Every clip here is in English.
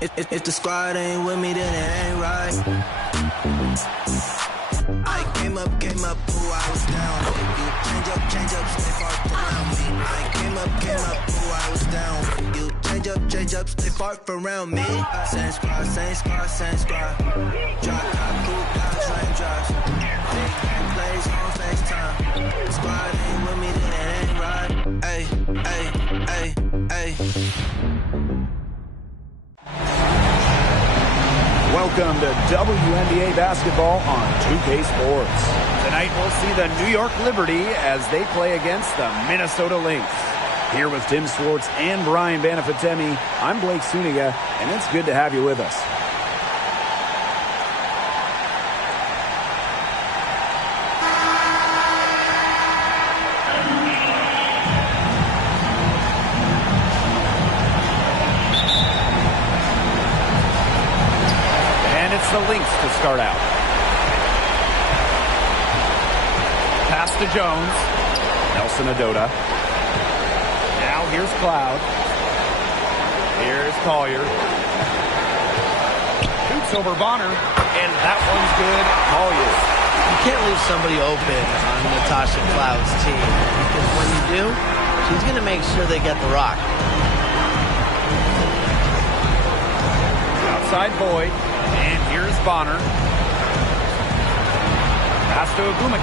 If the squad ain't with me, then it ain't right. I came up, ooh, I was down. You change up, stay far around me. I came up, ooh, I was down. You change up, stay far around me. Same squad. Drop top, cool down, train drops. Big bang plays on FaceTime. The squad ain't with me, then it ain't right. Ay. Welcome to Wnba basketball on 2K Sports. Tonight we'll see the New York Liberty as they play against the Minnesota Lynx. Here with Tim Swartz and Brian Banafitemi, I'm Blake Suniga, and it's good to have you with us. The Lynx to start out. Pass to Jones. Nelson Adota. Now here's Cloud. Here's Collier. Shoots over Bonner. And that one's good. Collier. You can't leave somebody open on Natasha Cloud's team. Because when you do, she's going to make sure they get the rock. Outside Boyd. And here's Bonner. Pass to Wnba.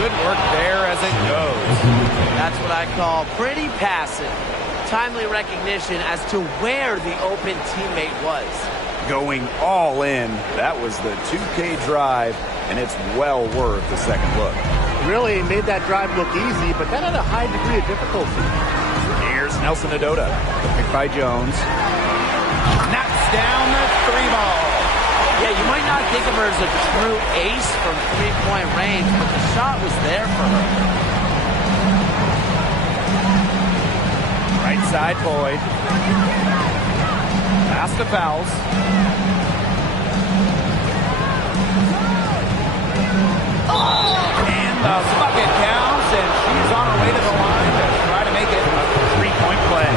Good work there as it goes. That's what I call pretty passive. Timely recognition as to where the open teammate was. Going all in. That was the 2K drive, and it's well worth the second look. Really made that drive look easy, but that had a high degree of difficulty. Here's Nelson Adota. Picked by Jones. Knocks down the three ball. Yeah, you might not think of her as a true ace from three-point range, but the shot was there for her. Right side, Boyd. Pass to Fowles. And the bucket counts, and she's on her way to the line to try to make it a three-point play.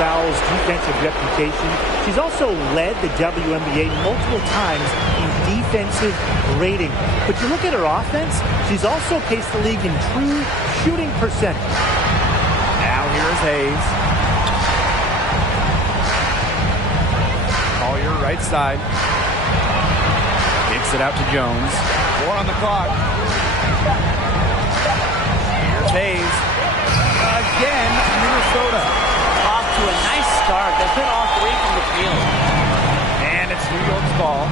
Fowles' defensive reputation. She's also led the WNBA multiple times in defensive rating. But you look at her offense, she's also paced the league in true shooting percentage. Now here's Hayes. Collier right side. Kicks it out to Jones. 4 on the clock. Here's Hayes. Again, Minnesota. To a nice start. They hit all three from the field. And it's New York's ball.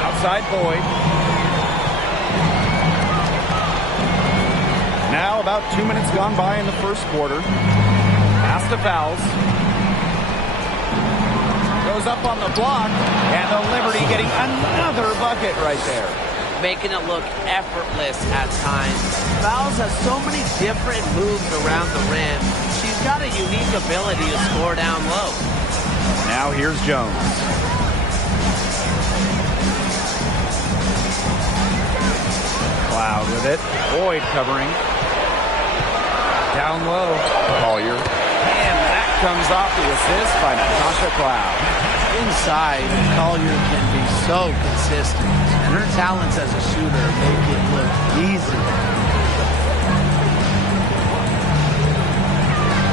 Outside Boyd. Now about 2 minutes gone by in the first quarter. Pass to Fowles. Goes up on the block. And the Liberty getting another bucket right there. Making it look effortless at times. Fowles has so many different moves around the rim. She's got a unique ability to score down low. Now here's Jones. Cloud with it. Boyd covering. Down low. Collier. And that comes off the assist by Natasha Cloud. Inside, Collier can be so consistent. And her talents as a shooter make it look easy.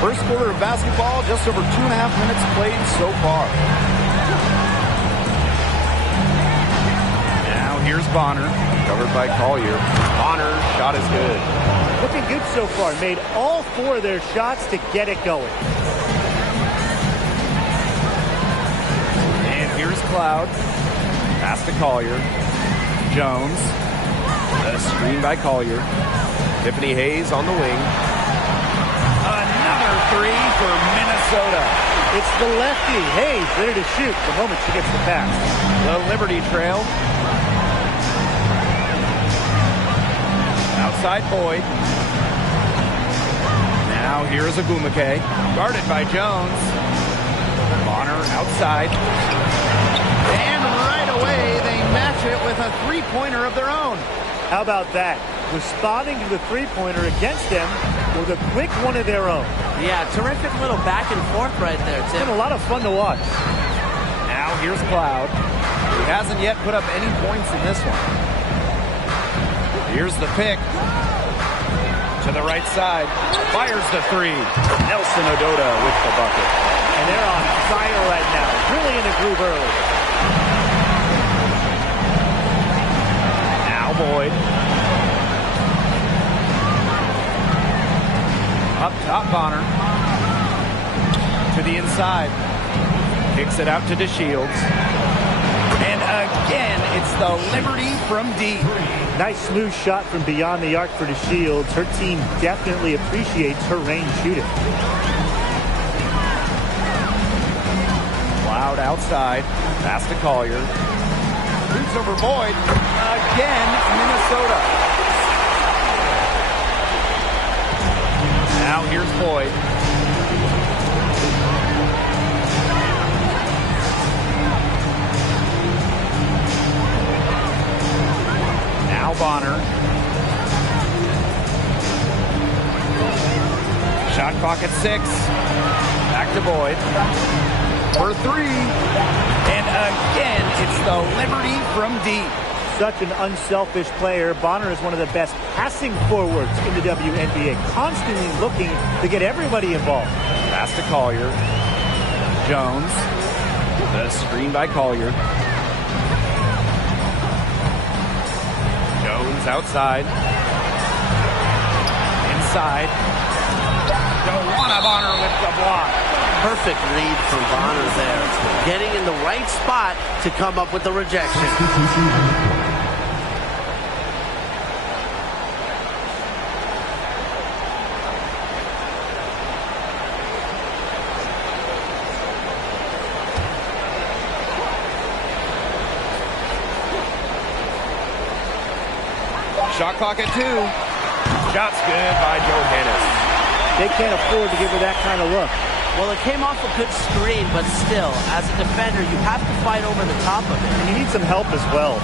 First quarter of basketball, just over 2.5 minutes played so far. Now here's Bonner, covered by Collier. Bonner, shot is good. Looking good so far. Made all 4 of their shots to get it going. And here's Cloud. Pass to Collier. Jones. A screen by Collier. Tiffany Hayes on the wing. Another three for Minnesota. It's the lefty. Hayes ready to shoot the moment she gets the pass. The Liberty trail. Outside Boyd. Now here's Wnba. Guarded by Jones. Bonner outside. And right away they match it with a three-pointer of their own. How about that? Responding to the three-pointer against them with a quick one of their own. Yeah, terrific little back and forth right there, Tim. It's been a lot of fun to watch. Now here's Cloud, who hasn't yet put up any points in this one. Here's the pick. To the right side. Fires the three. Nelson Ododa with the bucket. And they're on fire right now. Really in the groove early. Now Boyd. Up top, Bonner. To the inside. Kicks it out to DeShields. And again, it's the Liberty from deep. Nice smooth shot from beyond the arc for DeShields. Her team definitely appreciates her range shooting. Cloud outside. Pass to Collier. Shoots over Boyd. Again, Minnesota. Now here's Boyd. Now Bonner. Shot clock at 6. Back to Boyd. For three. And again, it's the Liberty from deep. Such an unselfish player. Bonner is one of the best passing forwards in the WNBA, constantly looking to get everybody involved. Pass to Collier. Jones. The screen by Collier. Jones outside. Inside. Wnba with the block. Perfect read from Bonner there. Getting in the right spot to come up with the rejection. Shot clock at 2. Shots good by Johannes. They can't afford to give her that kind of look. Well, it came off a good screen, but still, as a defender, you have to fight over the top of it. And you need some help as well.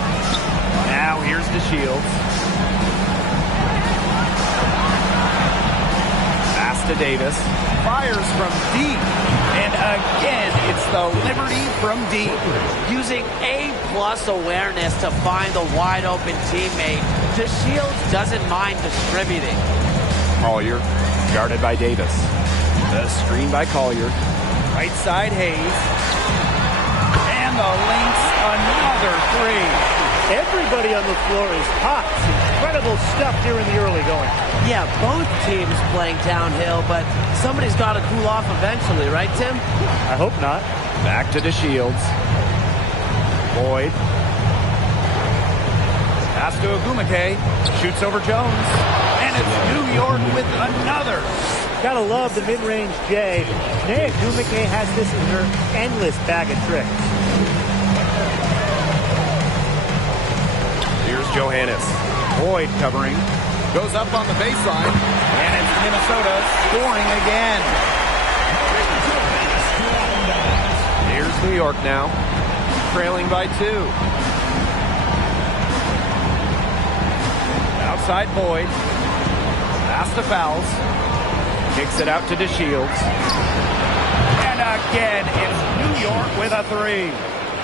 Now here's DeShields. Pass to Davis. Fires from deep. And again, it's the Liberty from deep. Using A-plus awareness to find the wide-open teammate, DeShields doesn't mind distributing. Collier, guarded by Davis. The screen by Collier. Right side, Hayes. And the Lynx, another three. Everybody on the floor is hot. Incredible stuff here in the early going. Yeah, both teams playing downhill, but somebody's got to cool off eventually, right, Tim? I hope not. Back to DeShields. Boyd. Pass to Wnba. Shoots over Jones. And it's New York with another. Gotta love the mid-range J. Wnba has this in her endless bag of tricks. Here's Johannes. Boyd covering. Goes up on the baseline. And it's Minnesota scoring again. Here's New York now. Trailing by 2. Outside Boyd. Pass to Fouls. Kicks it out to DeShields. And again, it's New York with a three.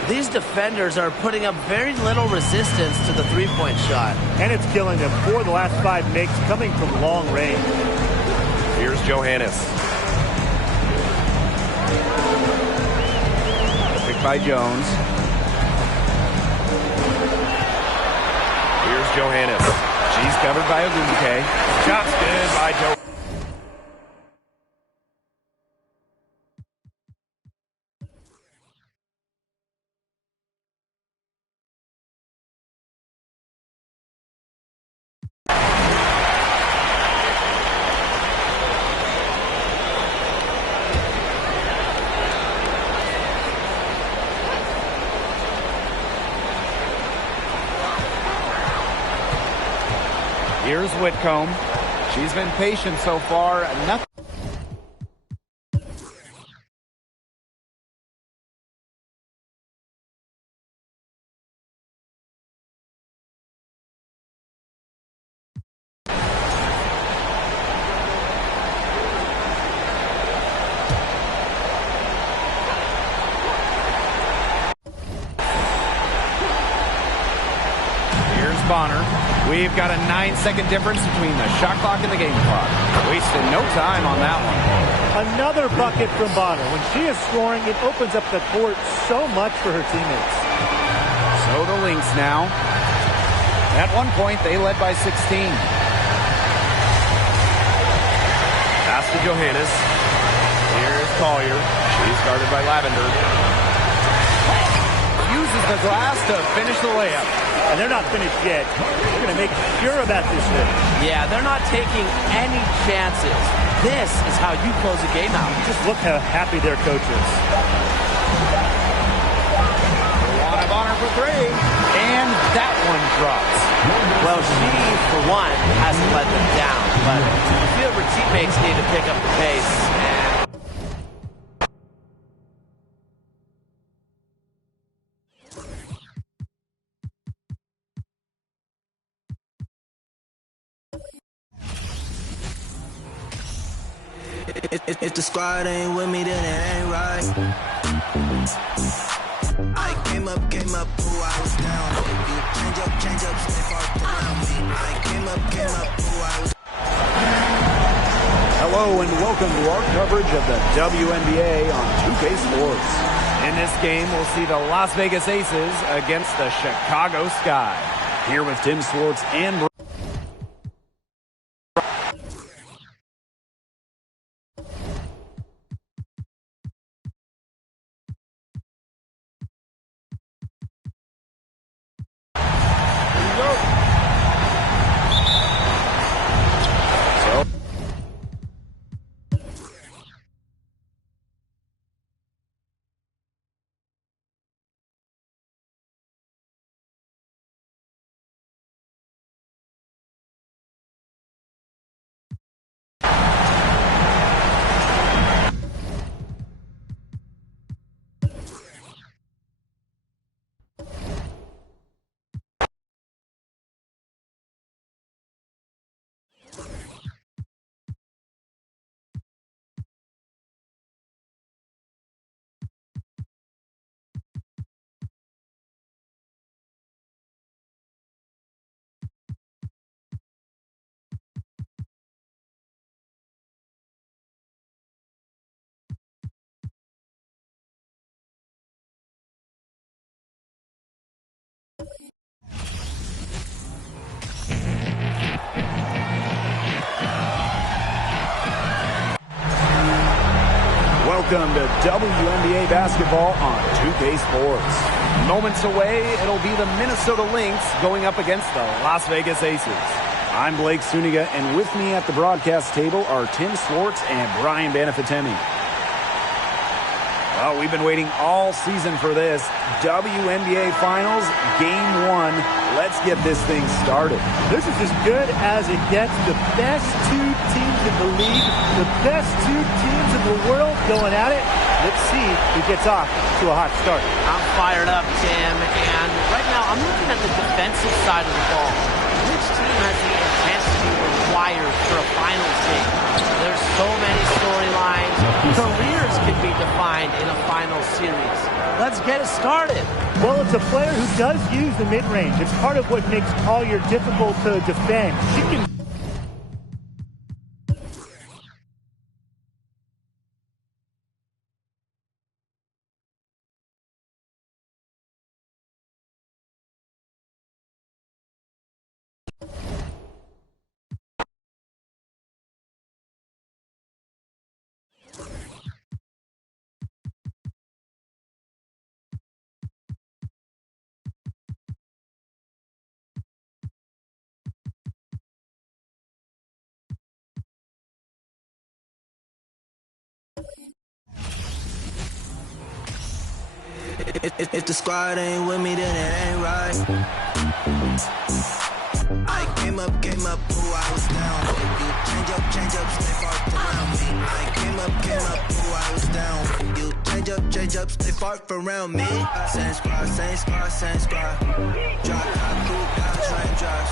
These defenders are putting up very little resistance to the three-point shot. And it's killing them. 4 of the last 5 makes coming from long range. Here's Johannes. Picked by Jones. Here's Johannes. She's covered by Wnba. Shots good by Joe. Here's Whitcomb. She's been patient so far. Nothing. Bonner. We've got a 9-second difference between the shot clock and the game clock. Wasted no time on that one. Another bucket from Bonner. When she is scoring, it opens up the court so much for her teammates. So the Lynx now. At one point, they led by 16. Pass to Johannes. Here's Collier. She's guarded by Lavender. Uses the glass to finish the layup. And they're not finished yet. They're going to make sure about this one. Yeah, they're not taking any chances. This is how you close a game out. Just look how happy their coach is. Wnba Bonner for three. And that one drops. Well, she, for one, hasn't let them down. But a few of her teammates need to pick up the pace. If the squad ain't with me, then it ain't right. I came up, ooh, I was down. You change up, stay far around me. I came up, ooh, I was. Hello and welcome to our coverage of the WNBA on 2K Sports. In this game, we'll see the Las Vegas Aces against the Chicago Sky. Here with Tim Swartz and welcome to WNBA basketball on 2K Sports. Moments away, it'll be the Minnesota Lynx going up against the Las Vegas Aces. I'm Blake Suniga, and with me at the broadcast table are Tim Swartz and Brian Banafitemi. Well, we've been waiting all season for this. WNBA Finals, Game 1. Let's get this thing started. This is as good as it gets. The best two teams in the league, the best two teams in the world going at it. Let's see who gets off to a hot start. I'm fired up, Tim, and right now I'm looking at the defensive side of the ball. Which team has the intensity required for a finals game? There's so many storylines. Careers can be defined in a final series. Let's get it started. Well, it's a player who does use the mid-range. It's part of what makes Collier difficult to defend. She can... If the squad ain't with me, then it ain't right. I came up, ooh, I was down. You change up, stay far around me. I came up, ooh, I was down. You change up, stay far around me. Same squad. Drop top, cool guys, raindrops.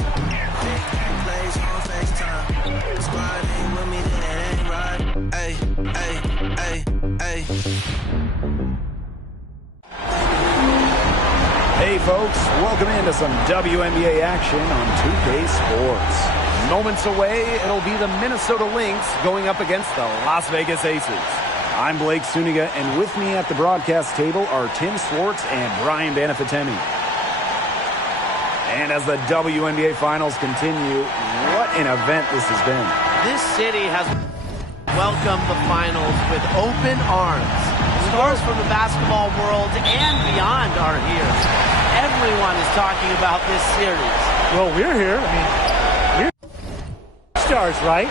Big bang plays on FaceTime. Squad ain't with me, then it ain't right. Ay. Hey folks, welcome into some WNBA action on 2K Sports. Moments away, it'll be the Minnesota Lynx going up against the Las Vegas Aces. I'm Blake Suniga, and with me at the broadcast table are Tim Swartz and Brian Banafitemi. And as the WNBA Finals continue, what an event this has been. This city has welcomed the finals with open arms. Stars from the basketball world and beyond are here. Everyone is talking about this series. Well, we're here. I mean, we're stars, right?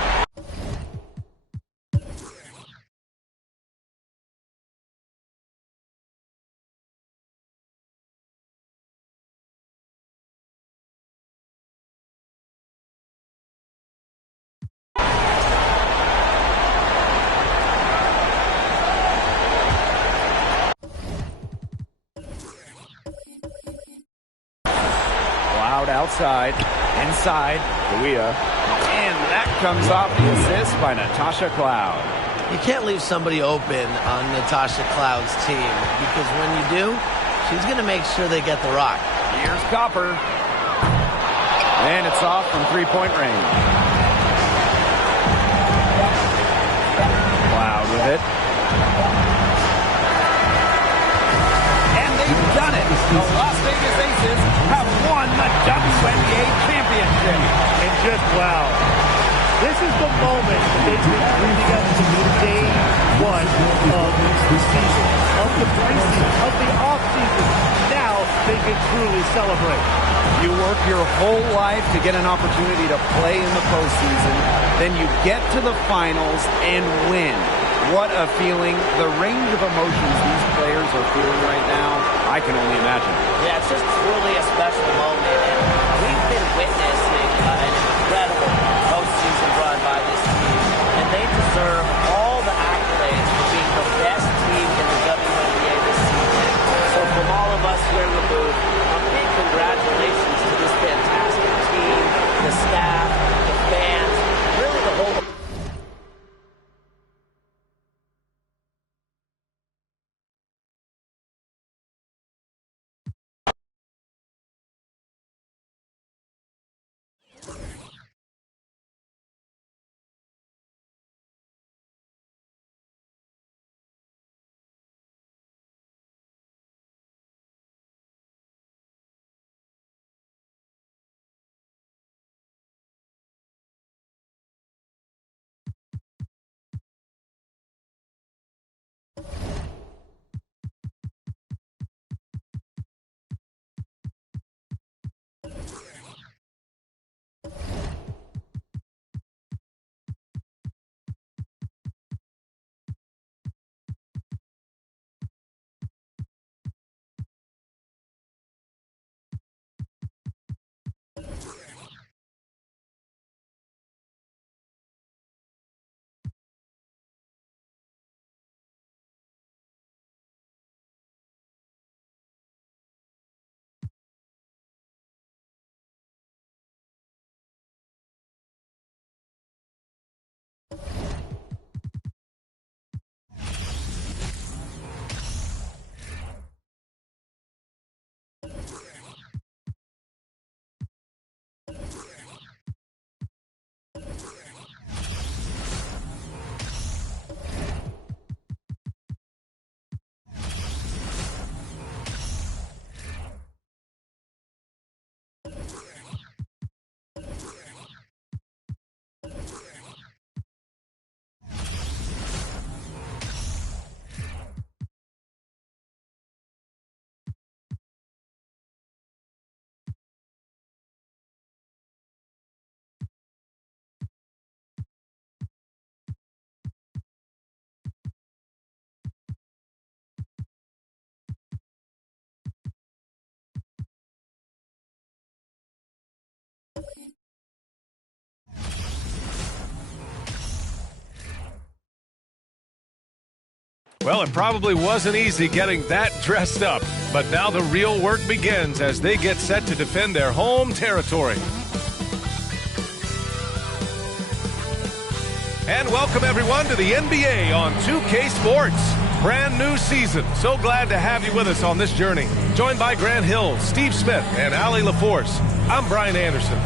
Outside, inside, Wnba, and that comes off the assist by Natasha Cloud. You can't leave somebody open on Natasha Cloud's team because when you do, she's going to make sure they get the rock. Here's Copper, and it's off from three-point range. Cloud with it. And they've done it. The Las Vegas Aces have won the WNBA championship. And just wow. This is the moment that they've been leading up to day one of the season, of the preseason, of the offseason. Now they can truly celebrate. You work your whole life to get an opportunity to play in the postseason. Then you get to the finals and win. What a feeling. The range of emotions these players are feeling right now, I can only imagine. Yeah, it's just truly a special moment. And we've been witnessing an incredible postseason run by this team. And they deserve all the accolades for being the best team in the WNBA this season. So from all of us here in the booth, a big congratulations to this fantastic team, the staff, the fans, really the whole Well, it probably wasn't easy getting that dressed up, but now the real work begins as they get set to defend their home territory. And welcome everyone to the NBA on 2K Sports. Brand new season. So glad to have you with us on this journey. Joined by Grant Hill, Steve Smith, and Allie LaForce. I'm Brian Anderson.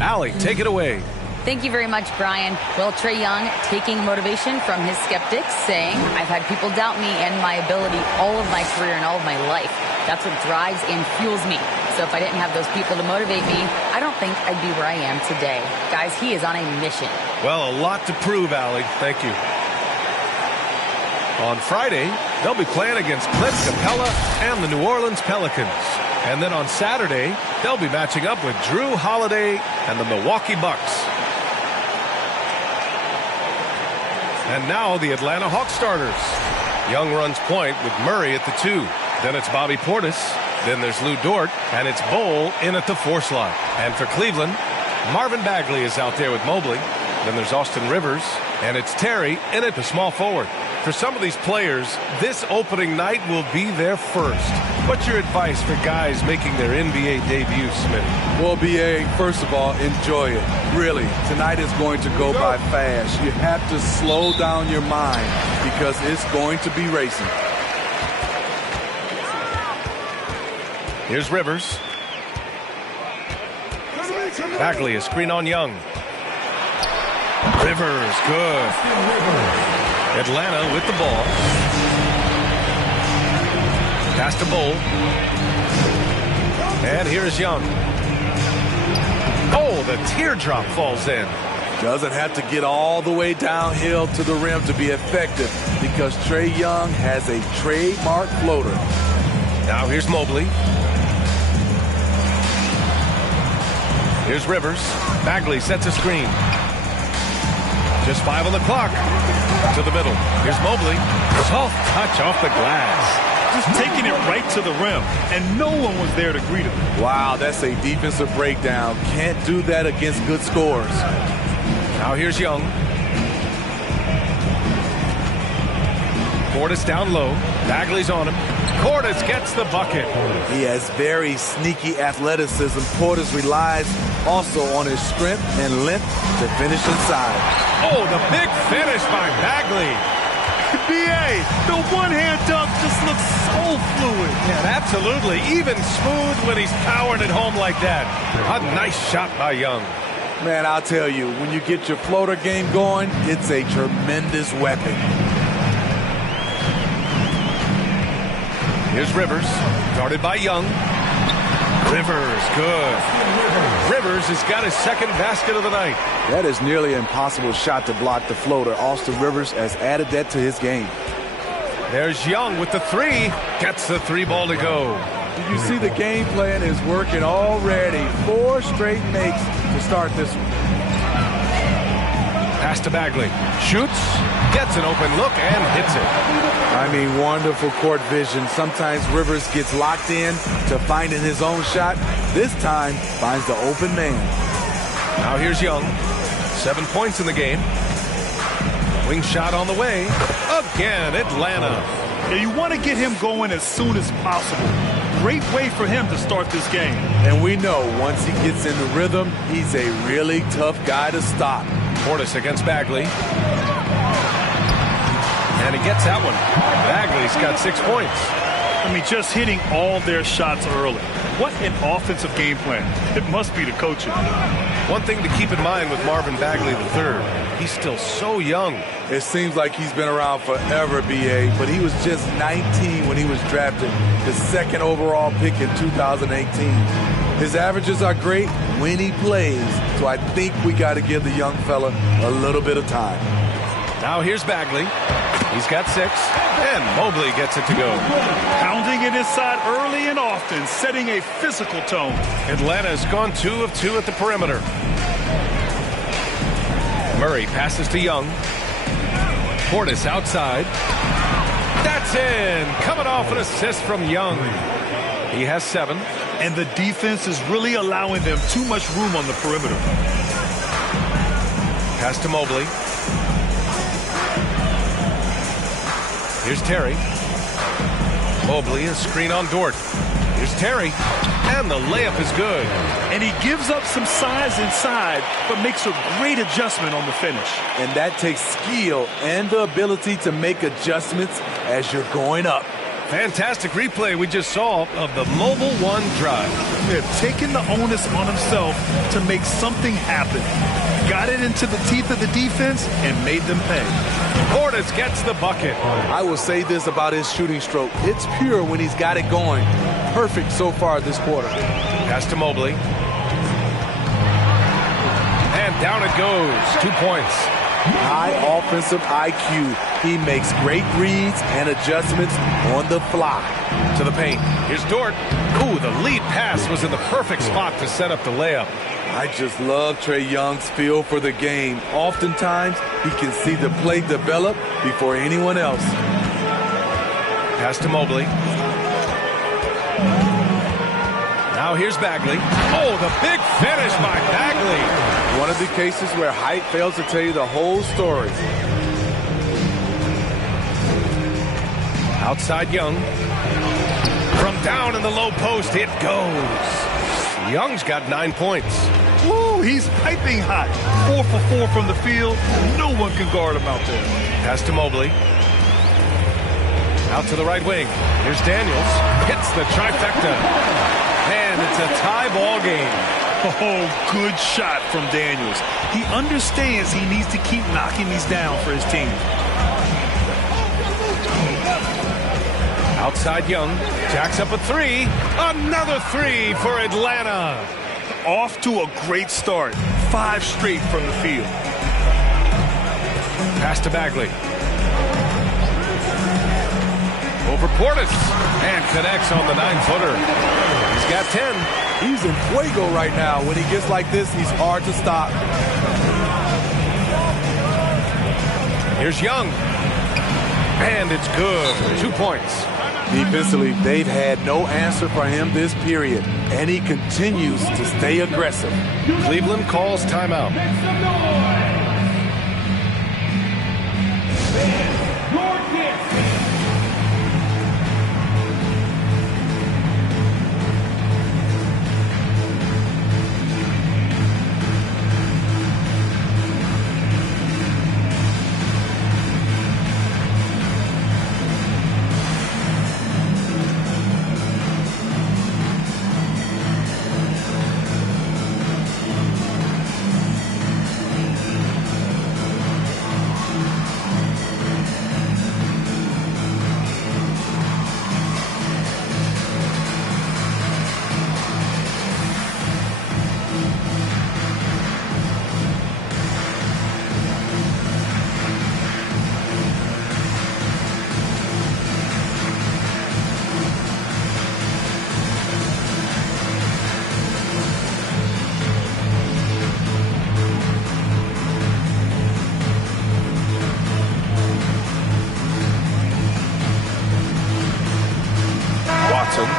Allie, take it away. Thank you very much, Brian. Well, Trae Young taking motivation from his skeptics, saying, I've had people doubt me and my ability all of my career and all of my life. That's what drives and fuels me. So if I didn't have those people to motivate me, I don't think I'd be where I am today. Guys, he is on a mission. Well, a lot to prove, Allie. Thank you. On Friday, they'll be playing against Clint Capella and the New Orleans Pelicans. And then on Saturday, they'll be matching up with Drew Holiday and the Milwaukee Bucks. And now the Atlanta Hawks starters. Young runs point with Murray at the 2. Then it's Bobby Portis. Then there's Lou Dort. And it's Bol in at the 4 slot. And for Cleveland, Marvin Bagley is out there with Mobley. Then there's Austin Rivers. And it's Terry in at the small forward. For some of these players, this opening night will be their first. What's your advice for guys making their NBA debuts, Smitty? Well, BA, first of all, enjoy it. Really, tonight is going to go by fast. You have to slow down your mind because it's going to be racing. Here's Rivers. Bagley, a screen on Young. Rivers, good. Atlanta with the ball. Pass to Bol. And here's Young. Oh, the teardrop falls in. Doesn't have to get all the way downhill to the rim to be effective because Trae Young has a trademark floater. Now here's Mobley. Here's Rivers. Bagley sets a screen. Just 5 on the clock. To the middle. Here's Mobley. Soft touch off the glass. Just taking it right to the rim, and no one was there to greet him. Wow, that's a defensive breakdown. Can't do that against good scores. Now here's Young. Portis down low. Bagley's on him. Portis gets the bucket. He has very sneaky athleticism. Portis relies also on his strength and length to finish inside. Oh, the big finish by Bagley. B.A., the one-hand dunk just looks so fluid. Yeah, absolutely. Even smooth when he's powering it home like that. A nice shot by Young. Man, I'll tell you, when you get your floater game going, it's a tremendous weapon. Here's Rivers, guarded by Young. Rivers, good. Rivers has got his second basket of the night. That is nearly an impossible shot to block the floater. Austin Rivers has added that to his game. There's Young with the 3. Gets the 3 ball to go. Did you see the game plan is working already? 4 straight makes to start this one. Pass to Bagley. Shoots, gets an open look, and hits it. I mean, wonderful court vision. Sometimes Rivers gets locked in to finding his own shot. This time, finds the open man. Now here's Young. 7 points in the game. Wing shot on the way. Again, Atlanta. Yeah, you want to get him going as soon as possible. Great way for him to start this game. And we know once he gets in the rhythm, he's a really tough guy to stop. Portis against Bagley. And he gets that one. Bagley's got 6 points. I mean, just hitting all their shots early. What an offensive game plan. It must be the coaching. One thing to keep in mind with Marvin Bagley III, he's still so young. It seems like he's been around forever, B.A., but he was just 19 when he was drafted, the 2nd overall pick in 2018. His averages are great when he plays, so I think we got to give the young fella a little bit of time. Now here's Bagley. He's got 6, and Mobley gets it to go. Pounding it inside early and often, setting a physical tone. Atlanta's gone 2 of 2 at the perimeter. Murray passes to Young. Portis outside. That's in. Coming off an assist from Young. He has 7. And the defense is really allowing them too much room on the perimeter. Pass to Mobley. Here's Terry. Mobley, a screen on Dort. Here's Terry. And the layup is good. And he gives up some size inside, but makes a great adjustment on the finish. And that takes skill and the ability to make adjustments as you're going up. Fantastic replay we just saw of the Mobile One drive. They're taking the onus on himself to make something happen. Got it into the teeth of the defense and made them pay. Portis gets the bucket. I will say this about his shooting stroke. It's pure when he's got it going. Perfect so far this quarter. Pass to Mobley. And down it goes. 2 points. High offensive IQ. He makes great reads and adjustments on the fly. To the paint. Here's Dort. Ooh, the lead pass was in the perfect spot to set up the layup. I just love Trae Young's feel for the game. Oftentimes, he can see the play develop before anyone else. Pass to Mobley. Now here's Bagley. Oh, the big finish by Bagley. One of the cases where height fails to tell you the whole story. Outside Young. From down in the low post, it goes. Young's got 9 points. Woo, he's piping hot. 4 for 4 from the field. No one can guard him out there. Pass to Mobley. Out to the right wing. Here's Daniels. Hits the trifecta. And it's a tie ball game. Oh, good shot from Daniels. He understands he needs to keep knocking these down for his team. Outside Young. Jacks up a three. Another three for Atlanta. Off to a great start. 5 straight from the field. Pass to Bagley. Over Portis. And connects on the 9-footer. He's got 10. He's in fuego right now. When he gets like this, he's hard to stop. Here's Young. And it's good. 2 points. Defensively, they've had no answer for him this period, and he continues to stay aggressive. Cleveland calls timeout.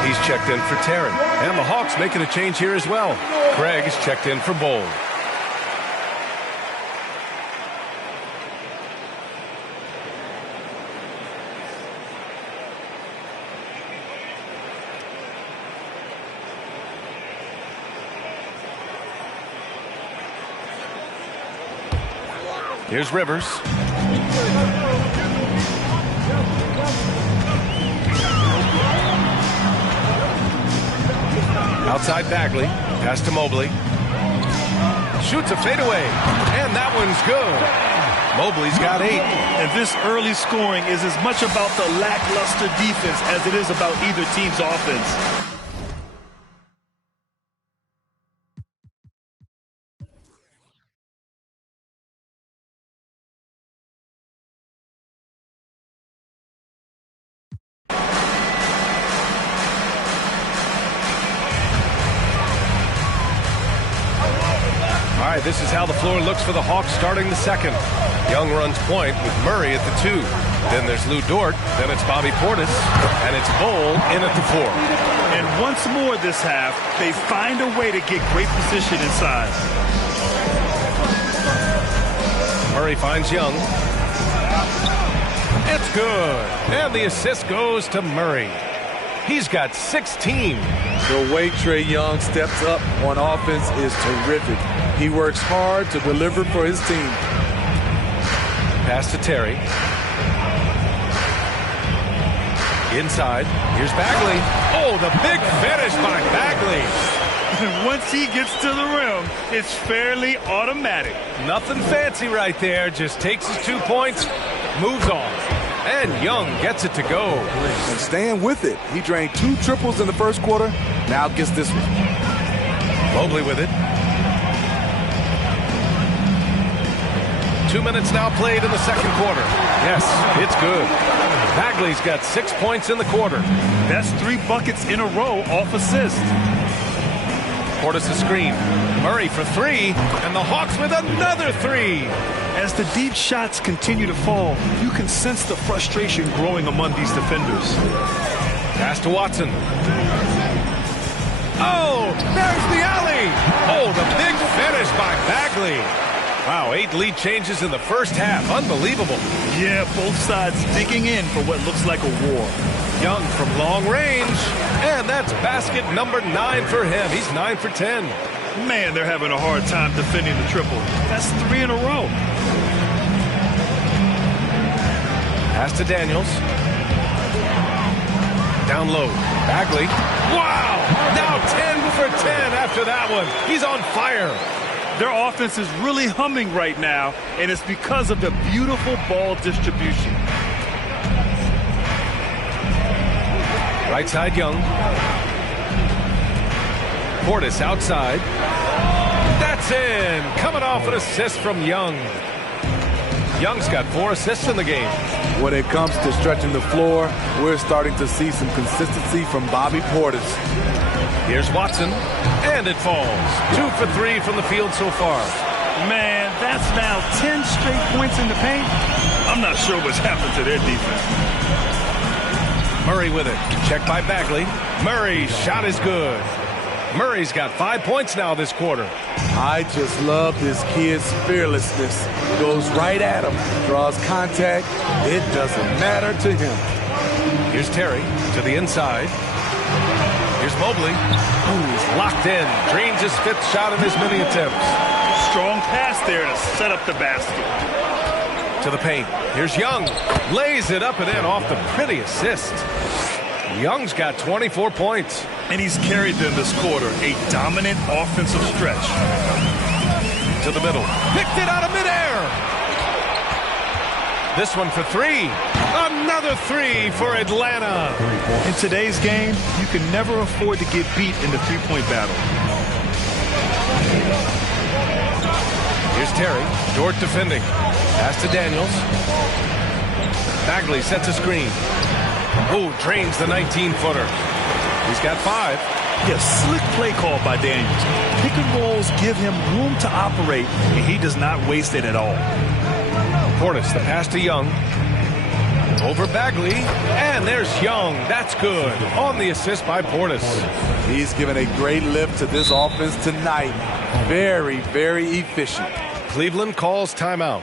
He's checked in for Terry. And the Hawks making a change here as well. Craig is checked in for Bowl. Here's Rivers. Outside Bagley. Pass to Mobley. Shoots a fadeaway. And that one's good. Mobley's got 8. And this early scoring is as much about the lackluster defense as it is about either team's offense. All right, this is how the floor looks for the Hawks starting the second. Young runs point with Murray at the 2. Then there's Lou Dort. Then it's Bobby Portis. And it's Bowl in at the 4. And once more this half, they find a way to get great position inside. Murray finds Young. It's good. And the assist goes to Murray. He's got 16. The way Trae Young steps up on offense is terrific. He works hard to deliver for his team. Pass to Terry. Inside. Here's Bagley. Oh, the big finish by Bagley. Once he gets to the rim, it's fairly automatic. Nothing fancy right there. Just takes his 2 points, moves on. And Young gets it to go. And staying with it. He drained 2 triples in the first quarter. Now gets this one. Mobley with it. 2 minutes now played in the second quarter. Yes, it's good. Bagley's got 6 points in the quarter. That's 3 buckets in a row off assist. Portis' screen. Murray for 3, and the Hawks with another 3. As the deep shots continue to fall, you can sense the frustration growing among these defenders. Pass to Watson. Oh, there's the alley. Oh, the big finish by Bagley. Wow, 8 lead changes in the first half. Unbelievable. Yeah, both sides digging in for what looks like a war. Young from long range, and that's basket number 9 for him. He's 9 for 10. Man, they're having a hard time defending the triple. That's 3 in a row. Pass to Daniels. Down low. Bagley. Wow! Now 10 for 10 after that one. He's on fire. Their offense is really humming right now, and it's because of the beautiful ball distribution. Right side, Young. Portis outside. That's in. Coming off an assist from Young. Young's got 4 assists in the game. When it comes to stretching the floor, we're starting to see some consistency from Bobby Portis. Here's Watson, and it falls. 2 for 3 from the field so far. Man, that's now 10 straight points in the paint. I'm not sure what's happened to their defense. Murray with it. Check by Bagley. Murray's shot is good. Murray's got 5 points now this quarter. I just love this kid's fearlessness. Goes right at him. Draws contact. It doesn't matter to him. Here's Terry to the inside. Here's Mobley. Who's locked in. Drains his 5th shot in his many attempts. Strong pass there to set up the basket. To the paint. Here's Young. Lays it up and in off the pretty assist. Young's got 24 points. And he's carried them this quarter. A dominant offensive stretch. To the middle. Picked it out of midair. This one for 3. Another 3 for Atlanta. In today's game, you can never afford to get beat in the three-point battle. Here's Terry. Dort defending. Pass to Daniels. Bagley sets a screen. Oh, drains the 19-footer. He's got 5. Yes, slick play call by Daniels. Pick and rolls give him room to operate, and he does not waste it at all. Portis, the pass to Young. Over Bagley, and there's Young. That's good. On the assist by Portis. He's given a great lift to this offense tonight. Very, very efficient. Cleveland calls timeout.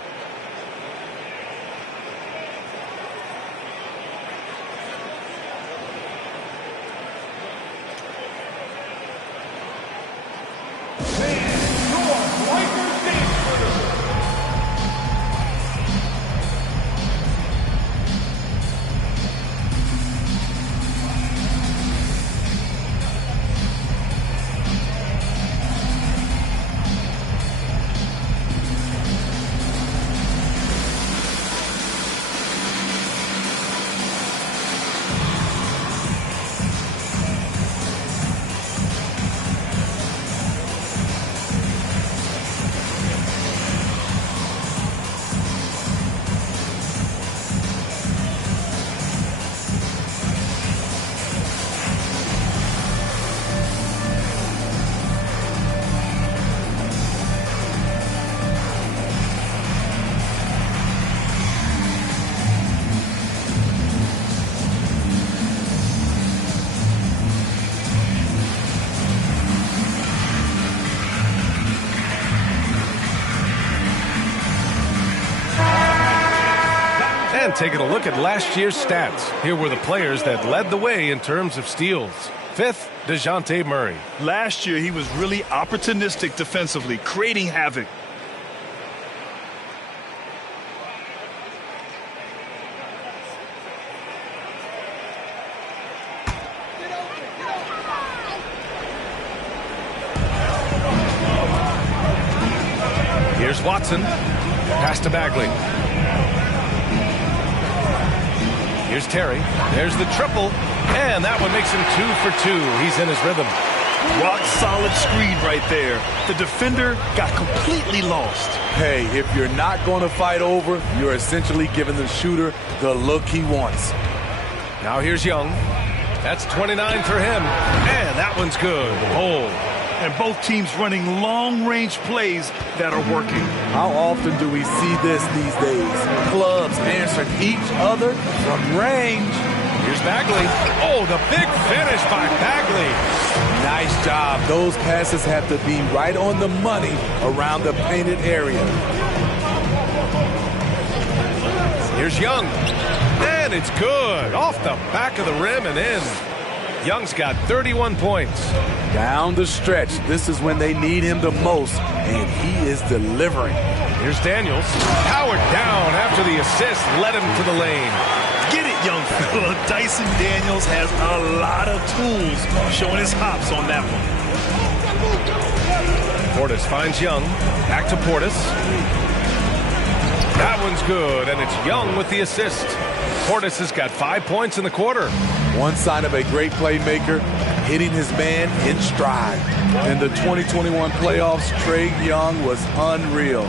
And taking a look at last year's stats, here were the players that led the way in terms of steals. Fifth, DeJounte Murray. Last year, he was really opportunistic defensively, creating havoc. Here's Watson. Pass to Bagley. Here's Terry. There's the triple. And that one makes him 2 for 2. He's in his rhythm. Rock solid screen right there. The defender got completely lost. Hey, if you're not going to fight over, you're essentially giving the shooter the look he wants. Now here's Young. That's 29 for him. And that one's good. Hole. And both teams running long-range plays that are working. How often do we see this these days? Clubs answering each other from range. Here's Bagley. Oh, the big finish by Bagley. Nice job. Those passes have to be right on the money around the painted area. Here's Young. And it's good. Off the back of the rim and in. Young's got 31 points. Down the stretch, this is when they need him the most, and he is delivering. Here's Daniels. Powered down after the assist led him to the lane. Get it, young fella. Dyson Daniels has a lot of tools, showing his hops on that one. Portis finds Young. Back to Portis. That one's good, and it's Young with the assist. Portis has got 5 points in the quarter. One sign of a great playmaker, hitting his man in stride. In the 2021 playoffs, Trae Young was unreal,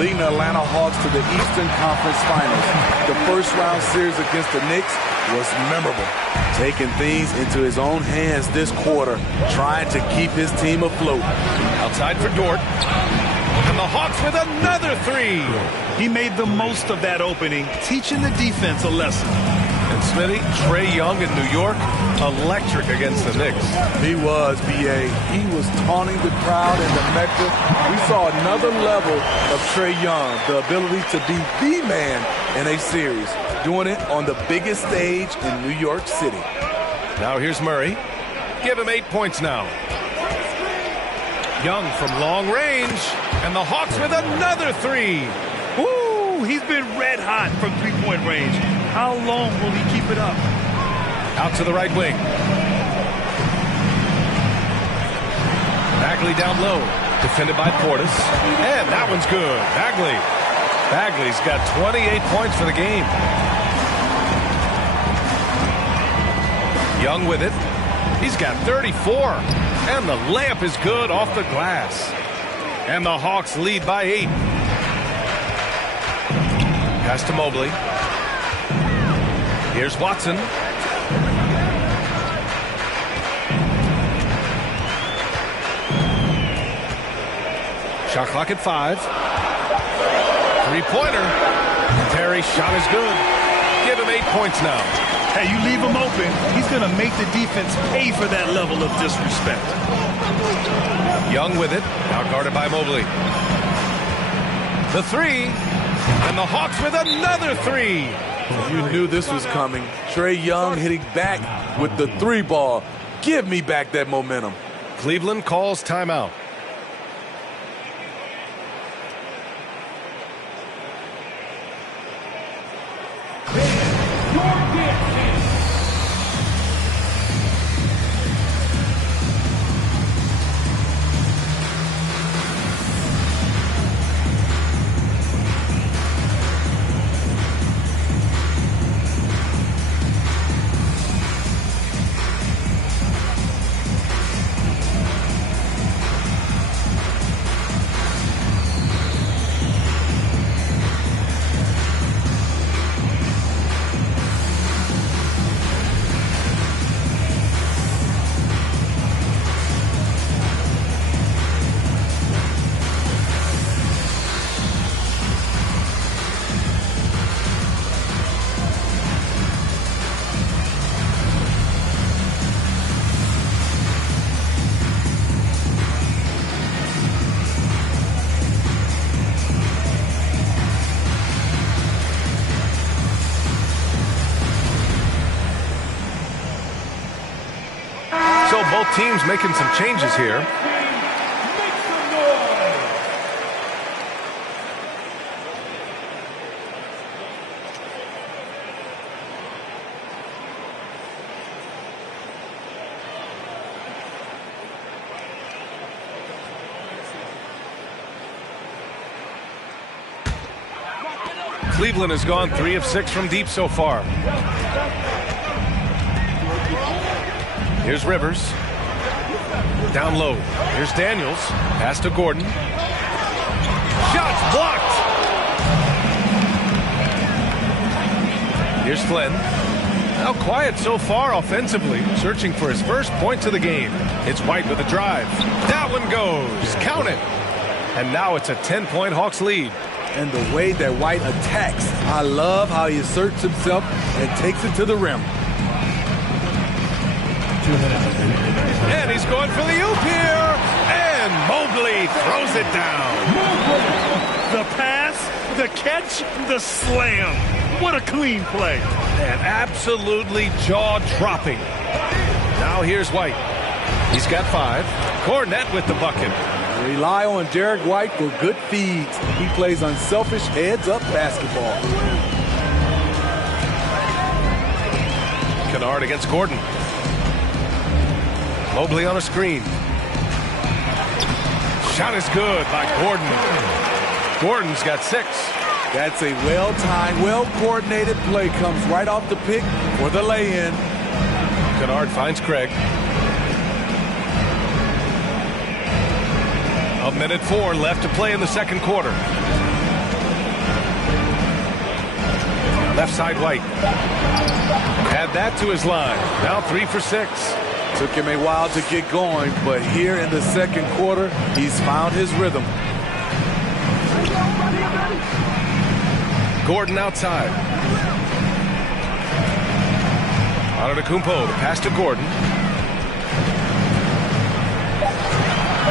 leading the Atlanta Hawks to the Eastern Conference Finals. The first-round series against the Knicks was memorable, taking things into his own hands this quarter, trying to keep his team afloat. Outside for Dort. And the Hawks with another three. He made the most of that opening, teaching the defense a lesson. And Smitty, Trae Young in New York, electric against the Knicks. He was, B.A. He was taunting the crowd in the Mecca. We saw another level of Trae Young, the ability to be the man in a series, doing it on the biggest stage in New York City. Now here's Murray. Give him 8 points now. Young from long range, and the Hawks with another three. Woo! He's been red hot from three-point range. How long will he keep it up? Out to the right wing. Bagley down low, defended by Portis, and that one's good. Bagley's got 28 points for the game. Young with it. He's got 34. And the layup is good off the glass. And the Hawks lead by 8. Pass to Mobley. Here's Watson. Shot clock at 5. Three-pointer. Terry's shot is good. Give him 8 points now. Hey, you leave him open, he's going to make the defense pay for that level of disrespect. Young with it, now guarded by Mobley. The three, and the Hawks with another three. You knew this was coming. Trae Young hitting back with the three ball. Give me back that momentum. Cleveland calls timeout. Both teams making some changes here. Cleveland has gone 3 of 6 from deep so far. Here's Rivers. Down low. Here's Daniels. Pass to Gordon. Shots blocked. Here's Flynn. Now quiet so far offensively. Searching for his first points of the game. It's White with a drive. That one goes. Count it. And now it's a 10-point Hawks lead. And the way that White attacks, I love how he asserts himself and takes it to the rim. 2 minutes. And he's going for the oop here. And Mobley throws it down. The pass, the catch, the slam. What a clean play. And absolutely jaw-dropping. Now here's White. He's got 5. Garnett with the bucket. Rely on Derek White for good feeds. He plays unselfish heads-up basketball. Kennard against Gordon. Mobley on a screen. Shot is good by Gordon. Gordon's got 6. That's a well-timed, well-coordinated play. Comes right off the pick for the lay-in. Kennard finds Craig. A minute 4 left to play in the second quarter. Left side White. Add that to his line. Now 3 for 6. Took him a while to get going, but here in the second quarter, he's found his rhythm. Gordon outside. Antetokounmpo, the pass to Gordon.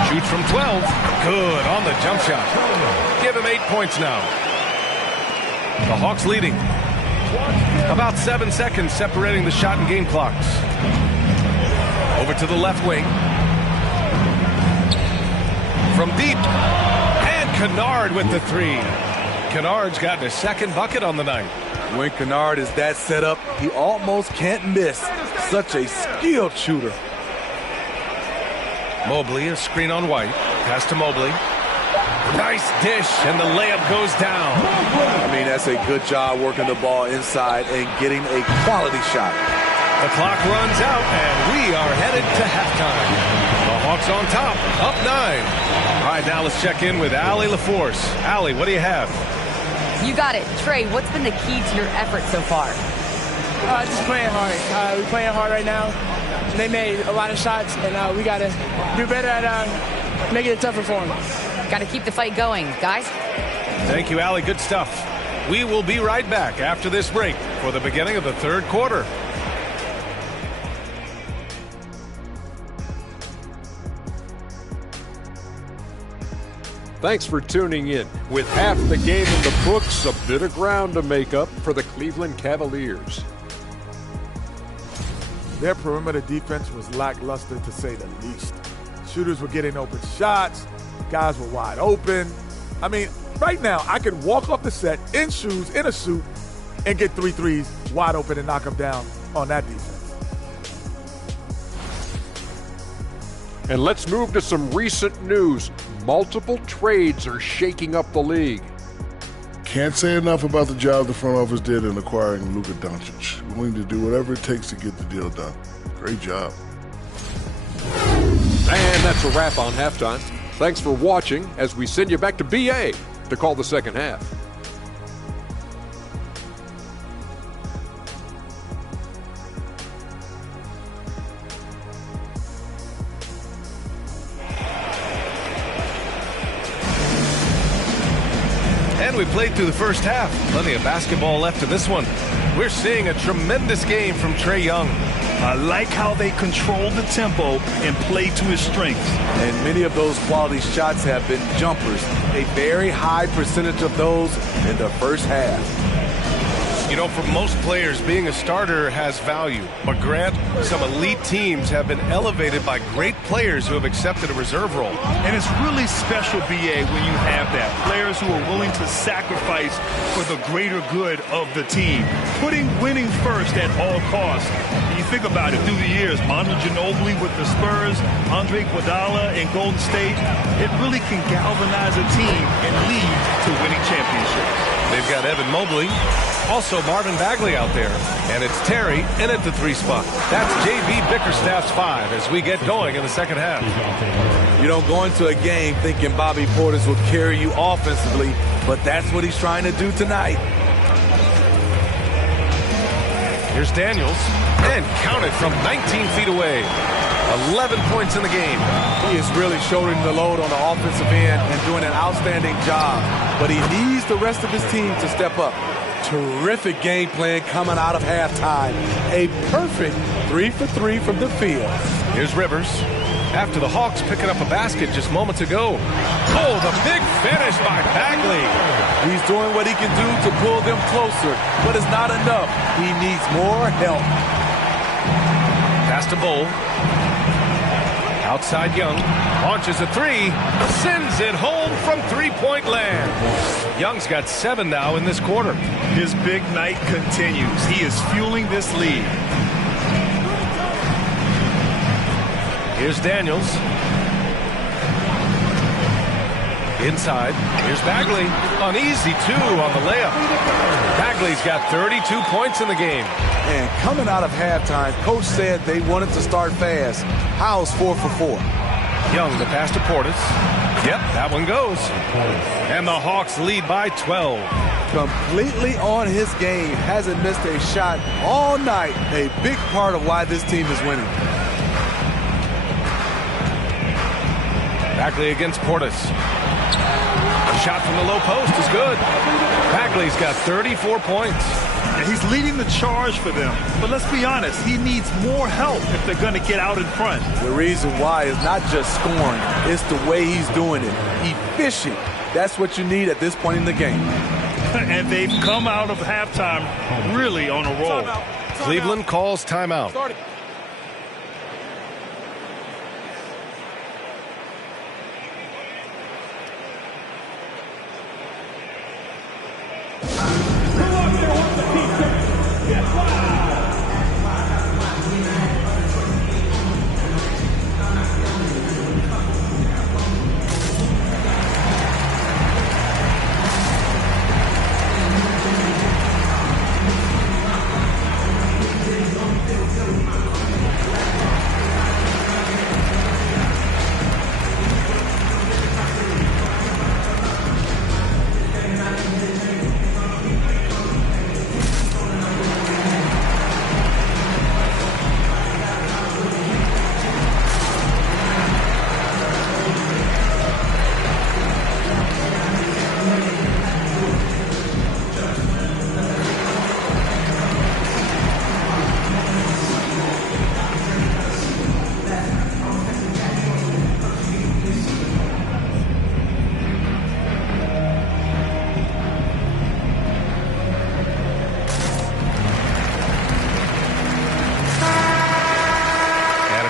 Shoots from 12. Good on the jump shot. Give him 8 points now. The Hawks leading. About 7 seconds separating the shot and game clocks. Over to the left wing. From deep. And Kennard with the 3. Kennard's gotten his second bucket on the night. When Kennard is that set up, he almost can't miss. Such a skilled shooter. Mobley, a screen on White. Pass to Mobley. Nice dish, and the layup goes down. I mean, that's a good job working the ball inside and getting a quality shot. The clock runs out, and we are headed to halftime. The Hawks on top, up 9. All right, now let's check in with Allie LaForce. Allie, what do you have? You got it. Trey, what's been the key to your effort so far? Just playing hard. We're playing hard right now. They made a lot of shots, and we got to do better at making it tougher for them. Got to keep the fight going, guys. Thank you, Allie. Good stuff. We will be right back after this break for the beginning of the third quarter. Thanks for tuning in. With half the game in the books, a bit of ground to make up for the Cleveland Cavaliers. Their perimeter defense was lackluster, to say the least. Shooters were getting open shots. Guys were wide open. I mean, right now, I could walk off the set in shoes, in a suit, and get 3 threes wide open and knock them down on that defense. And let's move to some recent news. Multiple trades are shaking up the league. Can't say enough about the job the front office did in acquiring Luka Doncic. Willing to do whatever it takes to get the deal done. Great job. And that's a wrap on halftime. Thanks for watching as we send you back to BA to call the second half. And we played through the first half. Plenty of basketball left in this one. We're seeing a tremendous game from Trae Young. I like how they control the tempo and play to his strengths. And many of those quality shots have been jumpers. A very high percentage of those in the first half. You know, for most players, being a starter has value. But Grant, some elite teams have been elevated by great players who have accepted a reserve role. And it's really special, BA, when you have that. Players who are willing to sacrifice for the greater good of the team. Putting winning first at all costs. You think about it, through the years, Manu Ginobili with the Spurs, Andre Iguodala in Golden State, it really can galvanize a team and lead to winning championships. They've got Evan Mobley, also Marvin Bagley out there, and it's Terry in at the 3 spot. That's J.B. Bickerstaff's 5 as we get going in the second half. You don't go into a game thinking Bobby Portis will carry you offensively, but that's what he's trying to do tonight. Here's Daniels, and counted from 19 feet away. 11 points in the game. He is really shouldering the load on the offensive end and doing an outstanding job, but he needs the rest of his team to step up. Terrific game plan coming out of halftime. A perfect 3 for 3 from the field. Here's Rivers. After the Hawks picking up a basket just moments ago. Oh, the big finish by Bagley. He's doing what he can do to pull them closer, but it's not enough. He needs more help. Pass to Bull. Outside Young. Launches a 3. Sends it home from three-point land. Young's got 7 now in this quarter. His big night continues. He is fueling this lead. Here's Daniels. Inside. Here's Bagley. An easy 2 on the layup. Bagley's got 32 points in the game. And coming out of halftime, Coach said they wanted to start fast. How's 4 for 4? Young, the pass to Portis. Yep, that one goes. And the Hawks lead by 12. Completely on his game. Hasn't missed a shot all night. A big part of why this team is winning. Bagley against Portis. A shot from the low post is good. Bagley's got 34 points. And he's leading the charge for them. But let's be honest, he needs more help if they're going to get out in front. The reason why is not just scoring, it's the way he's doing it. Efficient. That's what you need at this point in the game. And they've come out of halftime really on a roll. Cleveland calls timeout.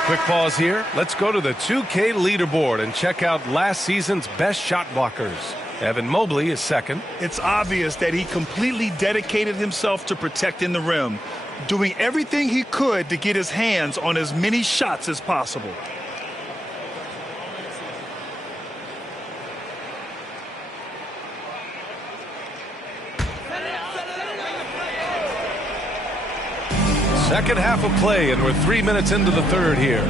Quick pause here. Let's go to the 2K leaderboard and check out last season's best shot blockers. Evan Mobley is second. It's obvious that he completely dedicated himself to protecting the rim, doing everything he could to get his hands on as many shots as possible. Second half of play, and we're 3 minutes into the third here.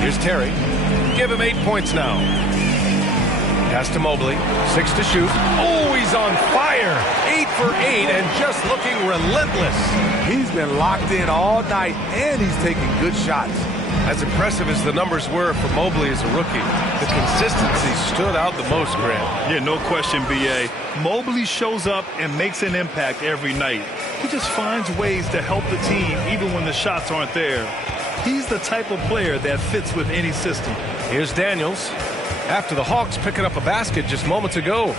Here's Terry. Give him 8 points now. Pass to Mobley. 6 to shoot. Oh, he's on fire. 8 for 8 and just looking relentless. He's been locked in all night, and he's taking good shots. As impressive as the numbers were for Mobley as a rookie, the consistency stood out the most, Grant. Yeah, no question, B.A. Mobley shows up and makes an impact every night. He just finds ways to help the team even when the shots aren't there. He's the type of player that fits with any system. Here's Daniels. After the Hawks picking up a basket just moments ago.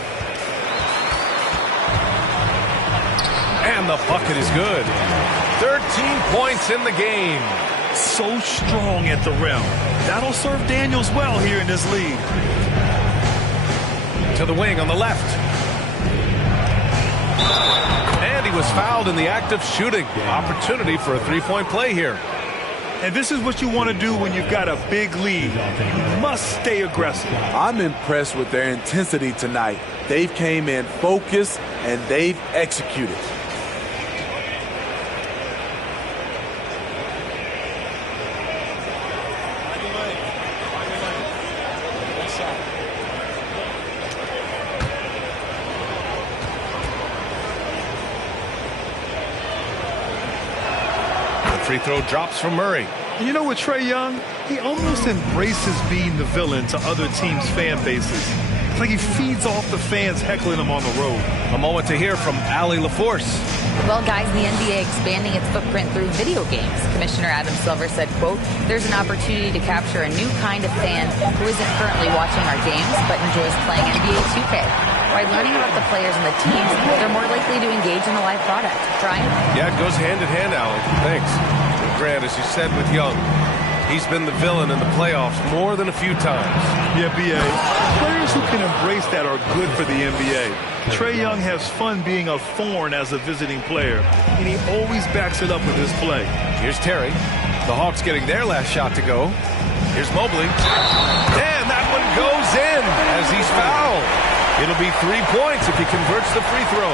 And the bucket is good. 13 points in the game. So strong at the rim. That'll serve Daniels well here in this league. To the wing on the left. And he was fouled in the act of shooting. Opportunity for a three-point play here. And this is what you want to do when you've got a big lead. You must stay aggressive. I'm impressed with their intensity tonight. They've came in focused and they've executed. Free throw drops from Murray. And you know, with Trae Young, he almost embraces being the villain to other teams' fan bases. It's like he feeds off the fans heckling him on the road. A moment to hear from Allie LaForce. Well, guys, the NBA expanding its footprint through video games. Commissioner Adam Silver said, quote, "There's an opportunity to capture a new kind of fan who isn't currently watching our games but enjoys playing NBA 2K. By learning about the players and the teams, they're more likely to engage in the live product." Brian? Yeah, it goes hand in hand, Alan. Thanks. Grant, as you said with Young, he's been the villain in the playoffs more than a few times. Yeah, B.A. Players who can embrace that are good for the NBA. Trae Young has fun being a thorn as a visiting player, and he always backs it up with his play. Here's Terry. The Hawks getting their last shot to go. Here's Mobley. And that one goes in as he's fouled. It'll be 3 points if he converts the free throw.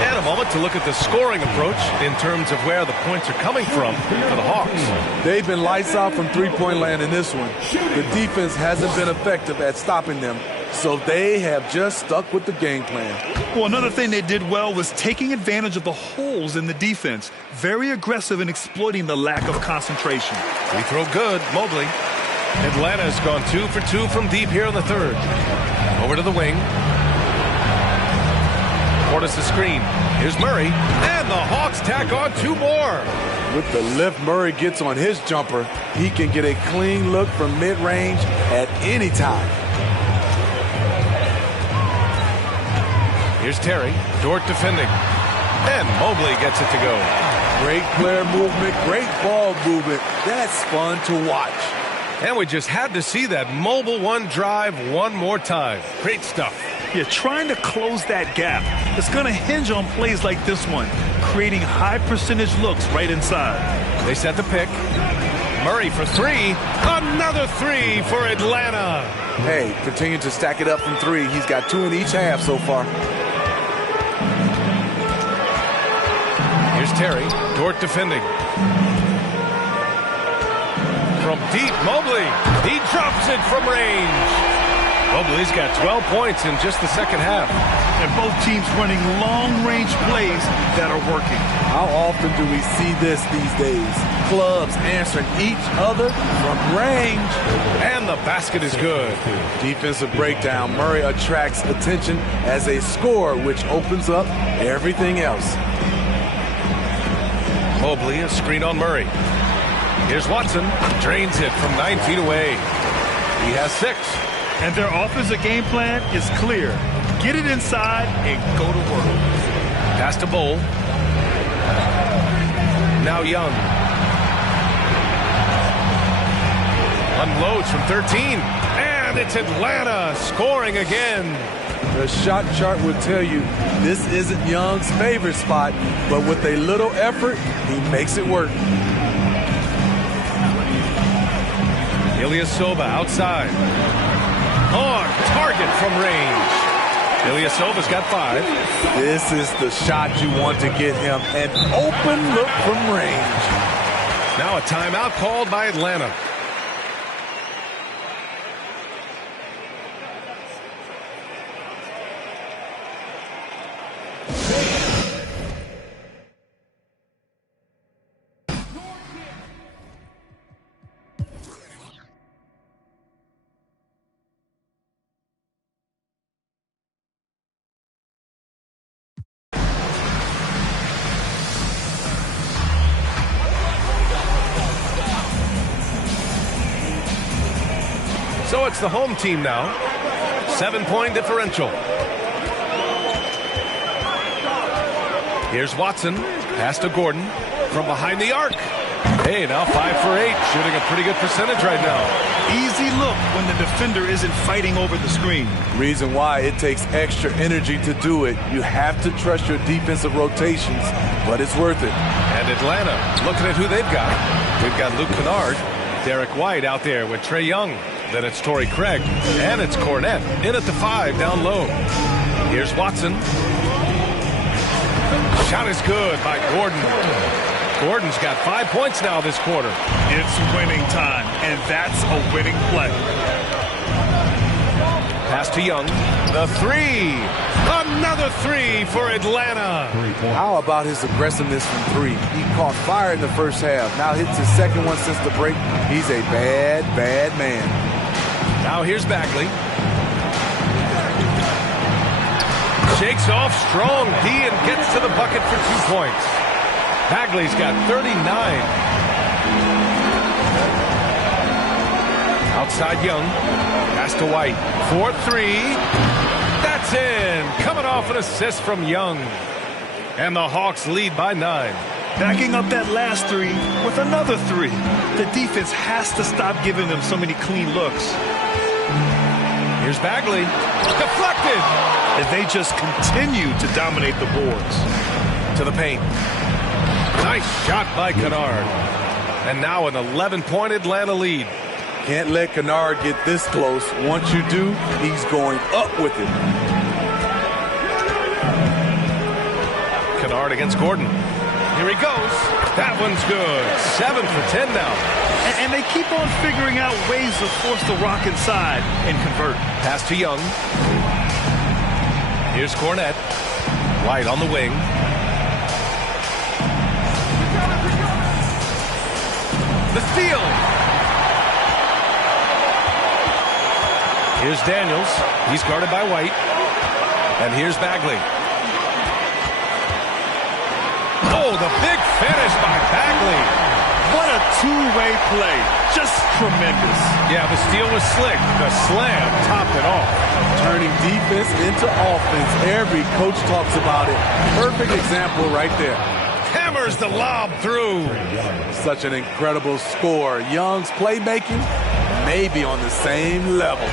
And a moment to look at the scoring approach in terms of where the points are coming from for the Hawks. They've been lights out from three-point land in this one. The defense hasn't been effective at stopping them, so they have just stuck with the game plan. Well, another thing they did well was taking advantage of the holes in the defense. Very aggressive in exploiting the lack of concentration. Free throw good, Mobley. Atlanta's gone 2 for 2 from deep here in the third. Over to the wing. Portis' screen. Here's Murray. And the Hawks tack on 2 more. With the lift Murray gets on his jumper, he can get a clean look from mid-range at any time. Here's Terry. Dort defending. And Mobley gets it to go. Great player movement, great ball movement. That's fun to watch. And we just had to see that mobile one drive one more time. Great stuff. Yeah, trying to close that gap. It's going to hinge on plays like this one, creating high percentage looks right inside. They set the pick. Murray for 3. Another 3 for Atlanta. Hey, continue to stack it up from 3. He's got 2 in each half so far. Here's Terry. Dort defending. From deep, Mobley. He drops it from range. Mobley's got 12 points in just the second half. And both teams running long-range plays that are working. How often do we see this these days? Clubs answering each other from range. And the basket is good. Defensive breakdown. Murray attracts attention as a scorer, which opens up everything else. Mobley, a screen on Murray. Here's Watson. Drains it from 9 feet away. He has 6. And their offensive game plan is clear. Get it inside and go to work. Pass to Bowl. Now Young. Unloads from 13. And it's Atlanta scoring again. The shot chart would tell you this isn't Young's favorite spot, but with a little effort, he makes it work. Ilyasova outside. On target from range. Ilyasova's got 5. This is the shot you want to get him. An open look from range. Now a timeout called by Atlanta. So it's the home team now. 7-point differential. Here's Watson. Pass to Gordon from behind the arc. Hey, now 5 for 8. Shooting a pretty good percentage right now. Easy look when the defender isn't fighting over the screen. Reason why it takes extra energy to do it. You have to trust your defensive rotations, but it's worth it. And Atlanta, looking at who they've got. We've got Luke Kennard, Derek White out there with Trae Young. Then it's Torrey Craig, and it's Cornette in at the 5 down low. Here's Watson. Shot is good by Gordon. Gordon's got 5 points now this quarter. It's winning time, and that's a winning play. Pass to Young. The 3. Another 3 for Atlanta. How about his aggressiveness from 3? He caught fire in the first half. Now hits his second one since the break. He's a bad, bad man. Now here's Bagley. Shakes off strong D and gets to the bucket for 2 points. Bagley's got 39. Outside Young. Pass to White. 4-3. That's in. Coming off an assist from Young. And the Hawks lead by 9. Backing up that last 3 with another 3. The defense has to stop giving them so many clean looks. Here's Bagley. Deflected. And they just continue to dominate the boards. To the paint. Nice shot by Kennard. And now an 11-point Atlanta lead. Can't let Kennard get this close. Once you do, he's going up with it. Kennard against Gordon. Here he goes. That one's good. 7 for 10 now. And they keep on figuring out ways to force the rock inside and convert. Pass to Young. Here's Cornette. White on the wing. The steal. Here's Daniels. He's guarded by White. And here's Bagley. Oh, the big finish by Bagley. What a two-way play. Just tremendous. Yeah, the steal was slick. The slam topped it off. Turning defense into offense. Every coach talks about it. Perfect example right there. Hammers the lob through. Such an incredible score. Young's playmaking may be on the same level.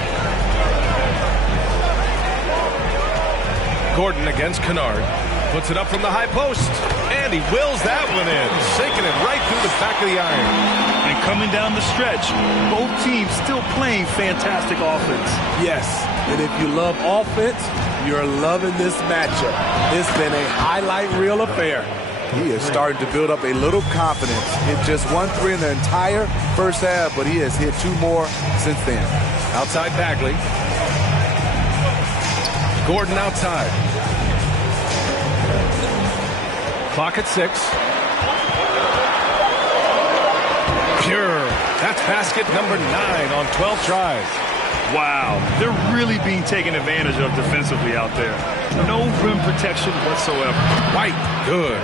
Gordon against Kennard. Puts it up from the high post. And he wills that one in. Sinking it right through the back of the iron. And coming down the stretch, both teams still playing fantastic offense. Yes, and if you love offense, you're loving this matchup. It's been a highlight reel affair. He is starting to build up a little confidence. Hit just 1 3 in the entire first half, but he has hit 2 more since then. Outside Bagley. Gordon outside. Clock at 6. Pure. That's basket number 9 on 12 tries. Wow, they're really being taken advantage of defensively out there. No rim protection whatsoever. White, good.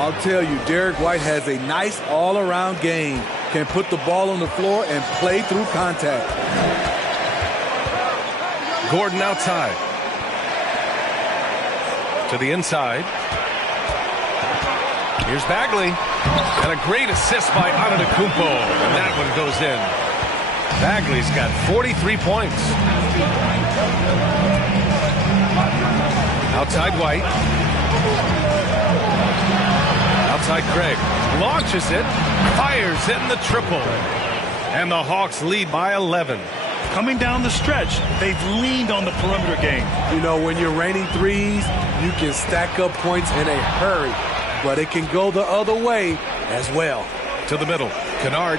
I'll tell you, Derek White has a nice all-around game. Can put the ball on the floor and play through contact. Gordon outside. To the inside. Here's Bagley. And a great assist by Antetokounmpo. And that one goes in. Bagley's got 43 points. Outside White. Outside Craig. Launches it. Fires it in the triple. And the Hawks lead by 11. Coming down the stretch, they've leaned on the perimeter game. You know, when you're raining threes, you can stack up points in a hurry. But it can go the other way as well. To the middle. Kennard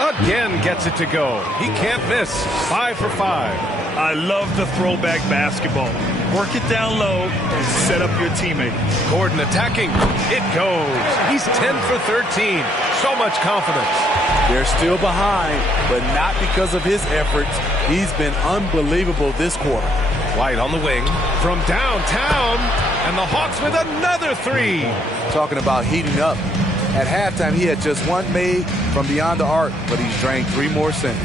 again gets it to go. He can't miss. 5 for 5. I love the throwback basketball. Work it down low and set up your teammate. Gordon attacking. It goes. He's 10 for 13. So much confidence. They're still behind, but not because of his efforts. He's been unbelievable this quarter. White on the wing from downtown. And the Hawks with another 3. Talking about heating up. At halftime, he had just 1 made from beyond the arc, but he's drained 3 more since.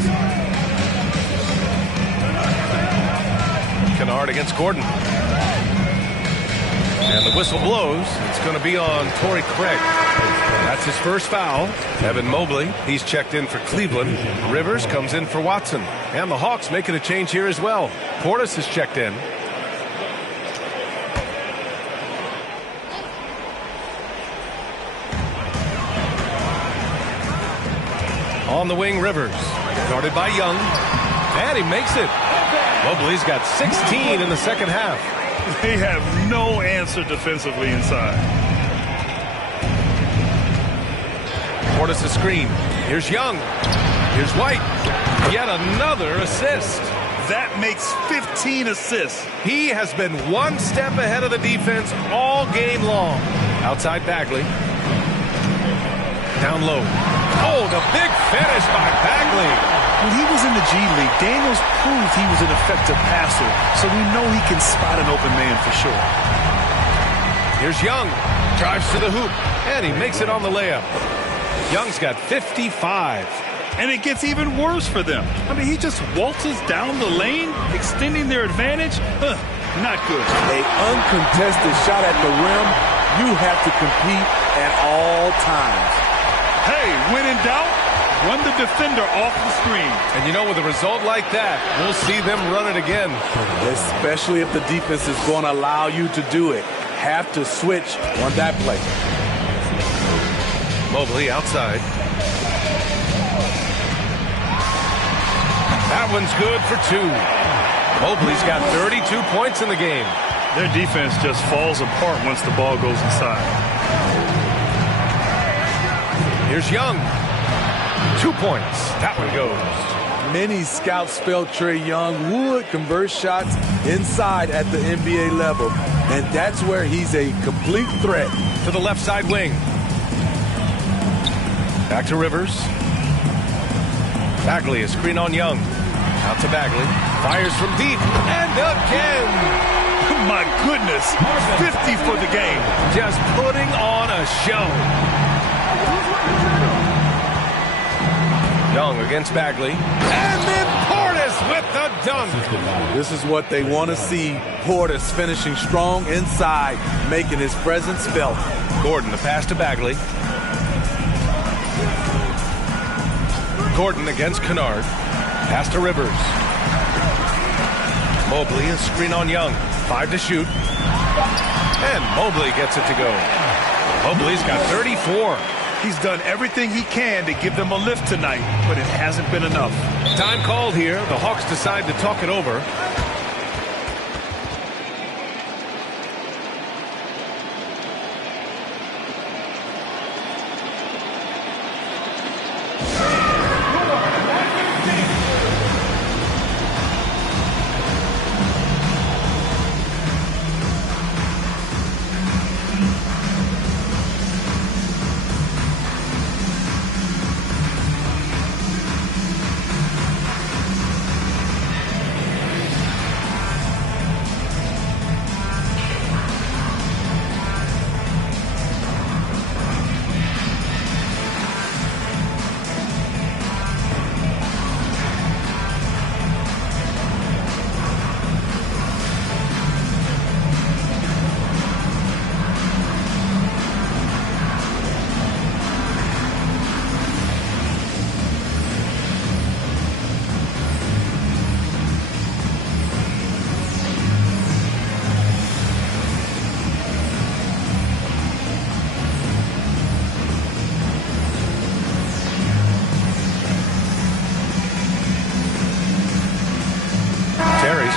Kennard against Gordon. And the whistle blows. It's going to be on Torrey Craig. That's his first foul. Evan Mobley, he's checked in for Cleveland. Rivers comes in for Watson. And the Hawks making a change here as well. Portis is checked in. On the wing, Rivers. Guarded by Young. And he makes it. Mobley's got 16 in the second half. They have no answer defensively inside. Portis a screen. Here's Young. Here's White. Yet another assist. That makes 15 assists. He has been one step ahead of the defense all game long. Outside Bagley. Down low. Oh, the big finish by Bagley. When he was in the G League, Daniels proved he was an effective passer, so we know he can spot an open man for sure. Here's Young. Drives to the hoop, and he makes it on the layup. Young's got 55. And it gets even worse for them. I mean, he just waltzes down the lane, extending their advantage. Not good. An uncontested shot at the rim, you have to compete at all times. Hey, when in doubt, run the defender off the screen. And you know, with a result like that, we'll see them run it again. Especially if the defense is going to allow you to do it. Have to switch on that play. Mobley outside. That one's good for two. Mobley's got 32 points in the game. Their defense just falls apart once the ball goes inside. Here's Young. 2 points. That one goes. Many scouts felt Trae Young would convert shots inside at the NBA level, and that's where he's a complete threat. To the left side wing. Back to Rivers. Bagley, a screen on Young. Out to Bagley. Fires from deep. And again. My goodness. 50 for the game. Just putting on a show. Young against Bagley. And then Portis with the dunk. This is what they want to see. Portis finishing strong inside, making his presence felt. Gordon, the pass to Bagley. Gordon against Kennard. Pass to Rivers. Mobley, a screen on Young. 5 to shoot. And Mobley gets it to go. Mobley's got 34. He's done everything he can to give them a lift tonight, but it hasn't been enough. Time called here. The Hawks decide to talk it over.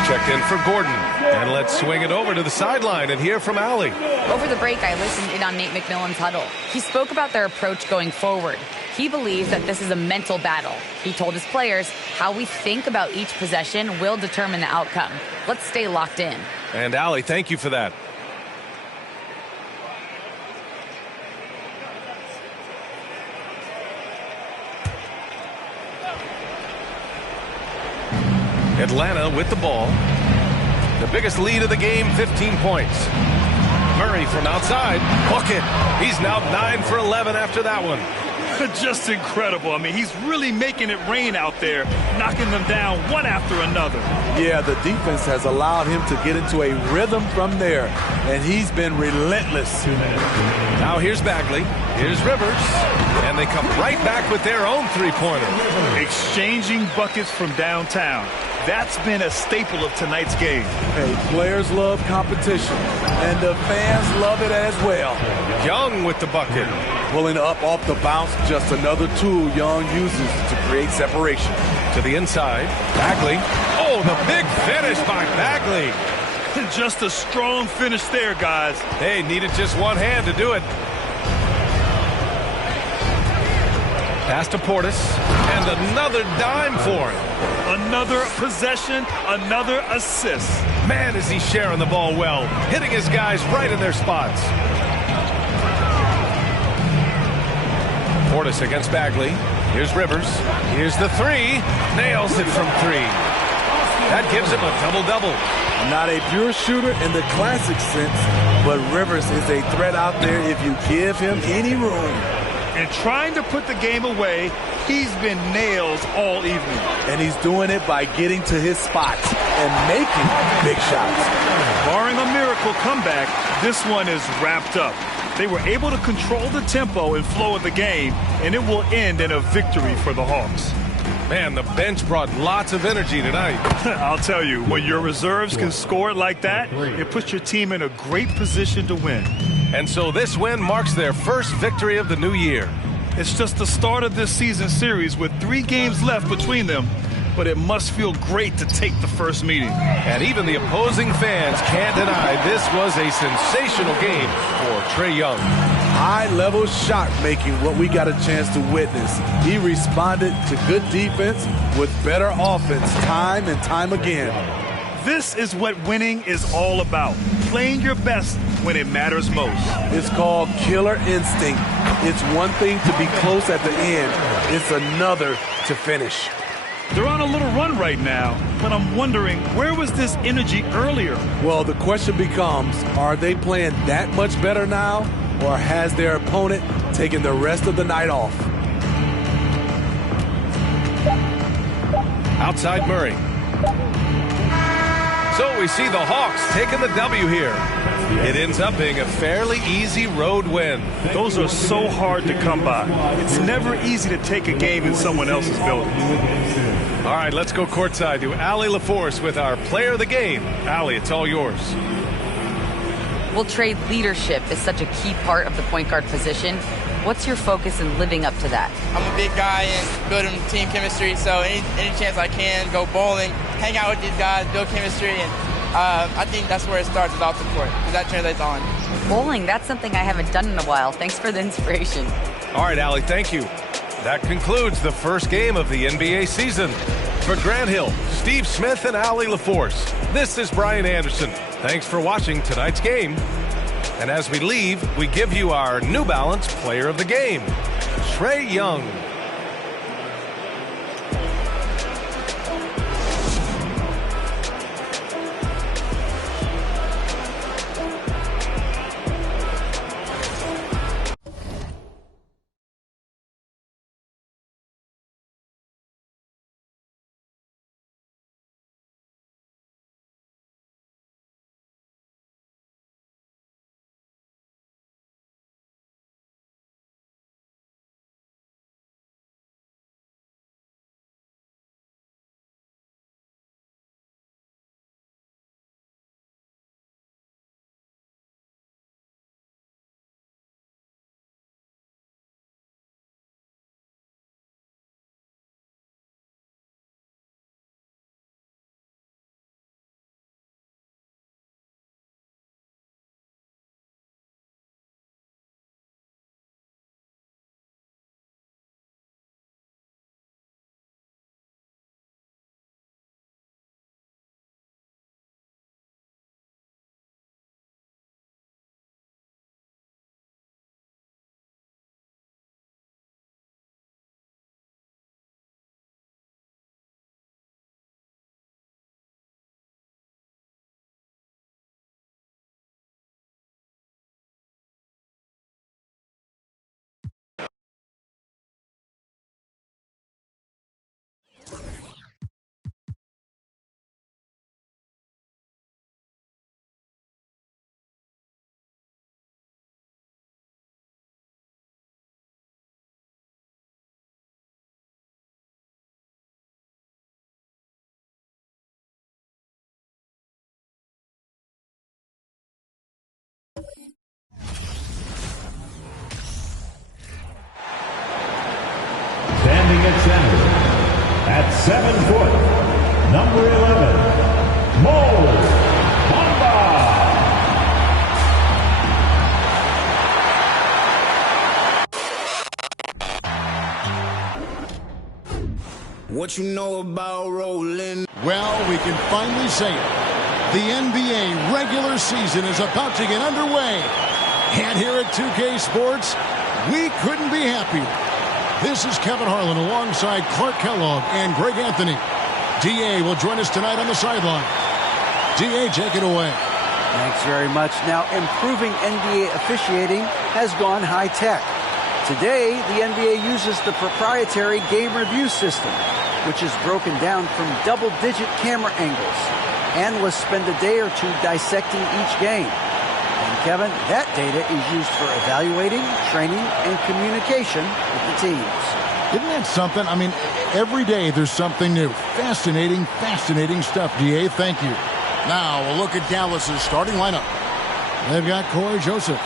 Checked in for Gordon. And let's swing it over to the sideline and hear from Allie. Over the break, I listened in on Nate McMillan's huddle. He spoke about their approach going forward. He believes that this is a mental battle. He told his players how we think about each possession will determine the outcome. Let's stay locked in. And Allie, thank you for that. Atlanta with the ball. The biggest lead of the game, 15 points. Murray from outside. Bucket. He's now 9 for 11 after that one. Just incredible. I mean, he's really making it rain out there, knocking them down one after another. Yeah, the defense has allowed him to get into a rhythm from there, and he's been relentless. Now here's Bagley, here's Rivers, and they come right back with their own three-pointer. Exchanging buckets from downtown. That's been a staple of tonight's game. Hey, players love competition, and the fans love it as well. Young with the bucket. Pulling up off the bounce, just another tool Young uses to create separation. To the inside, Bagley. Oh, the big finish by Bagley. Just a strong finish there, guys. They needed just one hand to do it. Pass to Portis, and another dime for him. Another possession, another assist. Man, is he sharing the ball well, hitting his guys right in their spots. Portis against Bagley. Here's Rivers. Here's the three. Nails it from three. That gives him a double-double. Not a pure shooter in the classic sense, but Rivers is a threat out there if you give him any room. And trying to put the game away, he's been nails all evening. And he's doing it by getting to his spots and making big shots. Barring a miracle comeback, this one is wrapped up. They were able to control the tempo and flow of the game, and it will end in a victory for the Hawks. Man, the bench brought lots of energy tonight. I'll tell you, when your reserves can score like that, it puts your team in a great position to win. And so this win marks their first victory of the new year. It's just the start of this season series with 3 games left between them, but it must feel great to take the first meeting. And even the opposing fans can't deny this was a sensational game for Trae Young. High-level shot making, what we got a chance to witness. He responded to good defense with better offense time and time again. This is what winning is all about, playing your best when it matters most. It's called killer instinct. It's one thing to be close at the end. It's another to finish. They're on a little run right now, but I'm wondering, where was this energy earlier? Well, the question becomes, are they playing that much better now, or has their opponent taken the rest of the night off? Outside Murray. So we see the Hawks taking the W here. It ends up being a fairly easy road win. Those are so hard to come by. It's never easy to take a game in someone else's building. All right, let's go courtside to Allie LaForce with our player of the game. Allie, it's all yours. Well, Trae, leadership is such a key part of the point guard position. What's your focus in living up to that? I'm a big guy and building team chemistry, so any chance I can, go bowling, hang out with these guys, build chemistry, and I think that's where it starts, is off the court, because that translates on. Bowling, that's something I haven't done in a while. Thanks for the inspiration. All right, Allie, thank you. That concludes the first game of the NBA season. For Grant Hill, Steve Smith, and Allie LaForce, this is Brian Anderson. Thanks for watching tonight's game. And as we leave, we give you our New Balance Player of the Game, Trae Young. at center. At 7 foot, number 11, Wnba. What you know about rolling? Well, we can finally say it. The NBA regular season is about to get underway. And here at 2K Sports, we couldn't be happier. This is Kevin Harlan alongside Clark Kellogg and Greg Anthony. DA will join us tonight on the sideline. DA, take it away. Thanks very much. Now, improving NBA officiating has gone high-tech. Today, the NBA uses the proprietary game review system, which is broken down from double-digit camera angles. Analysts spend a day or two dissecting each game. And Kevin, that data is used for evaluating, training, and communication with the teams. Isn't that something? I mean, every day there's something new. Fascinating, fascinating stuff, DA. Thank you. Now, a look at Dallas's starting lineup. They've got Corey Joseph.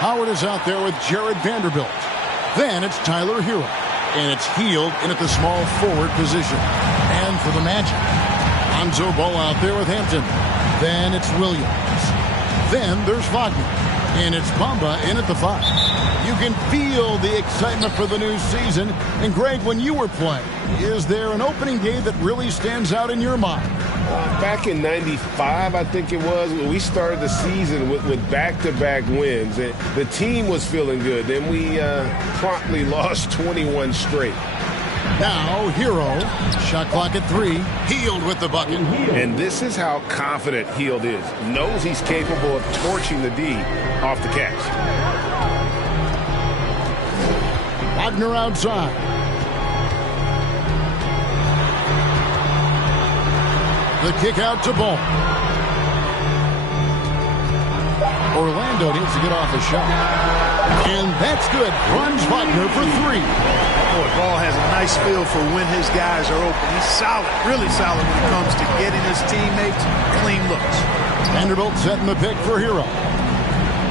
Howard is out there with Jared Vanderbilt. Then it's Tyler Hero. And it's Hield in at the small forward position. And for the Magic, Lonzo Ball out there with Hampton. Then it's Williams. Then there's Wagner. And it's Bamba in at the 5. You can feel the excitement for the new season. And Greg, when you were playing, is there an opening day that really stands out in your mind? Back in '95, I think it was, we started the season with back-to-back wins. And the team was feeling good. Then we promptly lost 21 straight. Now, Hero, shot clock at 3, Hield with the bucket. And this is how confident Hield is. Knows he's capable of torching the D off the catch. Wagner outside. The kick out to Ball. Orlando needs to get off a shot. And that's good. Runs Wagner for 3. Boy, Ball has a nice feel for when his guys are open. He's solid, really solid when it comes to getting his teammates clean looks. Vanderbilt setting the pick for Hero.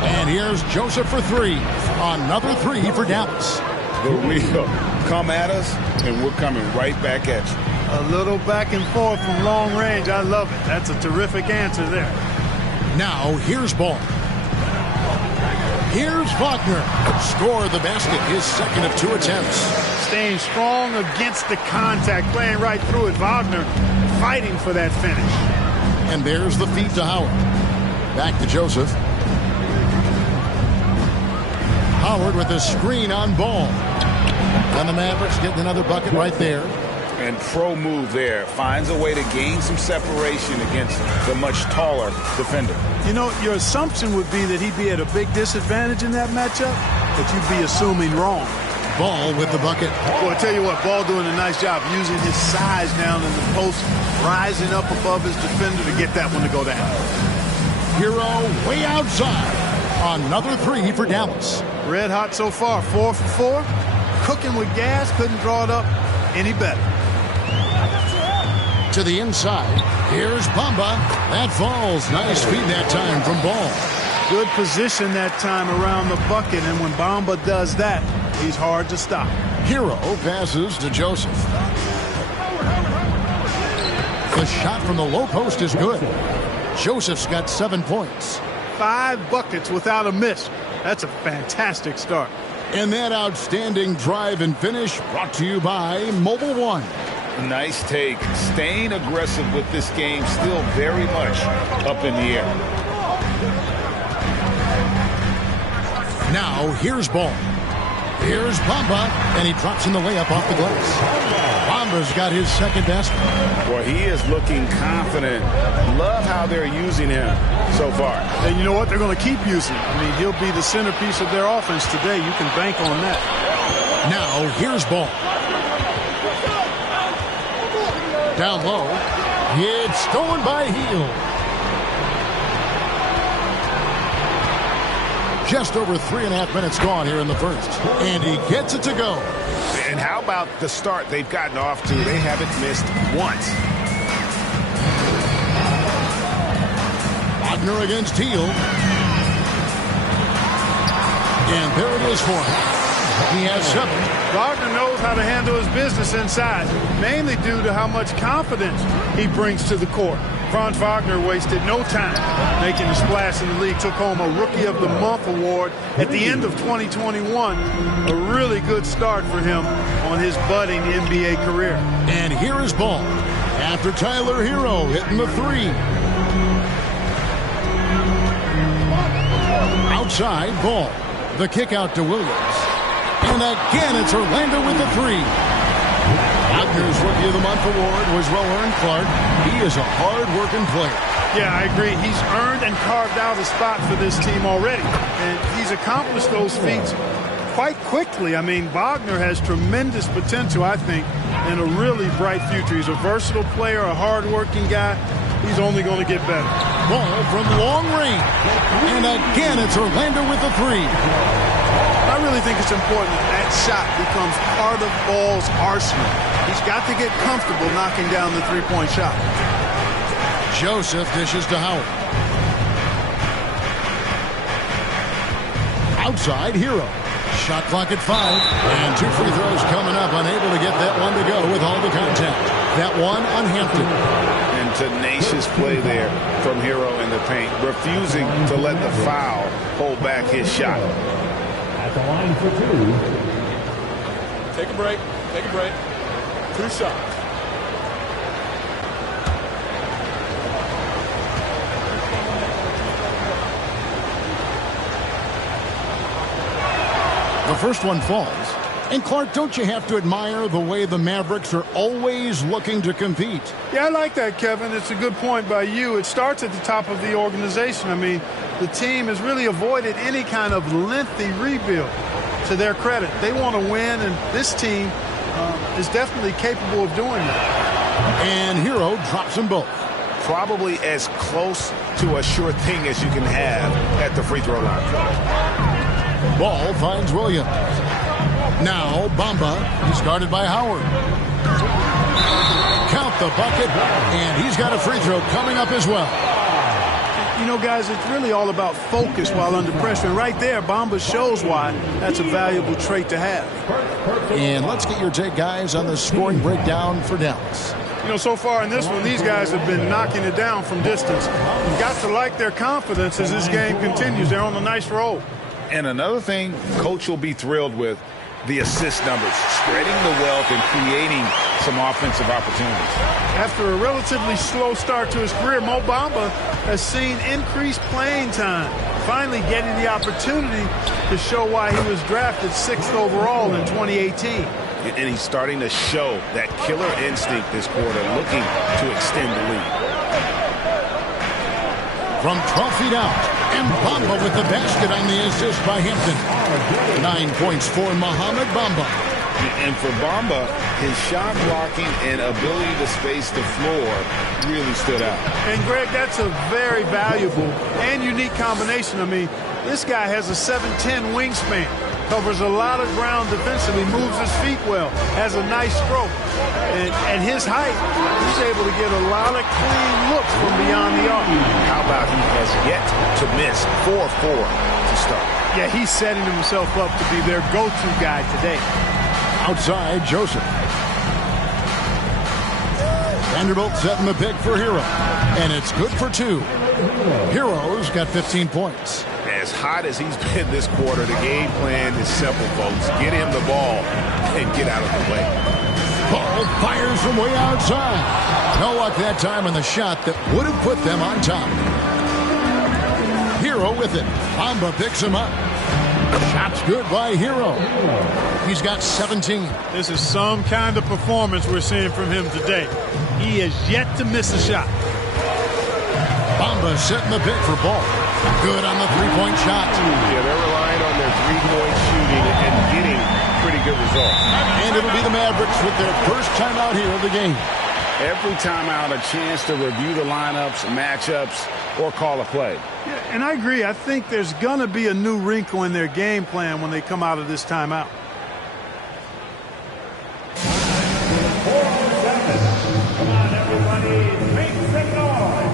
And here's Joseph for 3. Another 3 for Dallas. The real come at us, and we're coming right back at you. A little back and forth from long range. I love it. That's a terrific answer there. Now, here's Ball. Here's Wagner. Score the basket, his second of 2 attempts. Staying strong against the contact, playing right through it. Wagner fighting for that finish. And there's the feed to Howard. Back to Joseph. Howard with a screen on Ball. And the Mavericks getting another bucket right there. And pro move there. Finds a way to gain some separation against the much taller defender. You know, your assumption would be that he'd be at a big disadvantage in that matchup, but you'd be assuming wrong. Ball with the bucket. Well, I tell you what, Ball doing a nice job using his size down in the post, rising up above his defender to get that one to go down. Hero way outside. Another 3 for Dallas. Red hot so far, 4 for 4. Cooking with gas, couldn't draw it up any better. To the inside. Here's Bamba. That falls. Nice feed that time from Ball. Good position that time around the bucket, and when Bamba does that, he's hard to stop. Hero passes to Joseph. The shot from the low post is good. Joseph's got 7 points. 5 buckets without a miss. That's a fantastic start. And that outstanding drive and finish brought to you by Mobile One. Nice take. Staying aggressive with this game, still very much up in the air. Now, here's Ball. Here's Bamba, and he drops in the layup off the glass. Bamba's got his second basket. Boy, he is looking confident. Love how they're using him so far. And you know what? They're going to keep using him. I mean, he'll be the centerpiece of their offense today. You can bank on that. Now, here's Ball. Down low. It's stolen by Hield. Just over 3.5 minutes gone here in the first. And he gets it to go. And how about the start they've gotten off to? They haven't missed once. Wagner against Hield. And there it is for him. He has 7. Wagner knows how to handle his business inside, mainly due to how much confidence he brings to the court. Franz Wagner wasted no time making a splash in the league, took home a Rookie of the Month award at the end of 2021. A really good start for him on his budding NBA career. And here is Ball after Tyler Hero hitting the three. Outside, Ball. The kick out to Williams. And again, it's Orlando with the three. Wagner's Rookie of the Month award was well-earned, Clark. He is a hard-working player. Yeah, I agree. He's earned and carved out a spot for this team already. And he's accomplished those feats quite quickly. I mean, Wagner has tremendous potential, I think, and a really bright future. He's a versatile player, a hard-working guy. He's only going to get better. Ball from long range. And again, it's Orlando with the three. I really think it's important that shot becomes part of Ball's arsenal. He's got to get comfortable knocking down the three-point shot. Joseph dishes to Howard. Outside, Hero. Shot clock at 5. And 2 free throws coming up. Unable to get that one to go with all the contact. That one on Hampton. And tenacious play there from Hero in the paint. Refusing to let the foul hold back his shot. At the line for 2. Take a break. Take a break. 2 shots. The first one falls. And Clark, don't you have to admire the way the Mavericks are always looking to compete? Yeah, I like that, Kevin. It's a good point by you. It starts at the top of the organization. I mean, the team has really avoided any kind of lengthy rebuild. To their credit, they want to win, and this team is definitely capable of doing that. And Hero drops them both. Probably as close to a sure thing as you can have at the free throw line. Ball finds Williams. Now Bamba is guarded by Howard. Count the bucket, and he's got a free throw coming up as well. You know, guys, it's really all about focus while under pressure. And right there, Bamba shows why that's a valuable trait to have. And let's get your take, guys, on the scoring breakdown for Dallas. You know, so far in this one, these guys have been knocking it down from distance. You've got to like their confidence as this game continues. They're on a nice roll. And another thing Coach will be thrilled with, the assist numbers, spreading the wealth and creating some offensive opportunities. After a relatively slow start to his career, Mo Bamba has seen increased playing time, finally getting the opportunity to show why he was drafted 6th overall in 2018. And he's starting to show that killer instinct this quarter, looking to extend the lead. From 12 feet out, and Bamba with the basket on the assist by Hampton. 9 points for Mohamed Bamba. And for Bamba, his shot blocking and ability to space the floor really stood out. And, Greg, that's a very valuable and unique combination. I mean, this guy has a 7'10" wingspan, covers a lot of ground defensively, moves his feet well, has a nice stroke. And at his height, he's able to get a lot of clean looks from beyond the arc. How about he has yet to miss 4-4 to start? Yeah, he's setting himself up to be their go-to guy today. Outside, Joseph. Vanderbilt setting the pick for Hero. And it's good for 2. Hero's got 15 points. As hot as he's been this quarter, the game plan is simple, folks. Get him the ball and get out of the way. Ball fires from way outside. No luck that time on the shot that would have put them on top. Hero with it. Bamba picks him up. Shot's good by Hero. He's got 17. This is some kind of performance we're seeing from him today. He has yet to miss a shot. Bamba setting the pick for Ball. Good on the three-point shot. Yeah, they're relying on their three-point shooting and getting pretty good results. And it'll be the Mavericks with their first timeout here of the game. Every timeout, a chance to review the lineups, matchups, or call a play. Yeah, and I agree. I think there's going to be a new wrinkle in their game plan when they come out of this timeout. Come on, everybody, make some noise.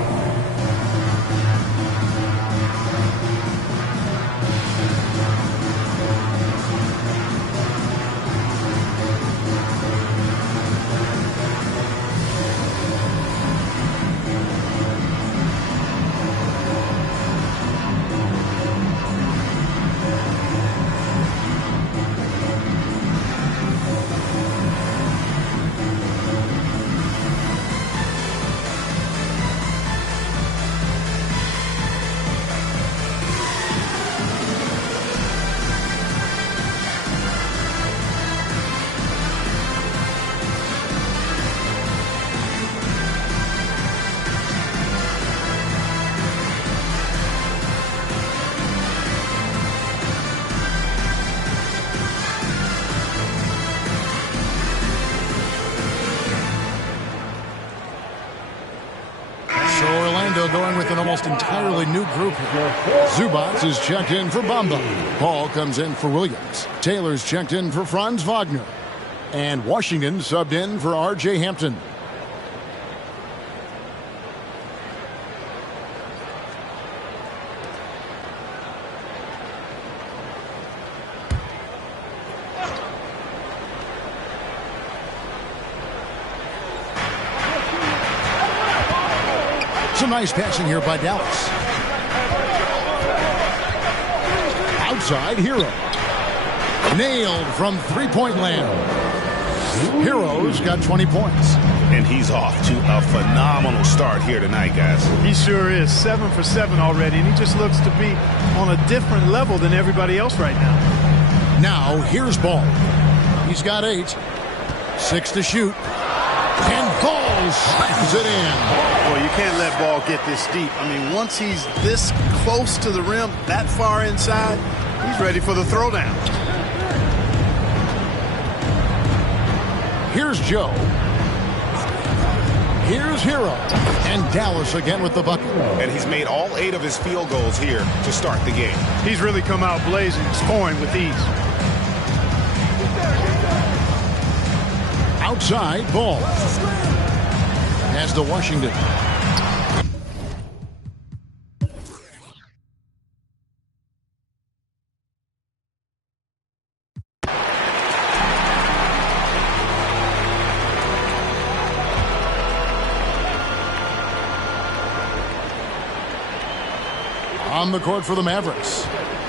Vanderbilt going with an almost entirely new group here. Zubats is checked in for Wnba. Paul comes in for Williams. Taylor's checked in for Franz Wagner. And Washington subbed in for R.J. Hampton. Some nice passing here by Dallas. Outside, Hero. Nailed from three-point land. Hero's got 20 points. And he's off to a phenomenal start here tonight, guys. He sure is. 7 for 7 already, and he just looks to be on a different level than everybody else right now. Now, here's Ball. He's got 8. 6 to shoot. And Ball slams it in. Well, you can't let Ball get this deep. I mean, once he's this close to the rim, that far inside, he's ready for the throwdown. Here's Joe. Here's Hero. And Dallas again with the bucket. And he's made all 8 of his field goals here to start the game. He's really come out blazing, scoring with ease. Outside, Ball. As to Washington. On the court for the Mavericks.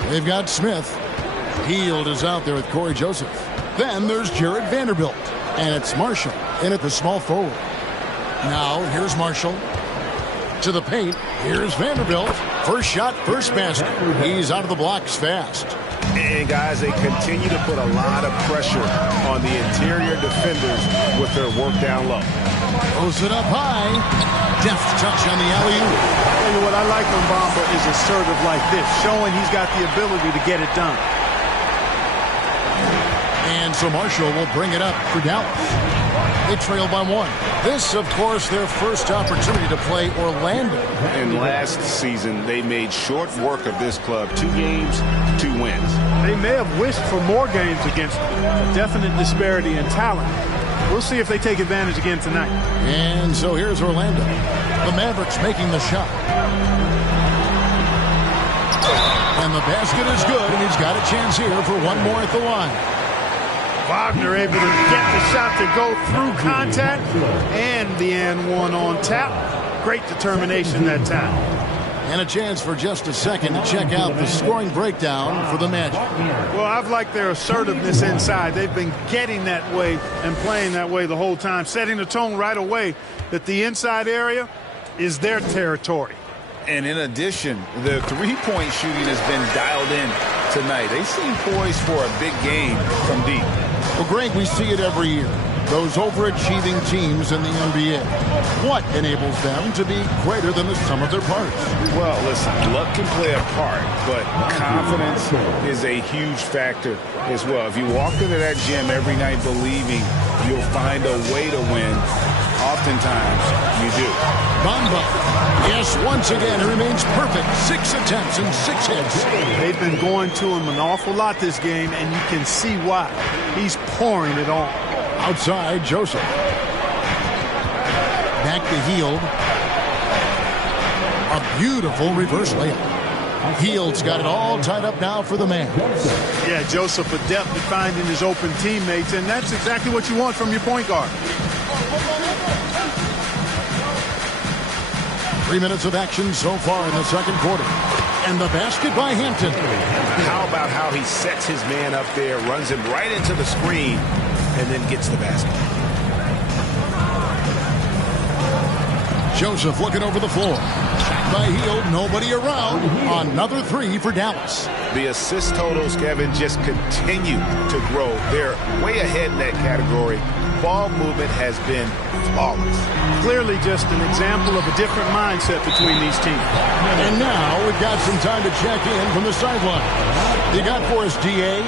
They've got Smith. Hield is out there with Corey Joseph. Then there's Jared Vanderbilt. And it's Marshall in at the small forward. Now here's Marshall. To the paint. Here's Vanderbilt. First shot, first basket. He's out of the blocks fast. And guys, they continue to put a lot of pressure on the interior defenders with their work down low. Throws it up high. Deft touch on the alley-oop. Tell you what I like when Wnba is assertive like this, showing he's got the ability to get it done. And so Marshall will bring it up for Dallas. They trail by 1. This, of course, their first opportunity to play Orlando. And last season, they made short work of this club. 2 games, 2 wins. They may have wished for more games against them. A definite disparity in talent. We'll see if they take advantage again tonight. And so here's Orlando. The Mavericks making the shot. And the basket is good, and he's got a chance here for one more at the line. Wagner able to get the shot to go through contact and the and one on tap. Great determination that time. And a chance for just a second to check out the scoring breakdown for the Magic. Well, I've liked their assertiveness inside. They've been getting that way and playing that way the whole time, setting the tone right away that the inside area is their territory. And in addition, the three-point shooting has been dialed in tonight. They seem poised for a big game from deep. Well, Greg, we see it every year. Those overachieving teams in the NBA. What enables them to be greater than the sum of their parts? Well, listen, luck can play a part, but confidence is a huge factor as well. If you walk into that gym every night believing you'll find a way to win, oftentimes you do. Wnba, yes, once again, he remains perfect. 6 attempts and 6 hits. They've been going to him an awful lot this game, and you can see why. He's pouring it on. Outside, Joseph. Back to Hield. A beautiful reverse layup. Hield's got it all tied up now for the man. Yeah, Joseph adept at finding his open teammates, and that's exactly what you want from your point guard. 3 minutes of action so far in the second quarter. And the basket by Hampton. How about how he sets his man up there, runs him right into the screen, and then gets the basket. Joseph looking over the floor. By Hield, nobody around. Another 3 for Dallas. The assist totals, Kevin, just continue to grow. They're way ahead in that category. Ball movement has been flawless. Clearly just an example of a different mindset between these teams. And now we've got some time to check in from the sideline. You got for us, DA?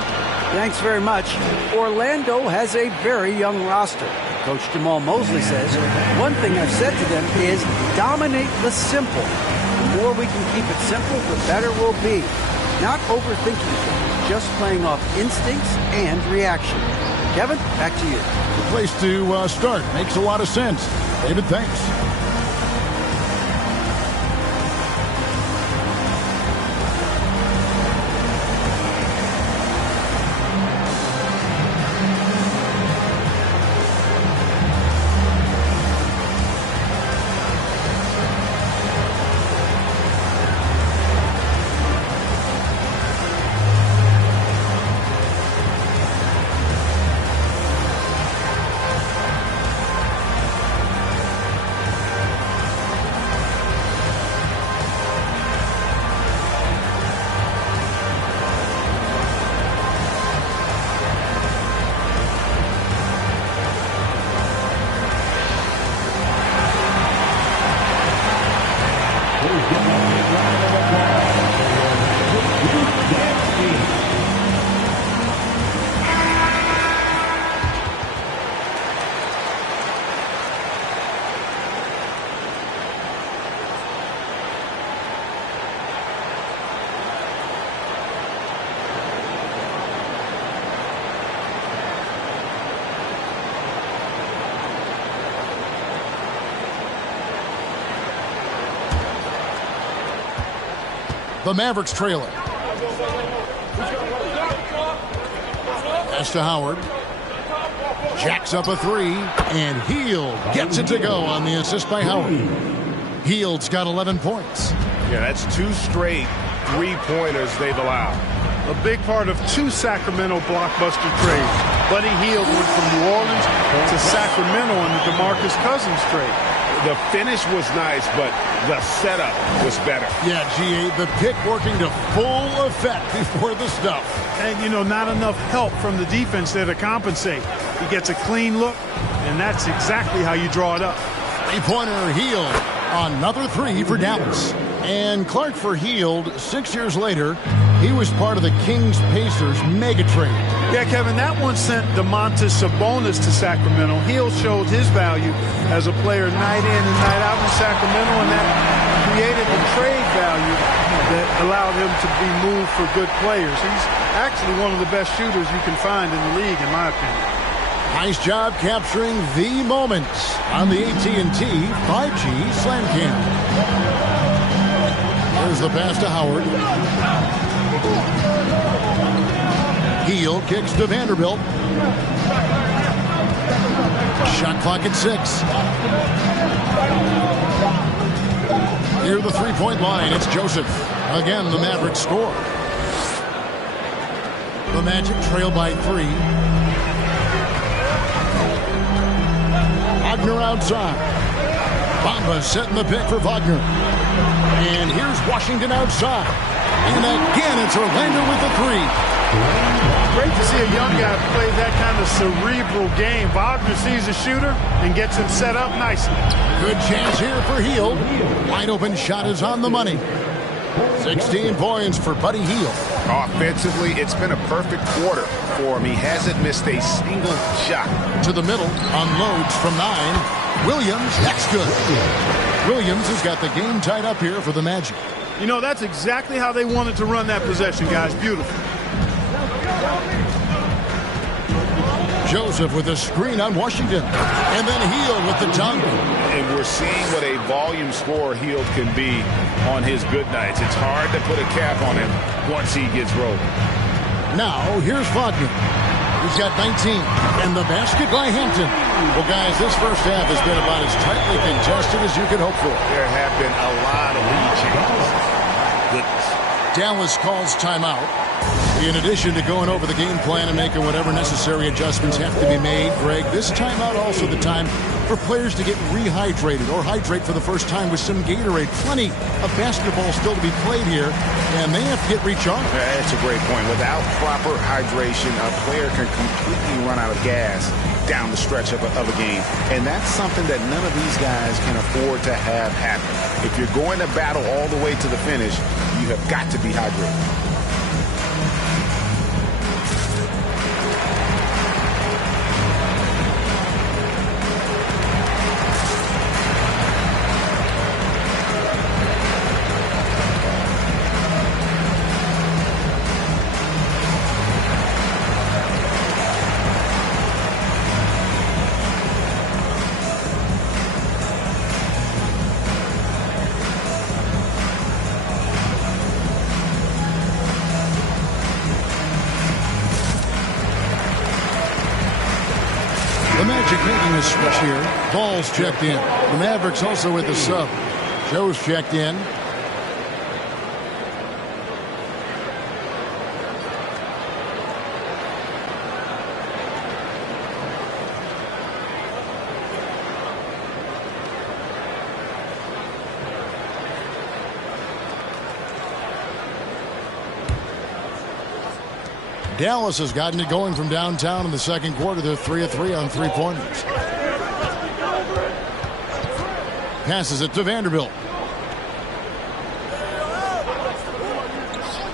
Thanks very much. Orlando has a very young roster. Coach Jamal Mosley says, one thing I've said to them is dominate the simple. The more we can keep it simple, the better we'll be. Not overthinking things, just playing off instincts and reaction. Kevin, back to you. The place to start. Makes a lot of sense. David, thanks. The Mavericks trailing. Pass to Howard. Jacks up a three, and Hield gets it to go on the assist by Howard. Hield's got 11 points. Yeah, that's 2 straight three-pointers they've allowed. A big part of 2 Sacramento blockbuster trades. Buddy Hield went from New Orleans to Sacramento in the DeMarcus Cousins trade. The finish was nice, but the setup was better. Yeah, G.A., the pick working to full effect before the stuff. And, you know, not enough help from the defense there to compensate. He gets a clean look, and that's exactly how you draw it up. Three-pointer Hield. Another 3 for Dallas. And Clark for Hield, 6 years later, he was part of the Kings-Pacers mega trade. Yeah, Kevin, that one sent Domantas Sabonis to Sacramento. Hield showed his value as a player night in and night out in Sacramento, and that created the trade value that allowed him to be moved for good players. He's actually one of the best shooters you can find in the league, in my opinion. Nice job capturing the moments on the AT&T 5G Slam Cam. There's the pass to Howard. Hield kicks to Vanderbilt. Shot clock at 6. Near the three-point line, it's Joseph. Again, the Mavericks score. The Magic trail by 3. Wagner outside. Wnba setting the pick for Wagner. And here's Washington outside. And again, it's Orlando with the 3. Great to see a young guy play that kind of cerebral game. Wagner sees a shooter and gets him set up nicely. Good chance here for Hield. Wide open shot is on the money. 16 points for Buddy Hield. Offensively, it's been a perfect quarter for him. He hasn't missed a single shot. To the middle, unloads from 9. Williams, that's good. Williams has got the game tied up here for the Magic. You know, that's exactly how they wanted to run that possession, guys. Beautiful. Joseph with a screen on Washington. And then Hield with the dunk. And we're seeing what a volume scorer Hield can be on his good nights. It's hard to put a cap on him once he gets rolling. Now, here's Wagner. He's got 19. And the basket by Hampton. Well, guys, this first half has been about as tightly contested as you could hope for. There have been a lot of lead changes. Goodness. Dallas calls timeout. In addition to going over the game plan and making whatever necessary adjustments have to be made, Greg, this timeout also the time for players to get rehydrated or hydrate for the first time with some Gatorade. Plenty of basketball still to be played here, and they have to get recharged. That's a great point. Without proper hydration, a player can completely run out of gas down the stretch of a game. And that's something that none of these guys can afford to have happen. If you're going to battle all the way to the finish, you have got to be hydrated. making a switch here. Ball's checked in. The Mavericks also with the sub. Joe's checked in. Dallas has gotten it going from downtown in the second quarter. They're 3 of 3 on three-pointers. Passes it to Vanderbilt.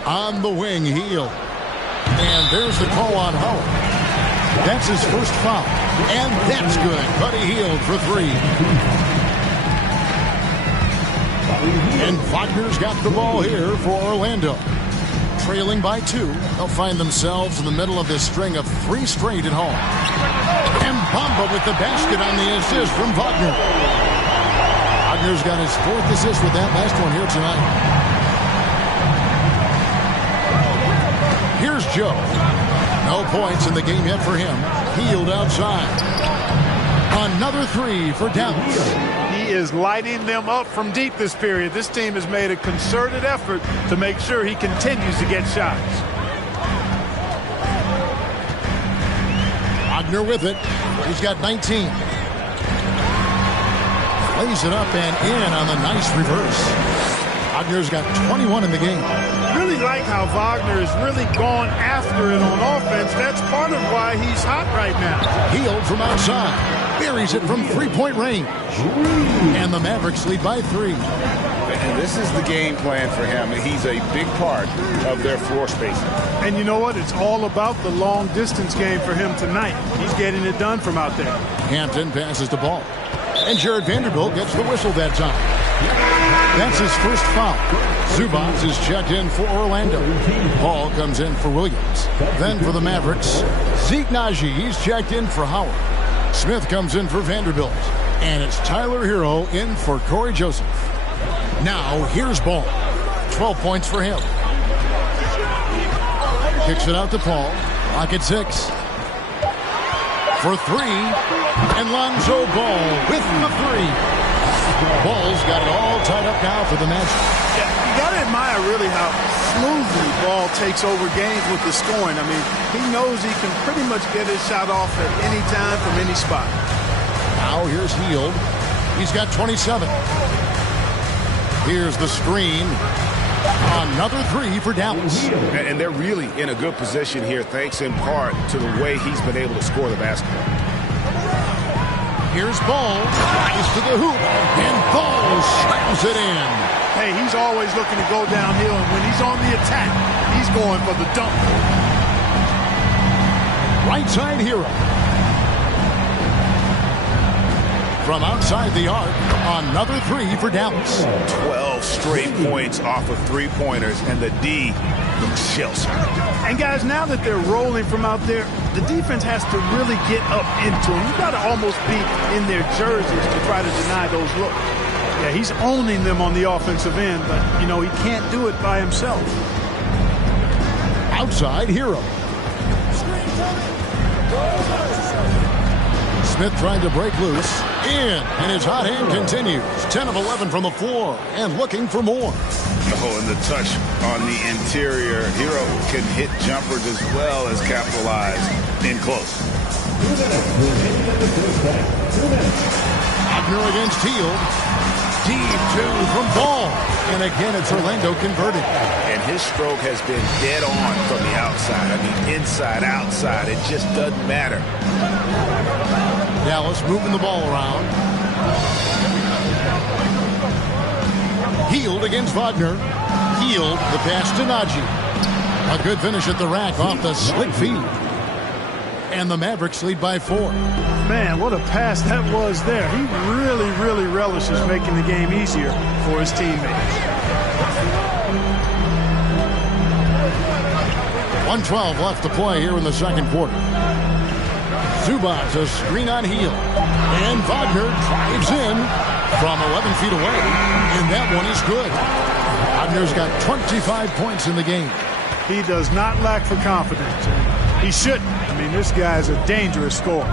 On the wing, Hield. And there's the call on Howard. That's his first foul. And that's good. Buddy Hield for 3. And Wagner's got the ball here for Orlando. Trailing by 2. They'll find themselves in the middle of this string of 3 straight at home. And Bamba with the basket on the assist from Wagner. Wagner's got his 4th assist with that last one here tonight. Here's Joe. No points in the game yet for him. Hield outside. Another 3 for Dallas. He is lighting them up from deep this period. This team has made a concerted effort to make sure he continues to get shots. Wagner with it. He's got 19. Lays it up and in on the nice reverse. Wagner's got 21 in the game. Really like how Wagner has really gone after it on offense. That's part of why he's hot right now. Hield from outside. Buries it from 3-point range. And the Mavericks lead by 3. And this is the game plan for him. He's a big part of their floor spacing. And you know what? It's all about the long distance game for him tonight. He's getting it done from out there. Hampton passes the ball. And Jared Vanderbilt gets the whistle that time. That's his first foul. Zubac is checked in for Orlando. Paul comes in for Williams. Then for the Mavericks, Zeke Naji. He's checked in for Howard. Smith comes in for Vanderbilt. And it's Tyler Hero in for Corey Joseph. Now here's Ball. 12 points for him. Kicks it out to Paul. Lock at 6. For 3. And Lonzo Ball with the 3. Ball's got it all tied up now for the Magic. Yeah, you got to admire really how smoothly Ball takes over games with the scoring. I mean, he knows he can pretty much get his shot off at any time from any spot. Now here's Hield. He's got 27. Here's the screen. Another 3 for Dallas. And they're really in a good position here, thanks in part to the way he's been able to score the basketball. Here's Ball. Rise to the hoop. And Ball slams it in. Hey, he's always looking to go downhill, and when he's on the attack, he's going for the dunk. Right side Hero. From outside the arc, another 3 for Dallas. 12 straight points off of 3-pointers, and the D looks shell-shocked. And guys, now that they're rolling from out there, the defense has to really get up into them. You got to almost be in their jerseys to try to deny those looks. Yeah, he's owning them on the offensive end, but, you know, he can't do it by himself. Outside Hero. Smith trying to break loose. In, and his hot hand continues. 10 of 11 from the floor, and looking for more. Oh, and the touch on the interior. Hero can hit jumpers as well as capitalize in close. Wagner against Hield. Deep 2 from Ball. And again, it's Orlando converting. And his stroke has been dead on from the outside. I mean, inside, outside. It just doesn't matter. Dallas moving the ball around. Hield against Wagner. Hield, the pass to Naji. A good finish at the rack off the slick feed. And the Mavericks lead by 4. Man, what a pass that was there. He really, really relishes making the game easier for his teammates. 1:12 left to play here in the second quarter. Zubac, a screen on Hield. And Wagner drives in from 11 feet away. And that one is good. Wagner's got 25 points in the game. He does not lack for confidence. He shouldn't. I mean, this guy's a dangerous scorer.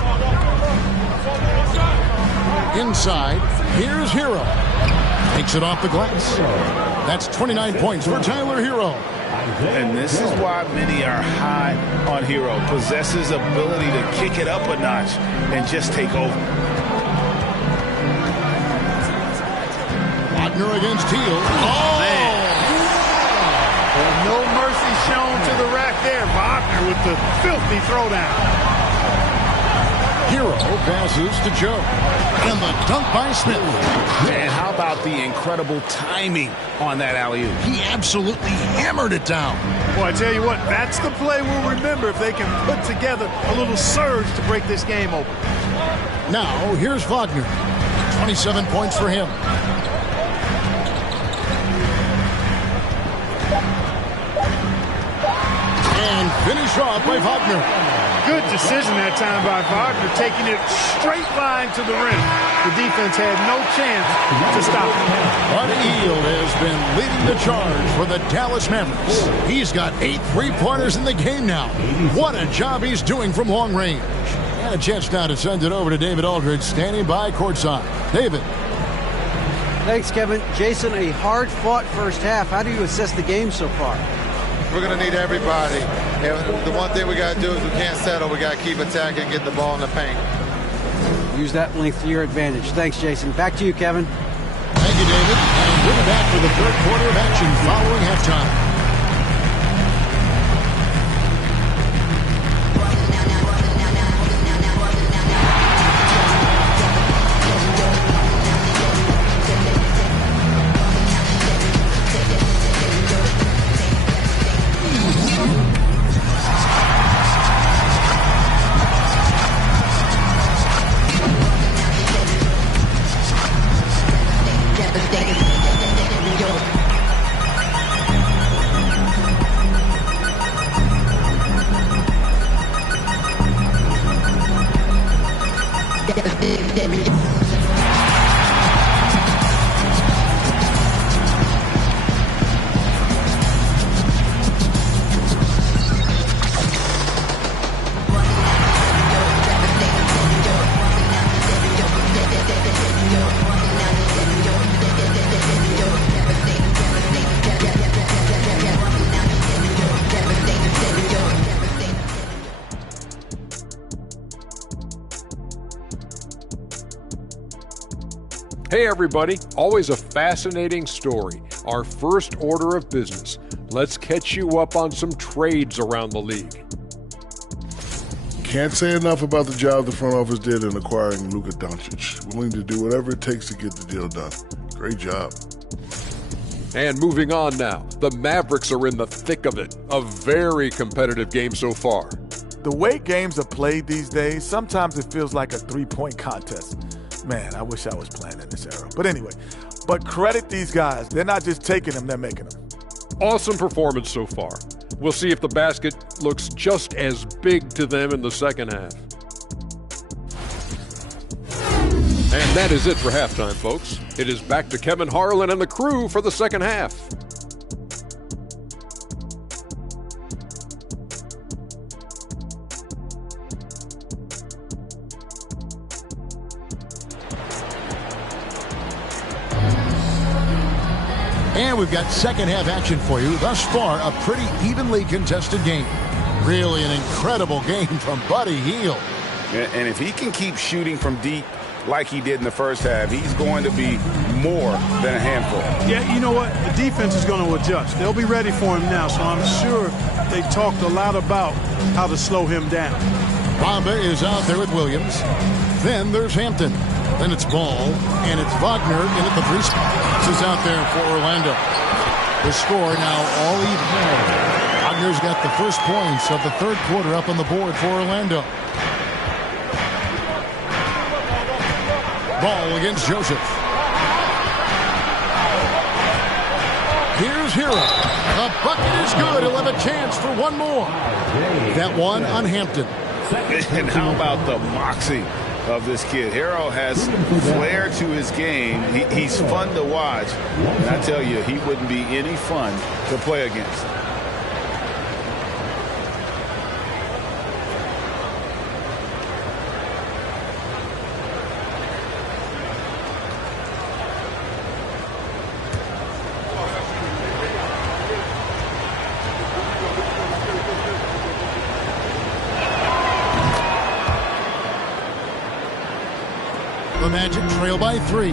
Inside, here's Hero. Takes it off the glass. That's 29 points for Tyler Hero. And this is why many are high on Hero. Possesses ability to kick it up a notch and just take over. Wagner against Teal. Oh, man. No mercy shown to the rack there. Wagner with the filthy throwdown. Hero passes to Joe. And the dunk by Smith. And how about the incredible timing on that alley-oop? He absolutely hammered it down. Well, I tell you what, that's the play we'll remember if they can put together a little surge to break this game open. Now, here's Wagner. 27 points for him. And finish off by Wagner. Good decision that time by Wagner, taking it straight line to the rim. The defense had no chance to stop him. Buddy Hield has been leading the charge for the Dallas Mavericks. He's got 8 3-pointers in the game now. What a job he's doing from long range. And a chance now to send it over to David Aldridge, standing by courtside. David. Thanks, Kevin. Jason, a hard-fought first half. How do you assess the game so far? We're going to need everybody. And the one thing we got to do is we can't settle. We got to keep attacking and get the ball in the paint. Use that length to your advantage. Thanks, Jason. Back to you, Kevin. Thank you, David. And we're back for the third quarter of action following halftime. Hey everybody, always a fascinating story. Our first order of business. Let's catch you up on some trades around the league. Can't say enough about the job the front office did in acquiring Luka Doncic. Willing to do whatever it takes to get the deal done. Great job. And moving on now, the Mavericks are in the thick of it. A very competitive game so far. The way games are played these days, sometimes it feels like a three-point contest. Man, I wish I was playing in this era. But anyway, credit these guys. They're not just taking them, they're making them. Awesome performance so far. We'll see if the basket looks just as big to them in the second half. And that is it for halftime, folks. It is back to Kevin Harlan and the crew for the second half. And we've got second half action for you. Thus far, a pretty evenly contested game. Really an incredible game from Buddy Hield. And if he can keep shooting from deep like he did in the first half, he's going to be more than a handful. Yeah, you know what? The defense is going to adjust. They'll be ready for him now, so I'm sure they talked a lot about how to slow him down. Wnba is out there with Williams. Then there's Hampton. Then it's Ball, and it's Wagner in at the three spot. This is out there for Orlando. The score now all even. Wagner's got the first points of the third quarter up on the board for Orlando. Ball against Joseph. Here's Hero. The bucket is good. He'll have a chance for one more. That one on Hampton. And how about the moxie of this kid? Hero has flair to his game. He's fun to watch. And I tell you, he wouldn't be any fun to play against. The Magic trail by 3.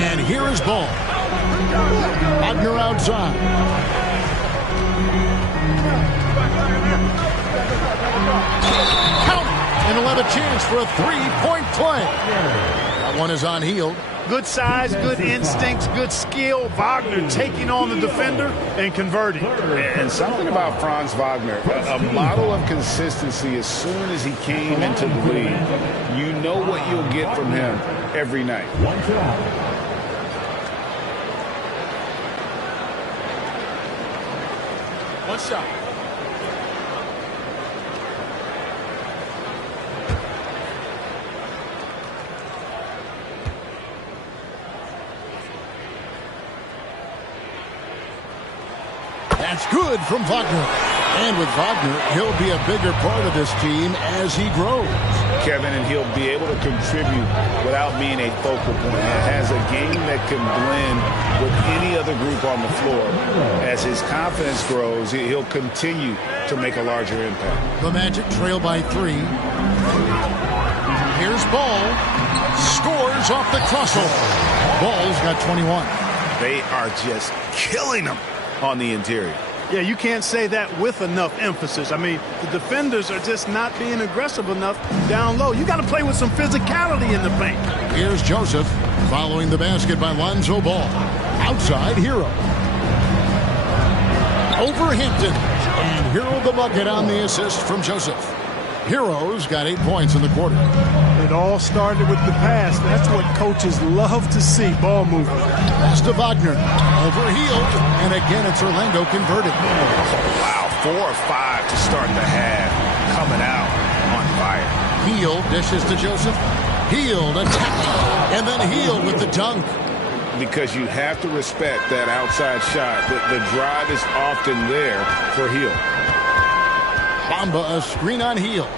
And here is ball. Wagner outside. Count! And he'll have a chance for a 3-point play. That one is on Hield. Good size, good instincts, good skill. Wagner taking on the defender and converting. And something about Franz Wagner, a model of consistency. As soon as he came into the league, you know what you'll get from him every night. One shot. That's good from Wagner. And with Wagner, he'll be a bigger part of this team as he grows. Kevin, and he'll be able to contribute without being a focal point. He has a game that can blend with any other group on the floor. As his confidence grows, he'll continue to make a larger impact. The Magic trail by 3. Here's Ball. Scores off the crossover. Ball's got 21. They are just killing them on the interior. Yeah, you can't say that with enough emphasis. I mean, the defenders are just not being aggressive enough down low. You got to play with some physicality in the paint. Here's Joseph following the basket by Lonzo Ball. Outside, Hero. Over Hampton. And Hero the bucket on the assist from Joseph. Hero's got 8 points in the quarter. It all started with the pass. That's what coaches love to see, ball movement. Pass to Wagner. Over Hield. And again, it's Orlando converting. Wow, 4 or 5 to start the half. Coming out on fire. Hield dishes to Joseph. Hield attack. And then Hield with the dunk. Because you have to respect that outside shot. The drive is often there for Hield. Bamba a screen on Hield.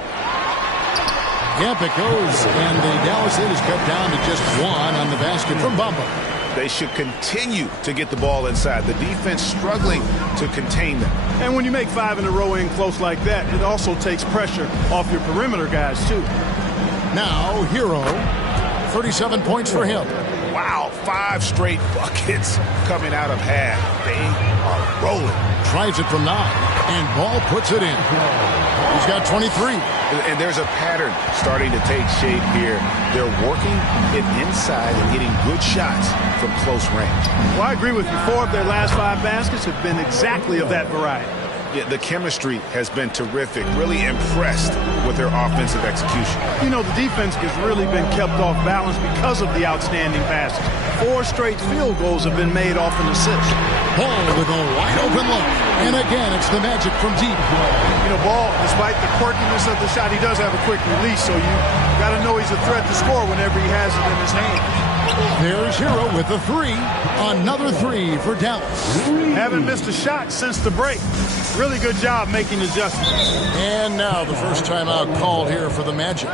Yep, it goes, and the Dallas Heat is cut down to just 1 on the basket from Bamba. They should continue to get the ball inside. The defense struggling to contain them. And when you make 5 in a row in close like that, it also takes pressure off your perimeter guys, too. Now, Hero, 37 points for him. Wow, 5 straight buckets coming out of half. They are rolling. Tries it from 9, and Ball puts it in. He's got 23. And there's a pattern starting to take shape here. They're working it inside and getting good shots from close range. Well, I agree with you. 4 of their last 5 baskets have been exactly of that variety. Yeah, the chemistry has been terrific. Really impressed with their offensive execution. You know, the defense has really been kept off balance because of the outstanding passes. 4 straight field goals have been made off an assist. Ball with a wide open look. And again, it's the Magic from deep. You know, Ball, despite the quirkiness of the shot, he does have a quick release, so you got to know he's a threat to score whenever he has it in his hand. There's Hero with a 3. Another 3 for Dallas. Haven't missed a shot since the break. Really good job making adjustments. And now the first timeout called here for the Magic.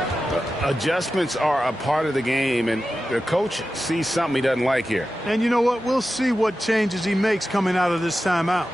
Adjustments are a part of the game, and the coach sees something he doesn't like here. And you know what? We'll see what changes he makes coming out of this timeout.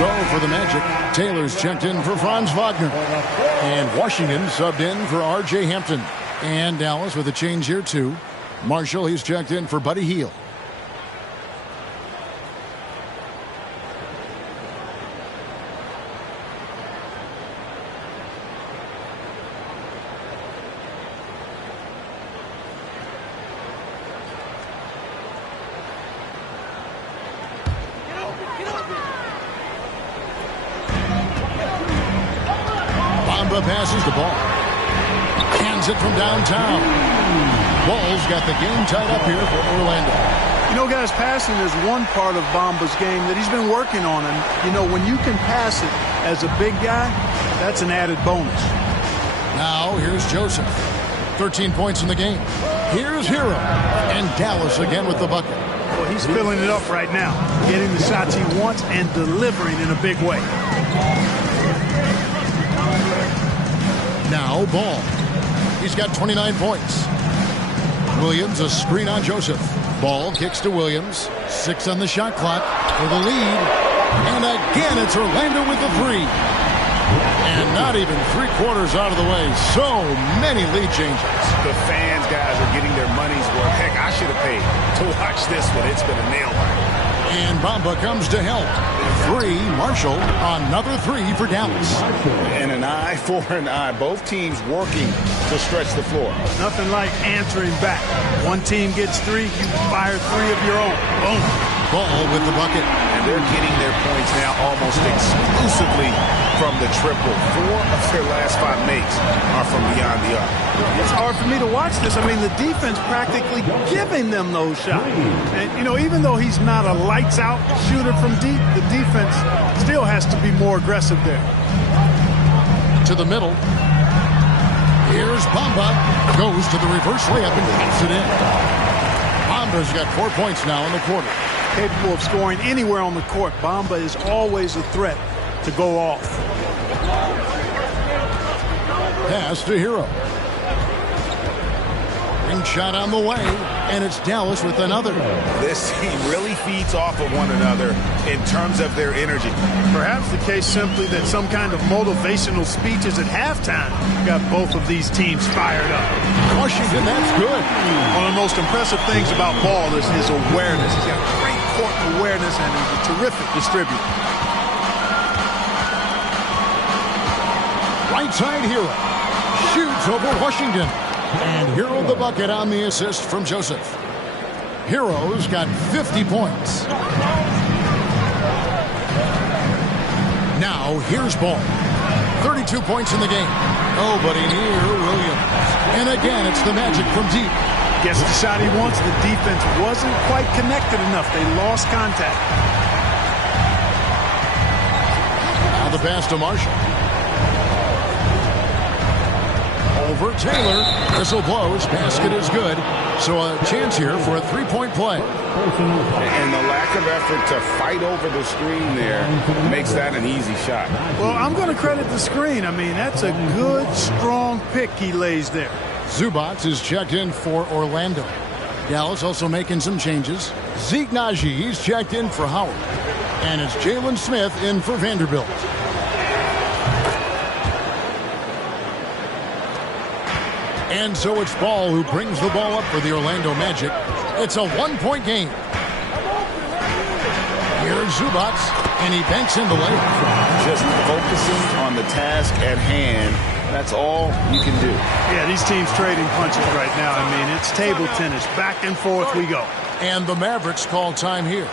So for the Magic, Taylor's checked in for Franz Wagner. And Washington subbed in for R.J. Hampton. And Dallas with a change here too. Marshall, he's checked in for Buddy Hield. Wnba passes the ball. Hands it from downtown. Ball's got the game tied up here for Orlando. You know, guys, passing is one part of Bamba's game that he's been working on. And, you know, when you can pass it as a big guy, that's an added bonus. Now, here's Joseph. 13 points in the game. Here's Hero. And Dallas again with the bucket. Well, he's filling it up right now, getting the shots he wants and delivering in a big way. Now, Ball. He's got 29 points. Williams, a screen on Joseph. Ball kicks to Williams. 6 on the shot clock for the lead. And again, it's Orlando with the 3. And not even 3/4 out of the way. So many lead changes. The fans, guys, are getting their money's worth. Heck, I should have paid to watch this one. It's been a nail-biter. And Bamba comes to help. 3, Marshall, another 3 for Dallas. And an eye for an eye. Both teams working to stretch the floor. Nothing like answering back. One team gets 3, you fire 3 of your own. Boom. Ball with the bucket. And they're getting their points now almost exclusively from the triple. 4 of their last 5 makes are from beyond the arc. It's hard for me to watch this. I mean, the defense practically giving them those shots. And, you know, even though he's not a lights-out shooter from deep, the defense still has to be more aggressive there. To the middle. Here's Bamba. Goes to the reverse layup and pops it in. Bamba's got 4 points now in the quarter. Capable of scoring anywhere on the court. Bamba is always a threat to go off. Pass to Hero. Ring shot on the way, and it's Dallas with another. This team really feeds off of one another in terms of their energy. Perhaps the case simply that some kind of motivational speeches at halftime got both of these teams fired up. Washington, that's good. One of the most impressive things about Ball is his awareness. He's got great court awareness, and he's a terrific distributor. Right side Hero. Shoots over Washington. And Hero the bucket on the assist from Joseph. Hero's got 50 points. Now here's Ball. 32 points in the game. Nobody near Williams. And again, it's the Magic from deep. Gets the shot he wants. The defense wasn't quite connected enough. They lost contact. Now the pass to Marshall. Over Taylor. Whistle blows. Basket is good. So a chance here for a three-point play. And the lack of effort to fight over the screen there makes that an easy shot. Well, I'm going to credit the screen. I mean, that's a good, strong pick he lays there. Zubac is checked in for Orlando. Dallas also making some changes. Zeke Naji, he's checked in for Howard. And it's Jalen Smith in for Vanderbilt. And so it's Ball who brings the ball up for the Orlando Magic. It's a one-point game. Here's Zubac, and he banks in the layup. Just focusing on the task at hand. That's all you can do. Yeah, these teams trading punches right now. I mean, it's table tennis. Back and forth we go. And the Mavericks call time here.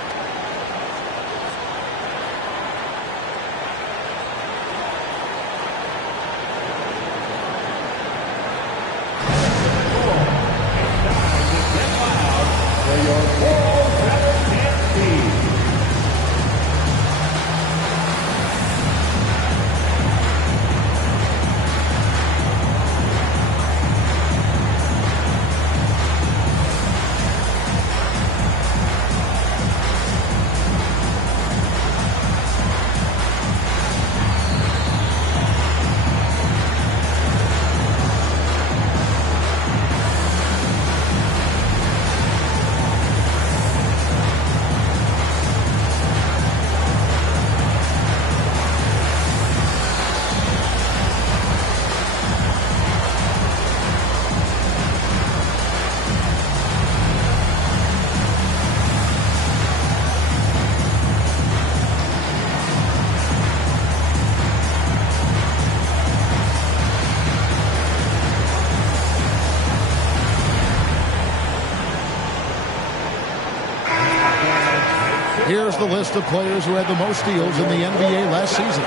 list of players who had the most steals in the NBA last season.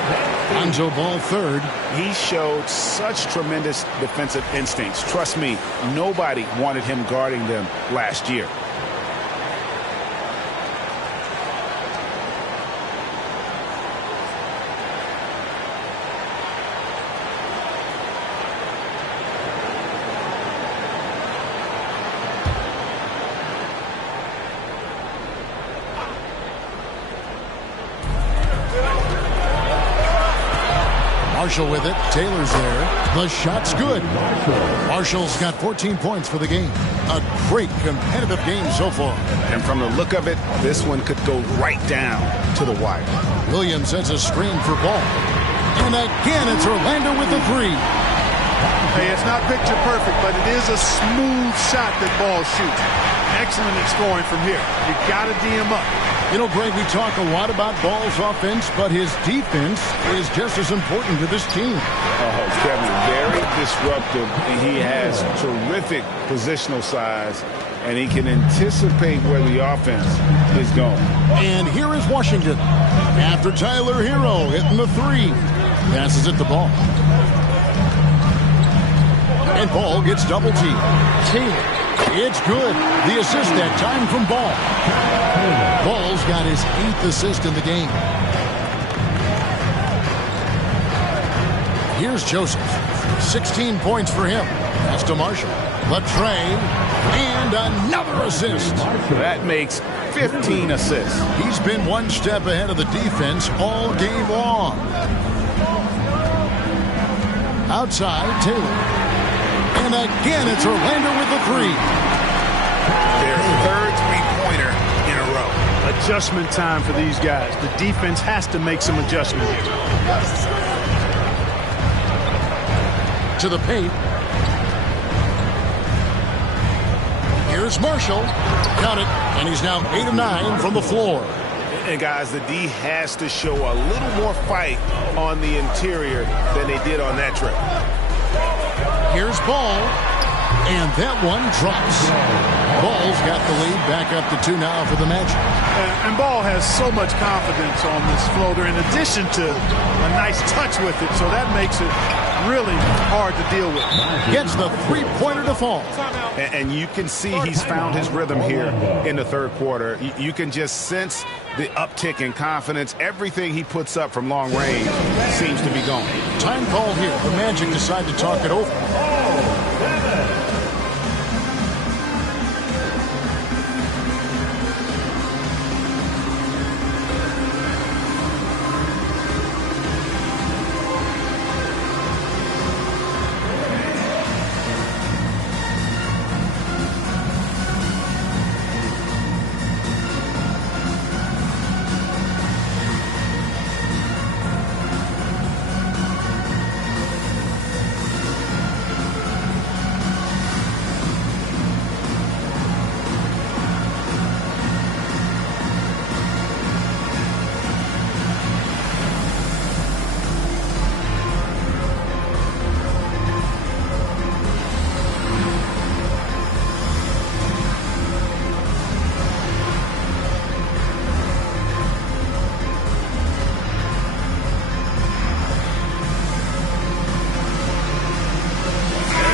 Lonzo Ball third. He showed such tremendous defensive instincts. Trust me, nobody wanted him guarding them last year. Marshall with it. Taylor's there. The shot's good. Marshall's got 14 points for the game. A great competitive game so far. And from the look of it, this one could go right down to the wire. Williams sets a screen for Ball. And again, it's Orlando with the three. Hey, it's not picture perfect, but it is a smooth shot that Ball shoots. Excellent at scoring from here. You got to D him up. You know, Greg, we talk a lot about Ball's offense, but his defense is just as important to this team. Oh, Kevin, very disruptive. He has terrific positional size, and he can anticipate where the offense is going. And here is Washington. After Tyler Hero hitting the three. Passes it to Ball. And Ball gets double teamed. Taylor. It's good. The assist that time from Ball. Ball's got his 8th assist in the game. Here's Joseph. 16 points for him. That's to Marshall. Latre. And another assist. That makes 15 assists. He's been one step ahead of the defense all game long. Outside, Taylor. And again, it's Orlando with the three. Their third three-pointer in a row. Adjustment time for these guys. The defense has to make some adjustments. To the paint. Here's Marshall. Count it. And he's now 8 of 9 from the floor. And guys, the D has to show a little more fight on the interior than they did on that trip. Here's Ball. And that one drops. Ball's got the lead back up to 2 now for the Magic. And Ball has so much confidence on this floater in addition to a nice touch with it, so that makes it really hard to deal with. Gets the three-pointer to fall. And you can see he's found his rhythm here in the third quarter. You can just sense the uptick in confidence. Everything he puts up from long range seems to be going. Time call here. The Magic decide to talk it over.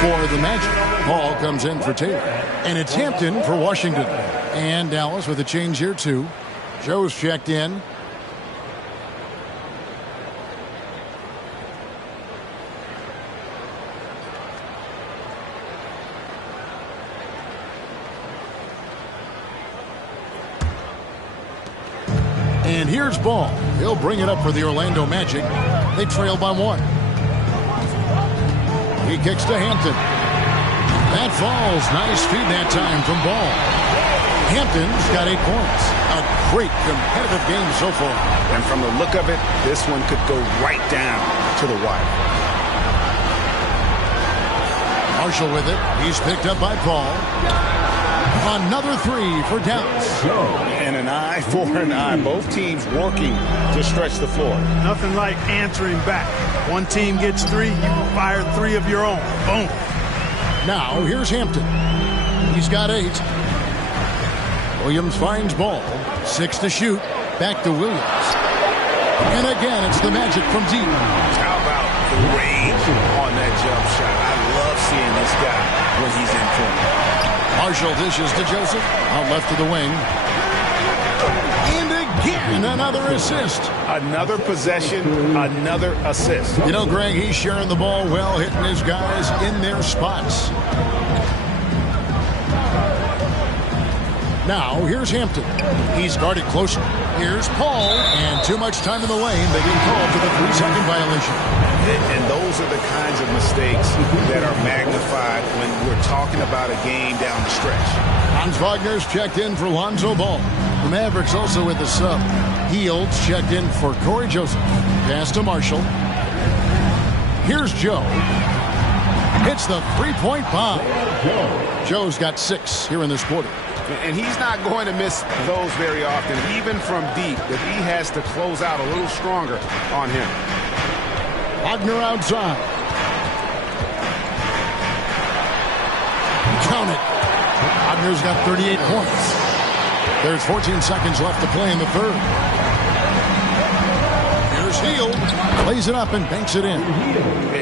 For the Magic, Ball comes in for Taylor. And it's Hampton for Washington. And Dallas with a change here, too. Joe's checked in. And here's Ball. He'll bring it up for the Orlando Magic. They trail by 1. He kicks to Hampton. That falls. Nice feed that time from Ball. Hampton's got 8 points. A great competitive game so far. And from the look of it, this one could go right down to the wire. Marshall with it. He's picked up by Ball. Another 3 for Dallas. And an eye for an eye. Both teams working to stretch the floor. Nothing like answering back. One team gets 3, you fire 3 of your own. Boom. Now, here's Hampton. He's got 8. Williams finds Ball. 6 to shoot. Back to Williams. And again, it's the Magic from deep. How about the range on that jump shot? I love seeing this guy when he's in form. Marshall dishes to Joseph. Out left to the wing. And again, another assist. Another possession, another assist. You know, Greg, he's sharing the ball well, hitting his guys in their spots. Now, here's Hampton. He's guarded closer. Here's Paul, and too much time in the lane. They get called for the 3-second violation. And those are the kinds of mistakes that are magnified when we're talking about a game down the stretch. Franz Wagner's checked in for Lonzo Ball. The Mavericks also with the sub. Heald's checked in for Corey Joseph. Pass to Marshall. Here's Joe. Hits the three-point bomb. Joe's got 6 here in this quarter. And he's not going to miss those very often, even from deep, but he has to close out a little stronger on him. Wagner outside. Count it. Wagner's got 38 points. There's 14 seconds left to play in the third. Here's Hield. Plays it up and banks it in.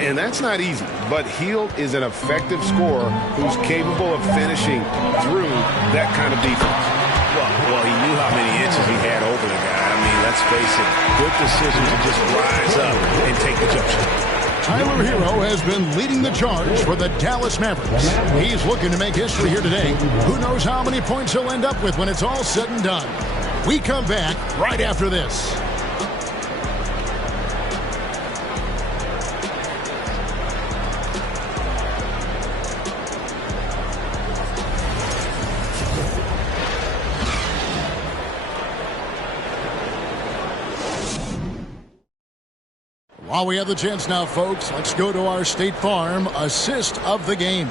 And that's not easy, but Hield is an effective scorer who's capable of finishing through that kind of defense. Well, he knew how many inches he had over the guy. I mean, let's face it, good decision to just rise up and take the jump shot. Tyler Hero has been leading the charge for the Dallas Mavericks. He's looking to make history here today. Who knows how many points he'll end up with when it's all said and done. We come back right after this. While we have the chance now, folks, let's go to our State Farm assist of the game.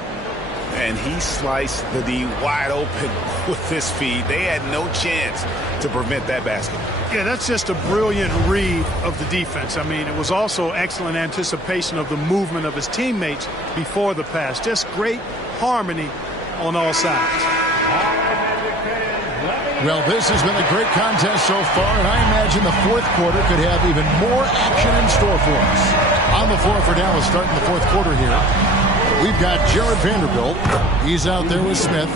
And he sliced the D wide open with his feed. They had no chance to prevent that basket. Yeah, that's just a brilliant read of the defense. I mean, it was also excellent anticipation of the movement of his teammates before the pass. Just great harmony on all sides. Well, this has been a great contest so far, and I imagine the fourth quarter could have even more action in store for us. On the floor for Dallas starting the fourth quarter here. We've got Jared Vanderbilt. He's out there with Smith.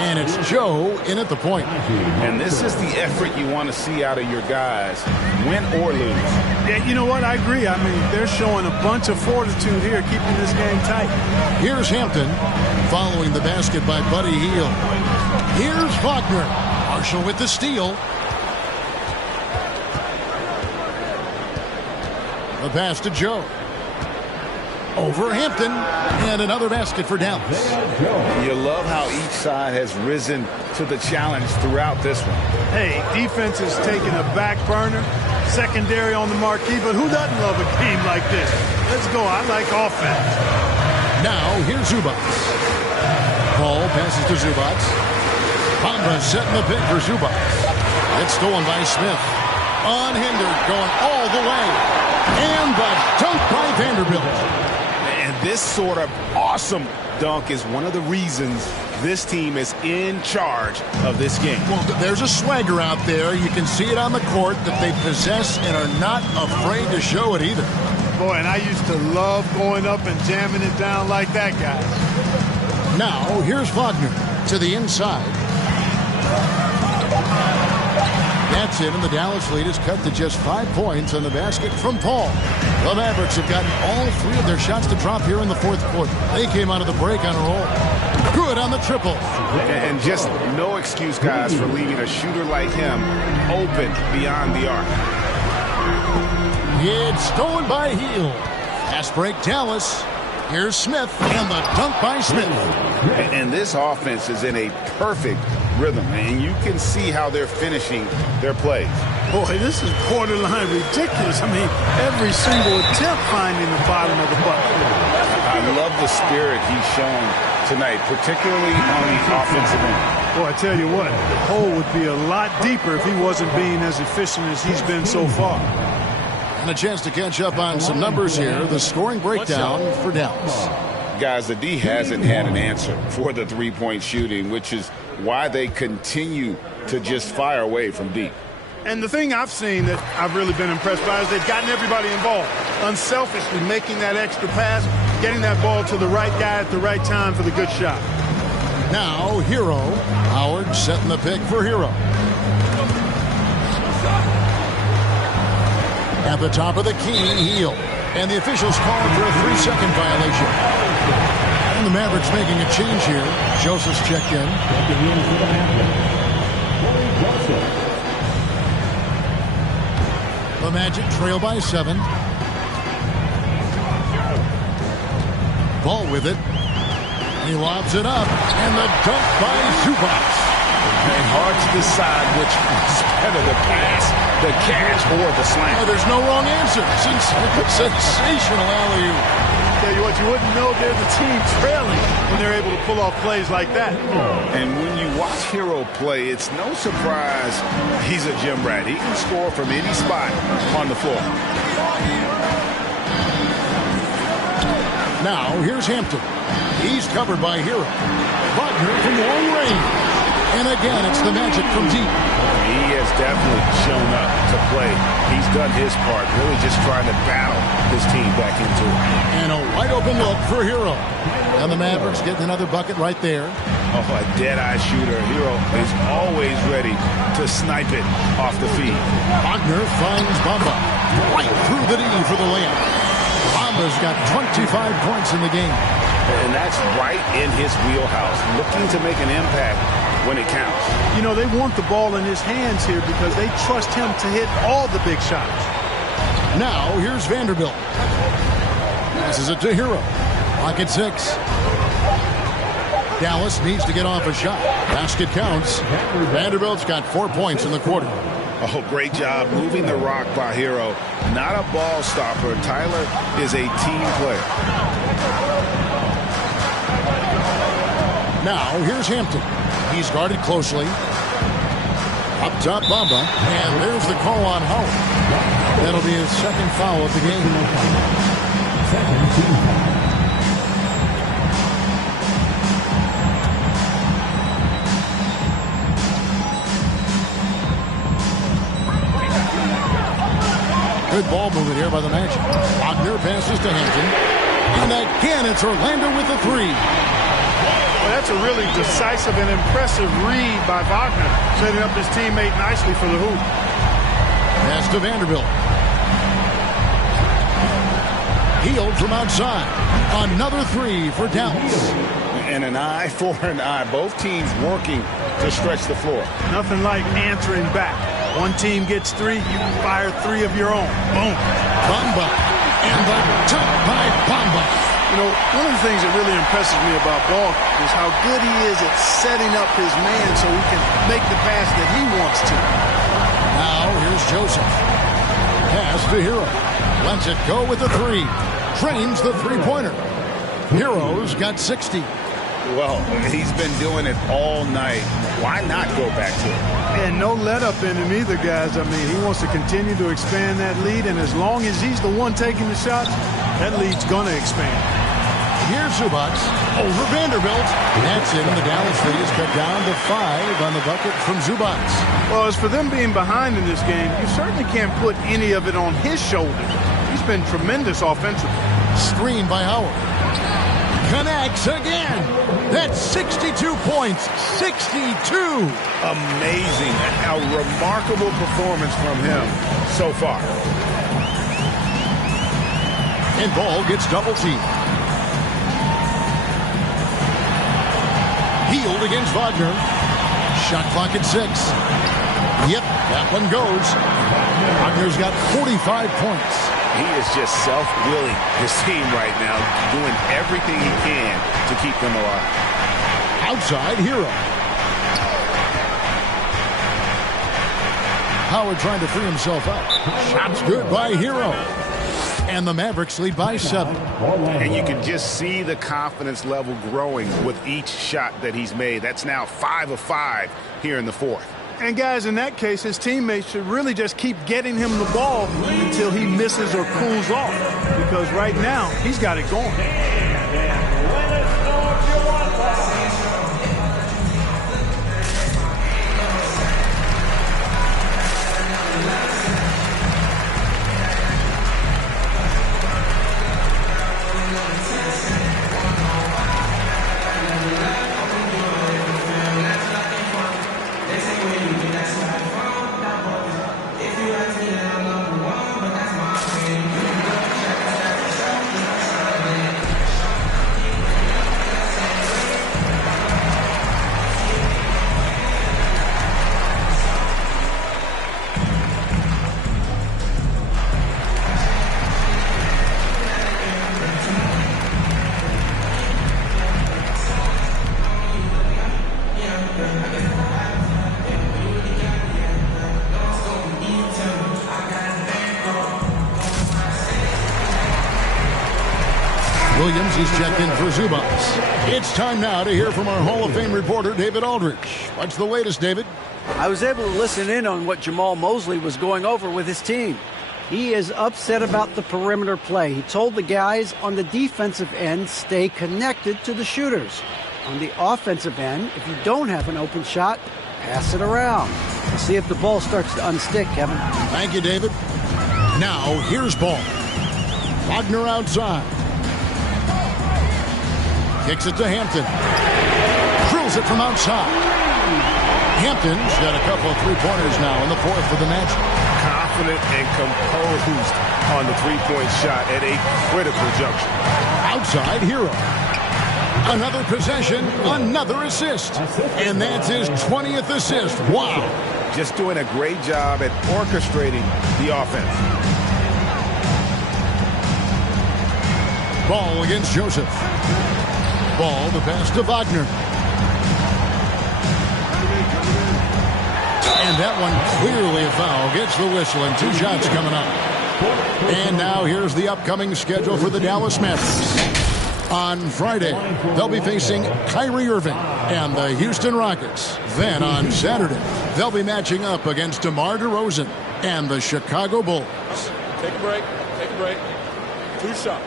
And it's Joe in at the point. And this is the effort you want to see out of your guys, win or lose. Yeah, you know what? I agree. I mean, they're showing a bunch of fortitude here, keeping this game tight. Here's Hampton following the basket by Buddy Hield. Here's Wagner. Marshall with the steal. The pass to Joe. Over Hampton. And another basket for Dallas. You love how each side has risen to the challenge throughout this one. Hey, defense is taking a back burner. Secondary on the marquee. But who doesn't love a game like this? Let's go. I like offense. Now, here's Zubats. Paul passes to Zubats. Bamba setting the pick for Zubac. It's stolen by Smith. Unhindered, going all the way. And the dunk by Vanderbilt. And this sort of awesome dunk is one of the reasons this team is in charge of this game. Well, there's a swagger out there. You can see it on the court that they possess and are not afraid to show it either. Boy, and I used to love going up and jamming it down like that guy. Now, here's Wagner to the inside. That's it, and the Dallas lead is cut to just 5 points on the basket from Paul. The Mavericks have gotten all 3 of their shots to drop here in the fourth quarter. They came out of the break on a roll. Good on the triple. And just no excuse, guys, for leaving a shooter like him open beyond the arc. It's stolen by Hield. Fast break, Dallas. Here's Smith, and the dunk by Smith. And this offense is in a perfect rhythm, and you can see how they're finishing their plays. Boy, this is borderline ridiculous. I mean, every single attempt finding the bottom of the bucket. I love the spirit he's shown tonight, particularly on the offensive end. Boy, I tell you what, the hole would be a lot deeper if he wasn't being as efficient as he's been so far. And a chance to catch up on some numbers here. The scoring breakdown for Dallas. Guys, the D hasn't had an answer for the three-point shooting, which is why they continue to just fire away from deep. And the thing I've seen that I've really been impressed by is they've gotten everybody involved, unselfishly making that extra pass, getting that ball to the right guy at the right time for the good shot. Now, Hero. Howard setting the pick for Hero. At the top of the key, Heel. And the officials calling for a 3-second violation. And the Mavericks making a change here. Joseph's checked in. The Magic trail by 7. Ball with it. He lobs it up. And the dunk by Zubac. And hard to decide which is better, the pass, the catch, or the slam. Oh, there's no wrong answer. Sensational alley-oop. Tell you what, you wouldn't know they're the team trailing when they're able to pull off plays like that. And when you watch Hero play, it's no surprise he's a gym rat. He can score from any spot on the floor. Now, here's Hampton. He's covered by Hero. Wagner from long range. And again, it's the Magic from deep. He has definitely shown up to play. He's done his part, really just trying to battle his team back into it. And a wide open look for Hero. And the Mavericks getting another bucket right there. Oh, a dead-eye shooter. Hero is always ready to snipe it off the feed. Wagner finds Bamba. Right through the D for the layup. Bamba's got 25 points in the game. And that's right in his wheelhouse, looking to make an impact when it counts. You know, they want the ball in his hands here because they trust him to hit all the big shots. Now, here's Vanderbilt. Passes it to Hero. Pocket 6. Dallas needs to get off a shot. Basket counts. Vanderbilt's got 4 points in the quarter. Oh, great job moving the rock by Hero. Not a ball stopper. Tyler is a team player. Now, here's Hampton. He's guarded closely. Up top, Bamba. And there's the call on Howard. That'll be his second foul of the game. Good ball movement here by the Magic. Wagner passes to Hampton. And again, it's Orlando with the 3. Well, that's a really decisive and impressive read by Wagner, setting up his teammate nicely for the hoop. Pass to Vanderbilt. Healed from outside. Another 3 for Dallas. And an eye for an eye. Both teams working to stretch the floor. Nothing like answering back. One team gets 3, you can fire 3 of your own. Boom. Bamba. And the dunk by Bamba. You know, one of the things that really impresses me about Ball is how good he is at setting up his man so he can make the pass that he wants to. Now, here's Joseph. Pass to Hero. Lets it go with the 3. Trains the three-pointer. Hero's got 60. Well, he's been doing it all night. Why not go back to it? And no let-up in him either, guys. I mean, he wants to continue to expand that lead, and as long as he's the one taking the shots, that lead's going to expand. Here's Zubac over Vanderbilt. That's it, and the Dallas lead is cut down to 5 on the bucket from Zubac. Well, as for them being behind in this game, you certainly can't put any of it on his shoulders. He's been tremendous offensively. Screen by Howard. Connects again. That's 62 points. 62. Amazing. A remarkable performance from him so far. And Ball gets double teamed. Healed against Wagner. Shot clock at 6. Yep, that one goes. Wagner's got 45 points. He is just self-willing his team right now, doing everything he can to keep them alive. Outside, Hero. Howard trying to free himself up. Shot's good by Hero. And the Mavericks lead by 7. And you can just see the confidence level growing with each shot that he's made. That's now 5 of 5 here in the fourth. And guys, in that case, his teammates should really just keep getting him the ball until he misses or cools off. Because right now, he's got it going. Williams is checked in for Zubas. It's time now to hear from our Hall of Fame reporter, David Aldrich. What's the latest, David? I was able to listen in on what Jamal Mosley was going over with his team. He is upset about the perimeter play. He told the guys on the defensive end, stay connected to the shooters. On the offensive end, if you don't have an open shot, pass it around. We'll see if the ball starts to unstick, Kevin. Thank you, David. Now, here's ball. Wagner outside. Kicks it to Hampton. Drills it from outside. Hampton's got a couple of three-pointers now in the fourth of the match. Confident and composed on the three-point shot at a critical juncture. Outside Hero. Another possession, another assist. And that's his 20th assist. Wow. Just doing a great job at orchestrating the offense. Ball against Joseph. Ball the pass to Wagner. And that one clearly a foul. Gets the whistle and 2 shots coming up. And now here's the upcoming schedule for the Dallas Mavericks. On Friday, they'll be facing Kyrie Irving and the Houston Rockets. Then on Saturday, they'll be matching up against DeMar DeRozan and the Chicago Bulls. Take a break. Take a break. 2 shots.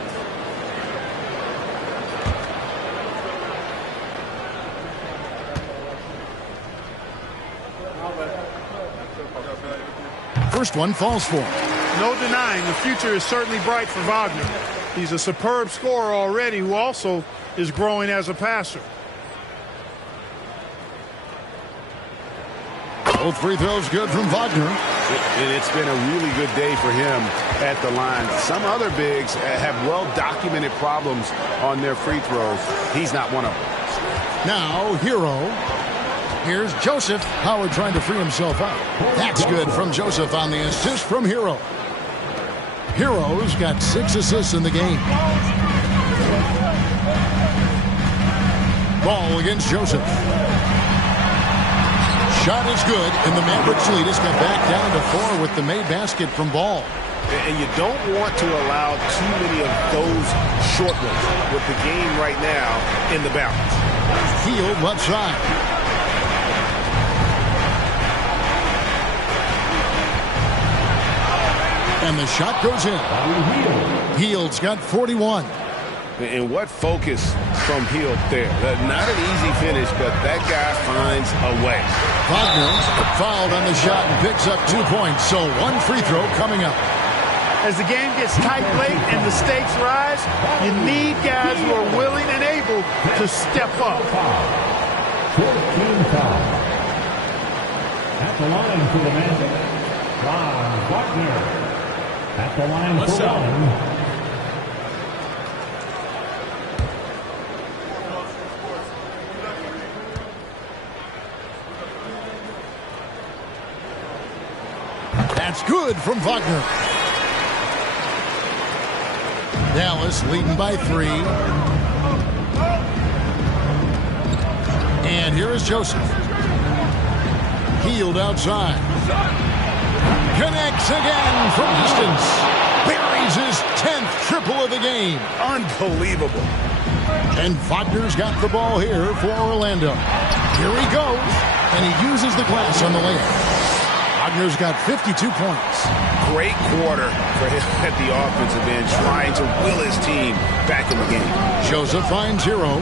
First one falls for. No denying the future is certainly bright for Wagner. He's a superb scorer already who also is growing as a passer. Both free throws good from Wagner. It's been a really good day for him at the line. Some other bigs have well-documented problems on their free throws. He's not one of them. Now, Hero. Here's Joseph. Howard trying to free himself out. That's good from Joseph on the assist from Hero. Hero's got 6 assists in the game. Ball against Joseph. Shot is good, and the Mavericks lead has got back down to 4 with the made basket from Ball. And you don't want to allow too many of those short ones with the game right now in the balance. Field left side. And the shot goes in. Hield's got 41. And what focus from Hield there. Not an easy finish, but that guy finds a way. Wagner fouled on the shot and picks up 2 points. So 1 free throw coming up. As the game gets tight late and the stakes rise, you need guys who are willing and able to step up. 14 foul. At the line for the Magic, Ron Wagner. At the line for 1. That's good from Wagner. Dallas leading by 3. And here is Joseph. Hield outside. Connects again from distance. Buries his 10th triple of the game. Unbelievable. And Wagner's got the ball here for Orlando. Here he goes. And he uses the glass on the layup. Wagner's got 52 points. Great quarter for him at the offensive end, trying to will his team back in the game. Joseph finds Hero.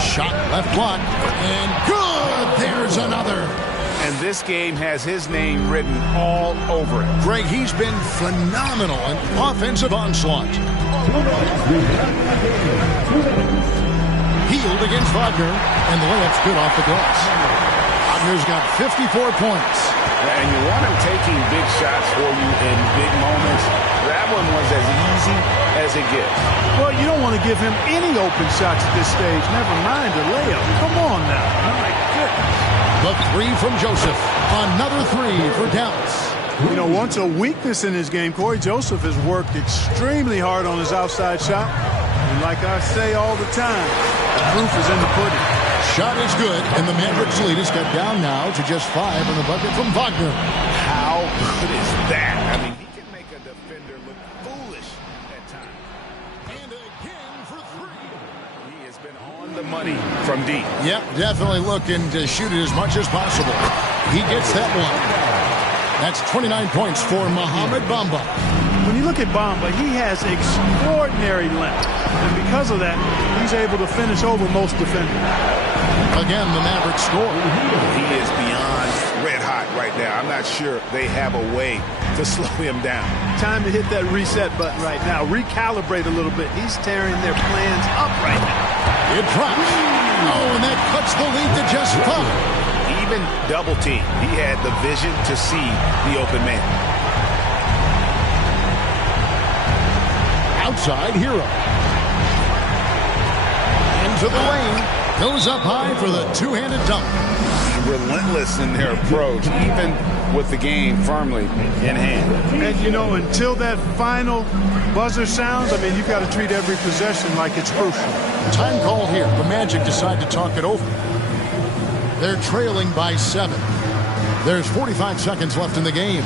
Shot left block. And good! There's another. And this game has his name written all over it. Greg, he's been phenomenal in offensive onslaught. Hield against Wagner, and the layup's good off the glass. Wagner's got 54 points. And you want him taking big shots for you in big moments. That one was as easy as it gets. Well, you don't want to give him any open shots at this stage. Never mind a layup. Come on now. My goodness. The 3 from Joseph. Another 3 for Dallas. You know, once a weakness in his game, Corey Joseph has worked extremely hard on his outside shot. And like I say all the time, the proof is in the pudding. shot is good, and the Mavericks lead is cut down now to just 5 on the bucket from Wagner. How good is that? I mean, he can make a defender look foolish at times. And again for 3. He has been on the money from deep. Yep, definitely looking to shoot it as much as possible. He gets that one. That's 29 points for Mohamed Bamba. When you look at Bamba, he has extraordinary length. And because of that, he's able to finish over most defenders. Again, the Mavericks score. He is beyond red hot right now. I'm not sure they have a way to slow him down. Time to hit that reset button right now. Recalibrate a little bit. He's tearing their plans up right now. It drops. Oh, and that cuts the lead to just 5. Even double team, he had the vision to see the open man. Outside Hero. Into the lane. Goes up high for the two-handed dunk. Relentless in their approach, even with the game firmly in hand. And, you know, until that final buzzer sounds, I mean, you've got to treat every possession like it's crucial. Time called here. The Magic decide to talk it over. They're trailing by 7. There's 45 seconds left in the game.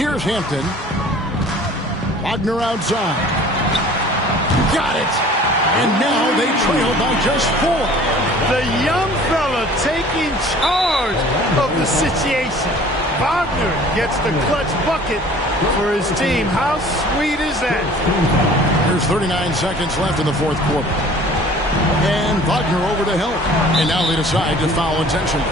Here's Hampton. Wagner outside. Got it. And now they trail by just 4. The young fella taking charge of the situation. Wagner gets the clutch bucket for his team. How sweet is that? There's 39 seconds left in the fourth quarter. And Wagner over to help. And now they decide to foul intentionally.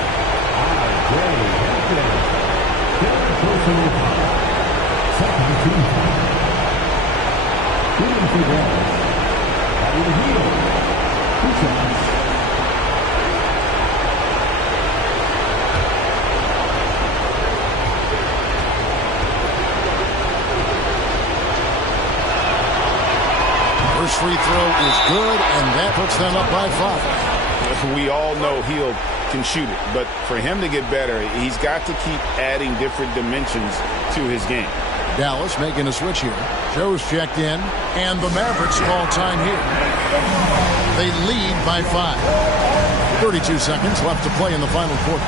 First free throw is good, and that puts them up by 5. We all know Hield can shoot it, but for him to get better, he's got to keep adding different dimensions to his game. Dallas making a switch here. Joe's checked in, and the Mavericks call time here. They lead by 5. 32 seconds left to play in the final quarter.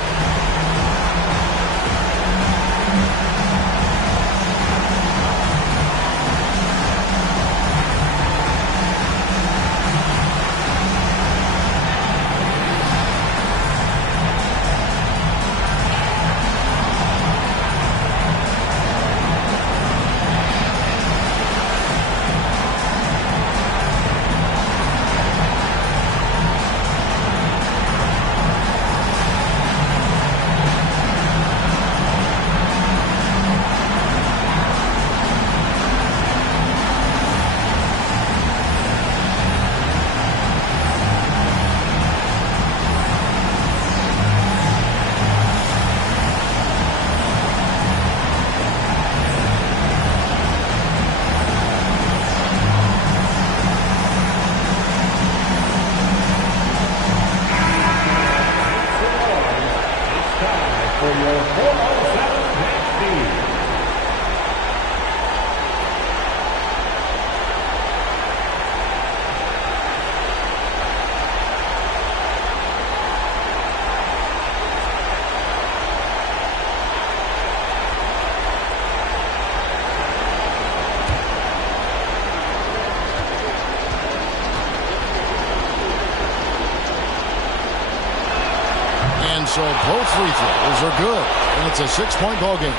So both free throws are good, and it's a 6-point ball game.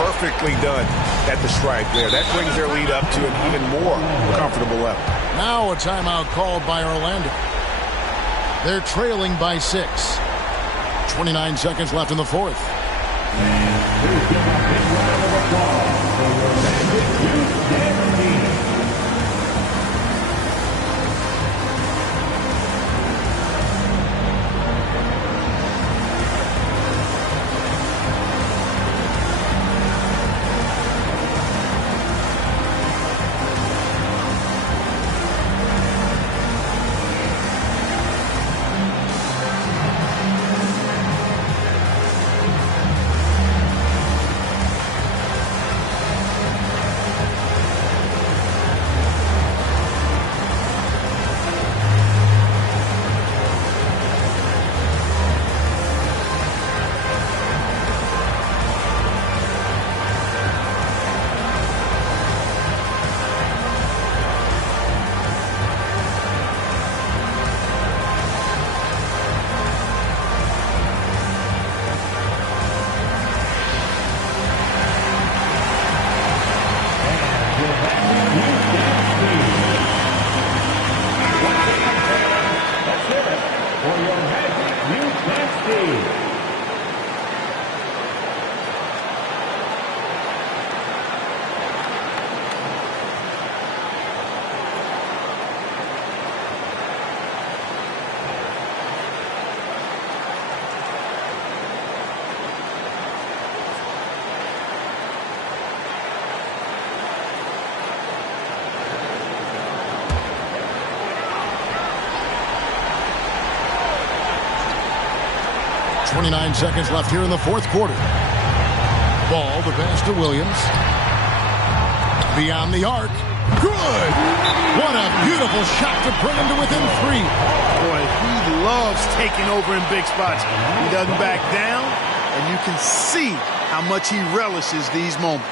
Perfectly done at the stripe there. That brings their lead up to an even more comfortable level. Now a timeout called by Orlando. They're trailing by 6. 29 seconds left in the fourth. .29 seconds left here in the fourth quarter. Ball, the pass to Williams. Beyond the arc. Good! What a beautiful shot to bring him to within 3. Boy, he loves taking over in big spots. He doesn't back down, and you can see how much he relishes these moments.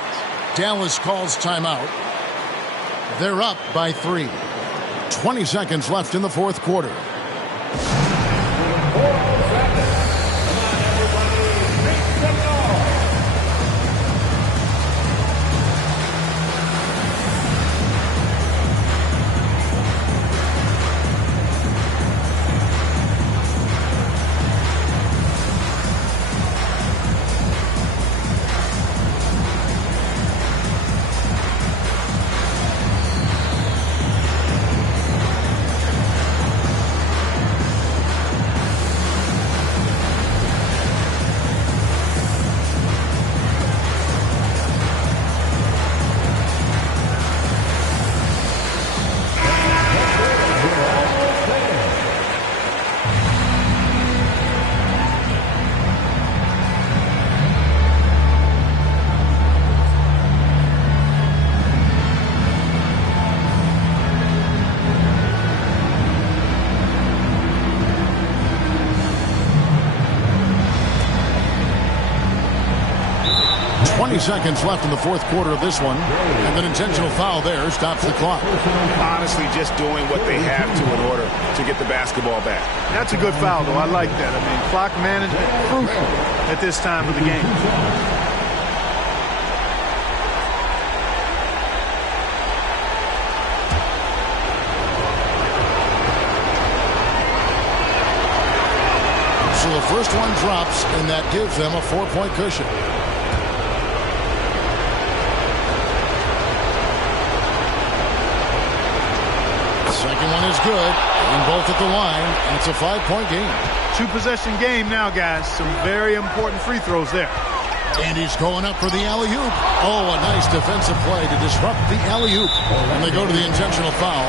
Dallas calls timeout. They're up by 3. 20 seconds left in the fourth quarter. 20 seconds left in the fourth quarter of this one. And an intentional foul there stops the clock. Honestly, just doing what they have to in order to get the basketball back. That's a good foul, though. I like that. I mean, clock management, crucial at this time of the game. So the first one drops, and that gives them a 4-point cushion. Second one is good, and both at the line, and it's a 5-point game. 2-possession game now, guys. Some very important free throws there. And he's going up for the alley-oop. Oh, a nice defensive play to disrupt the alley-oop. And they go to the intentional foul.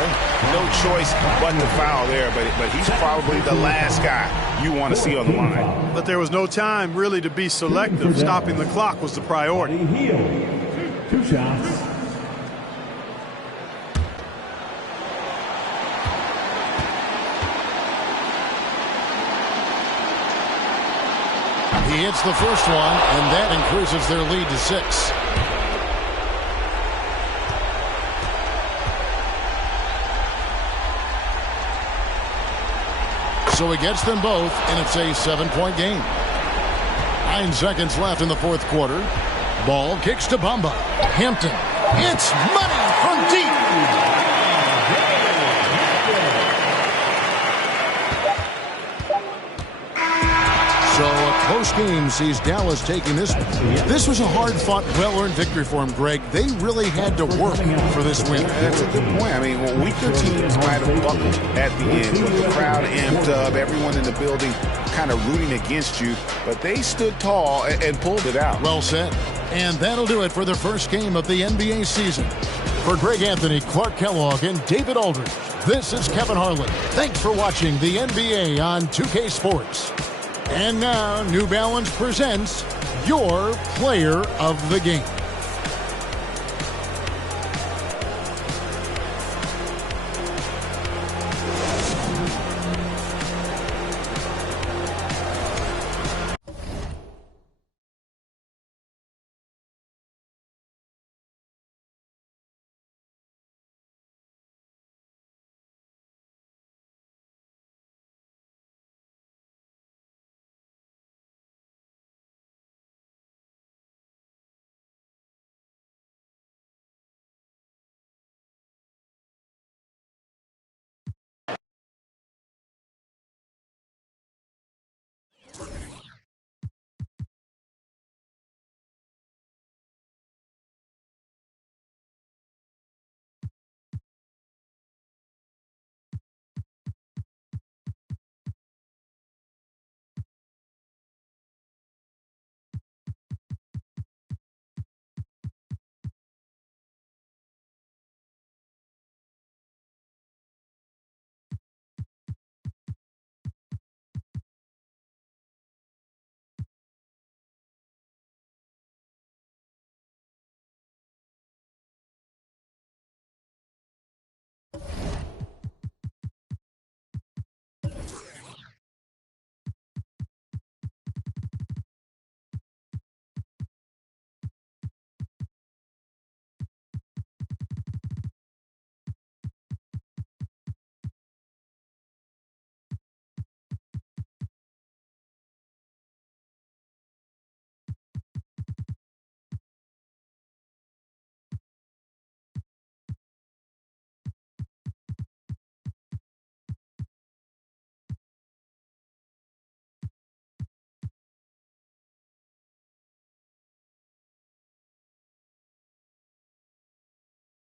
No choice but to foul there, but he's probably the last guy you want to see on the line. But there was no time really to be selective. Stopping the clock was the priority. 2 shots. He hits the first one, and that increases their lead to 6. So he gets them both, and it's a 7-point game. 9 seconds left in the fourth quarter. Ball kicks to Bamba. Hampton. It's money from deep. So a Close game sees Dallas taking this one. This was a hard-fought, well-earned victory for them, Greg. They really had to work for this win. That's a good point. I mean, weaker teams might have buckled at the end with the crowd amped up, everyone in the building kind of rooting against you, but they stood tall and pulled it out. Well said. And that'll do it for the first game of the NBA season. For Greg Anthony, Clark Kellogg, and David Aldridge, this is Kevin Harlan. Thanks for watching the NBA on 2K Sports. And now, New Balance presents your player of the game.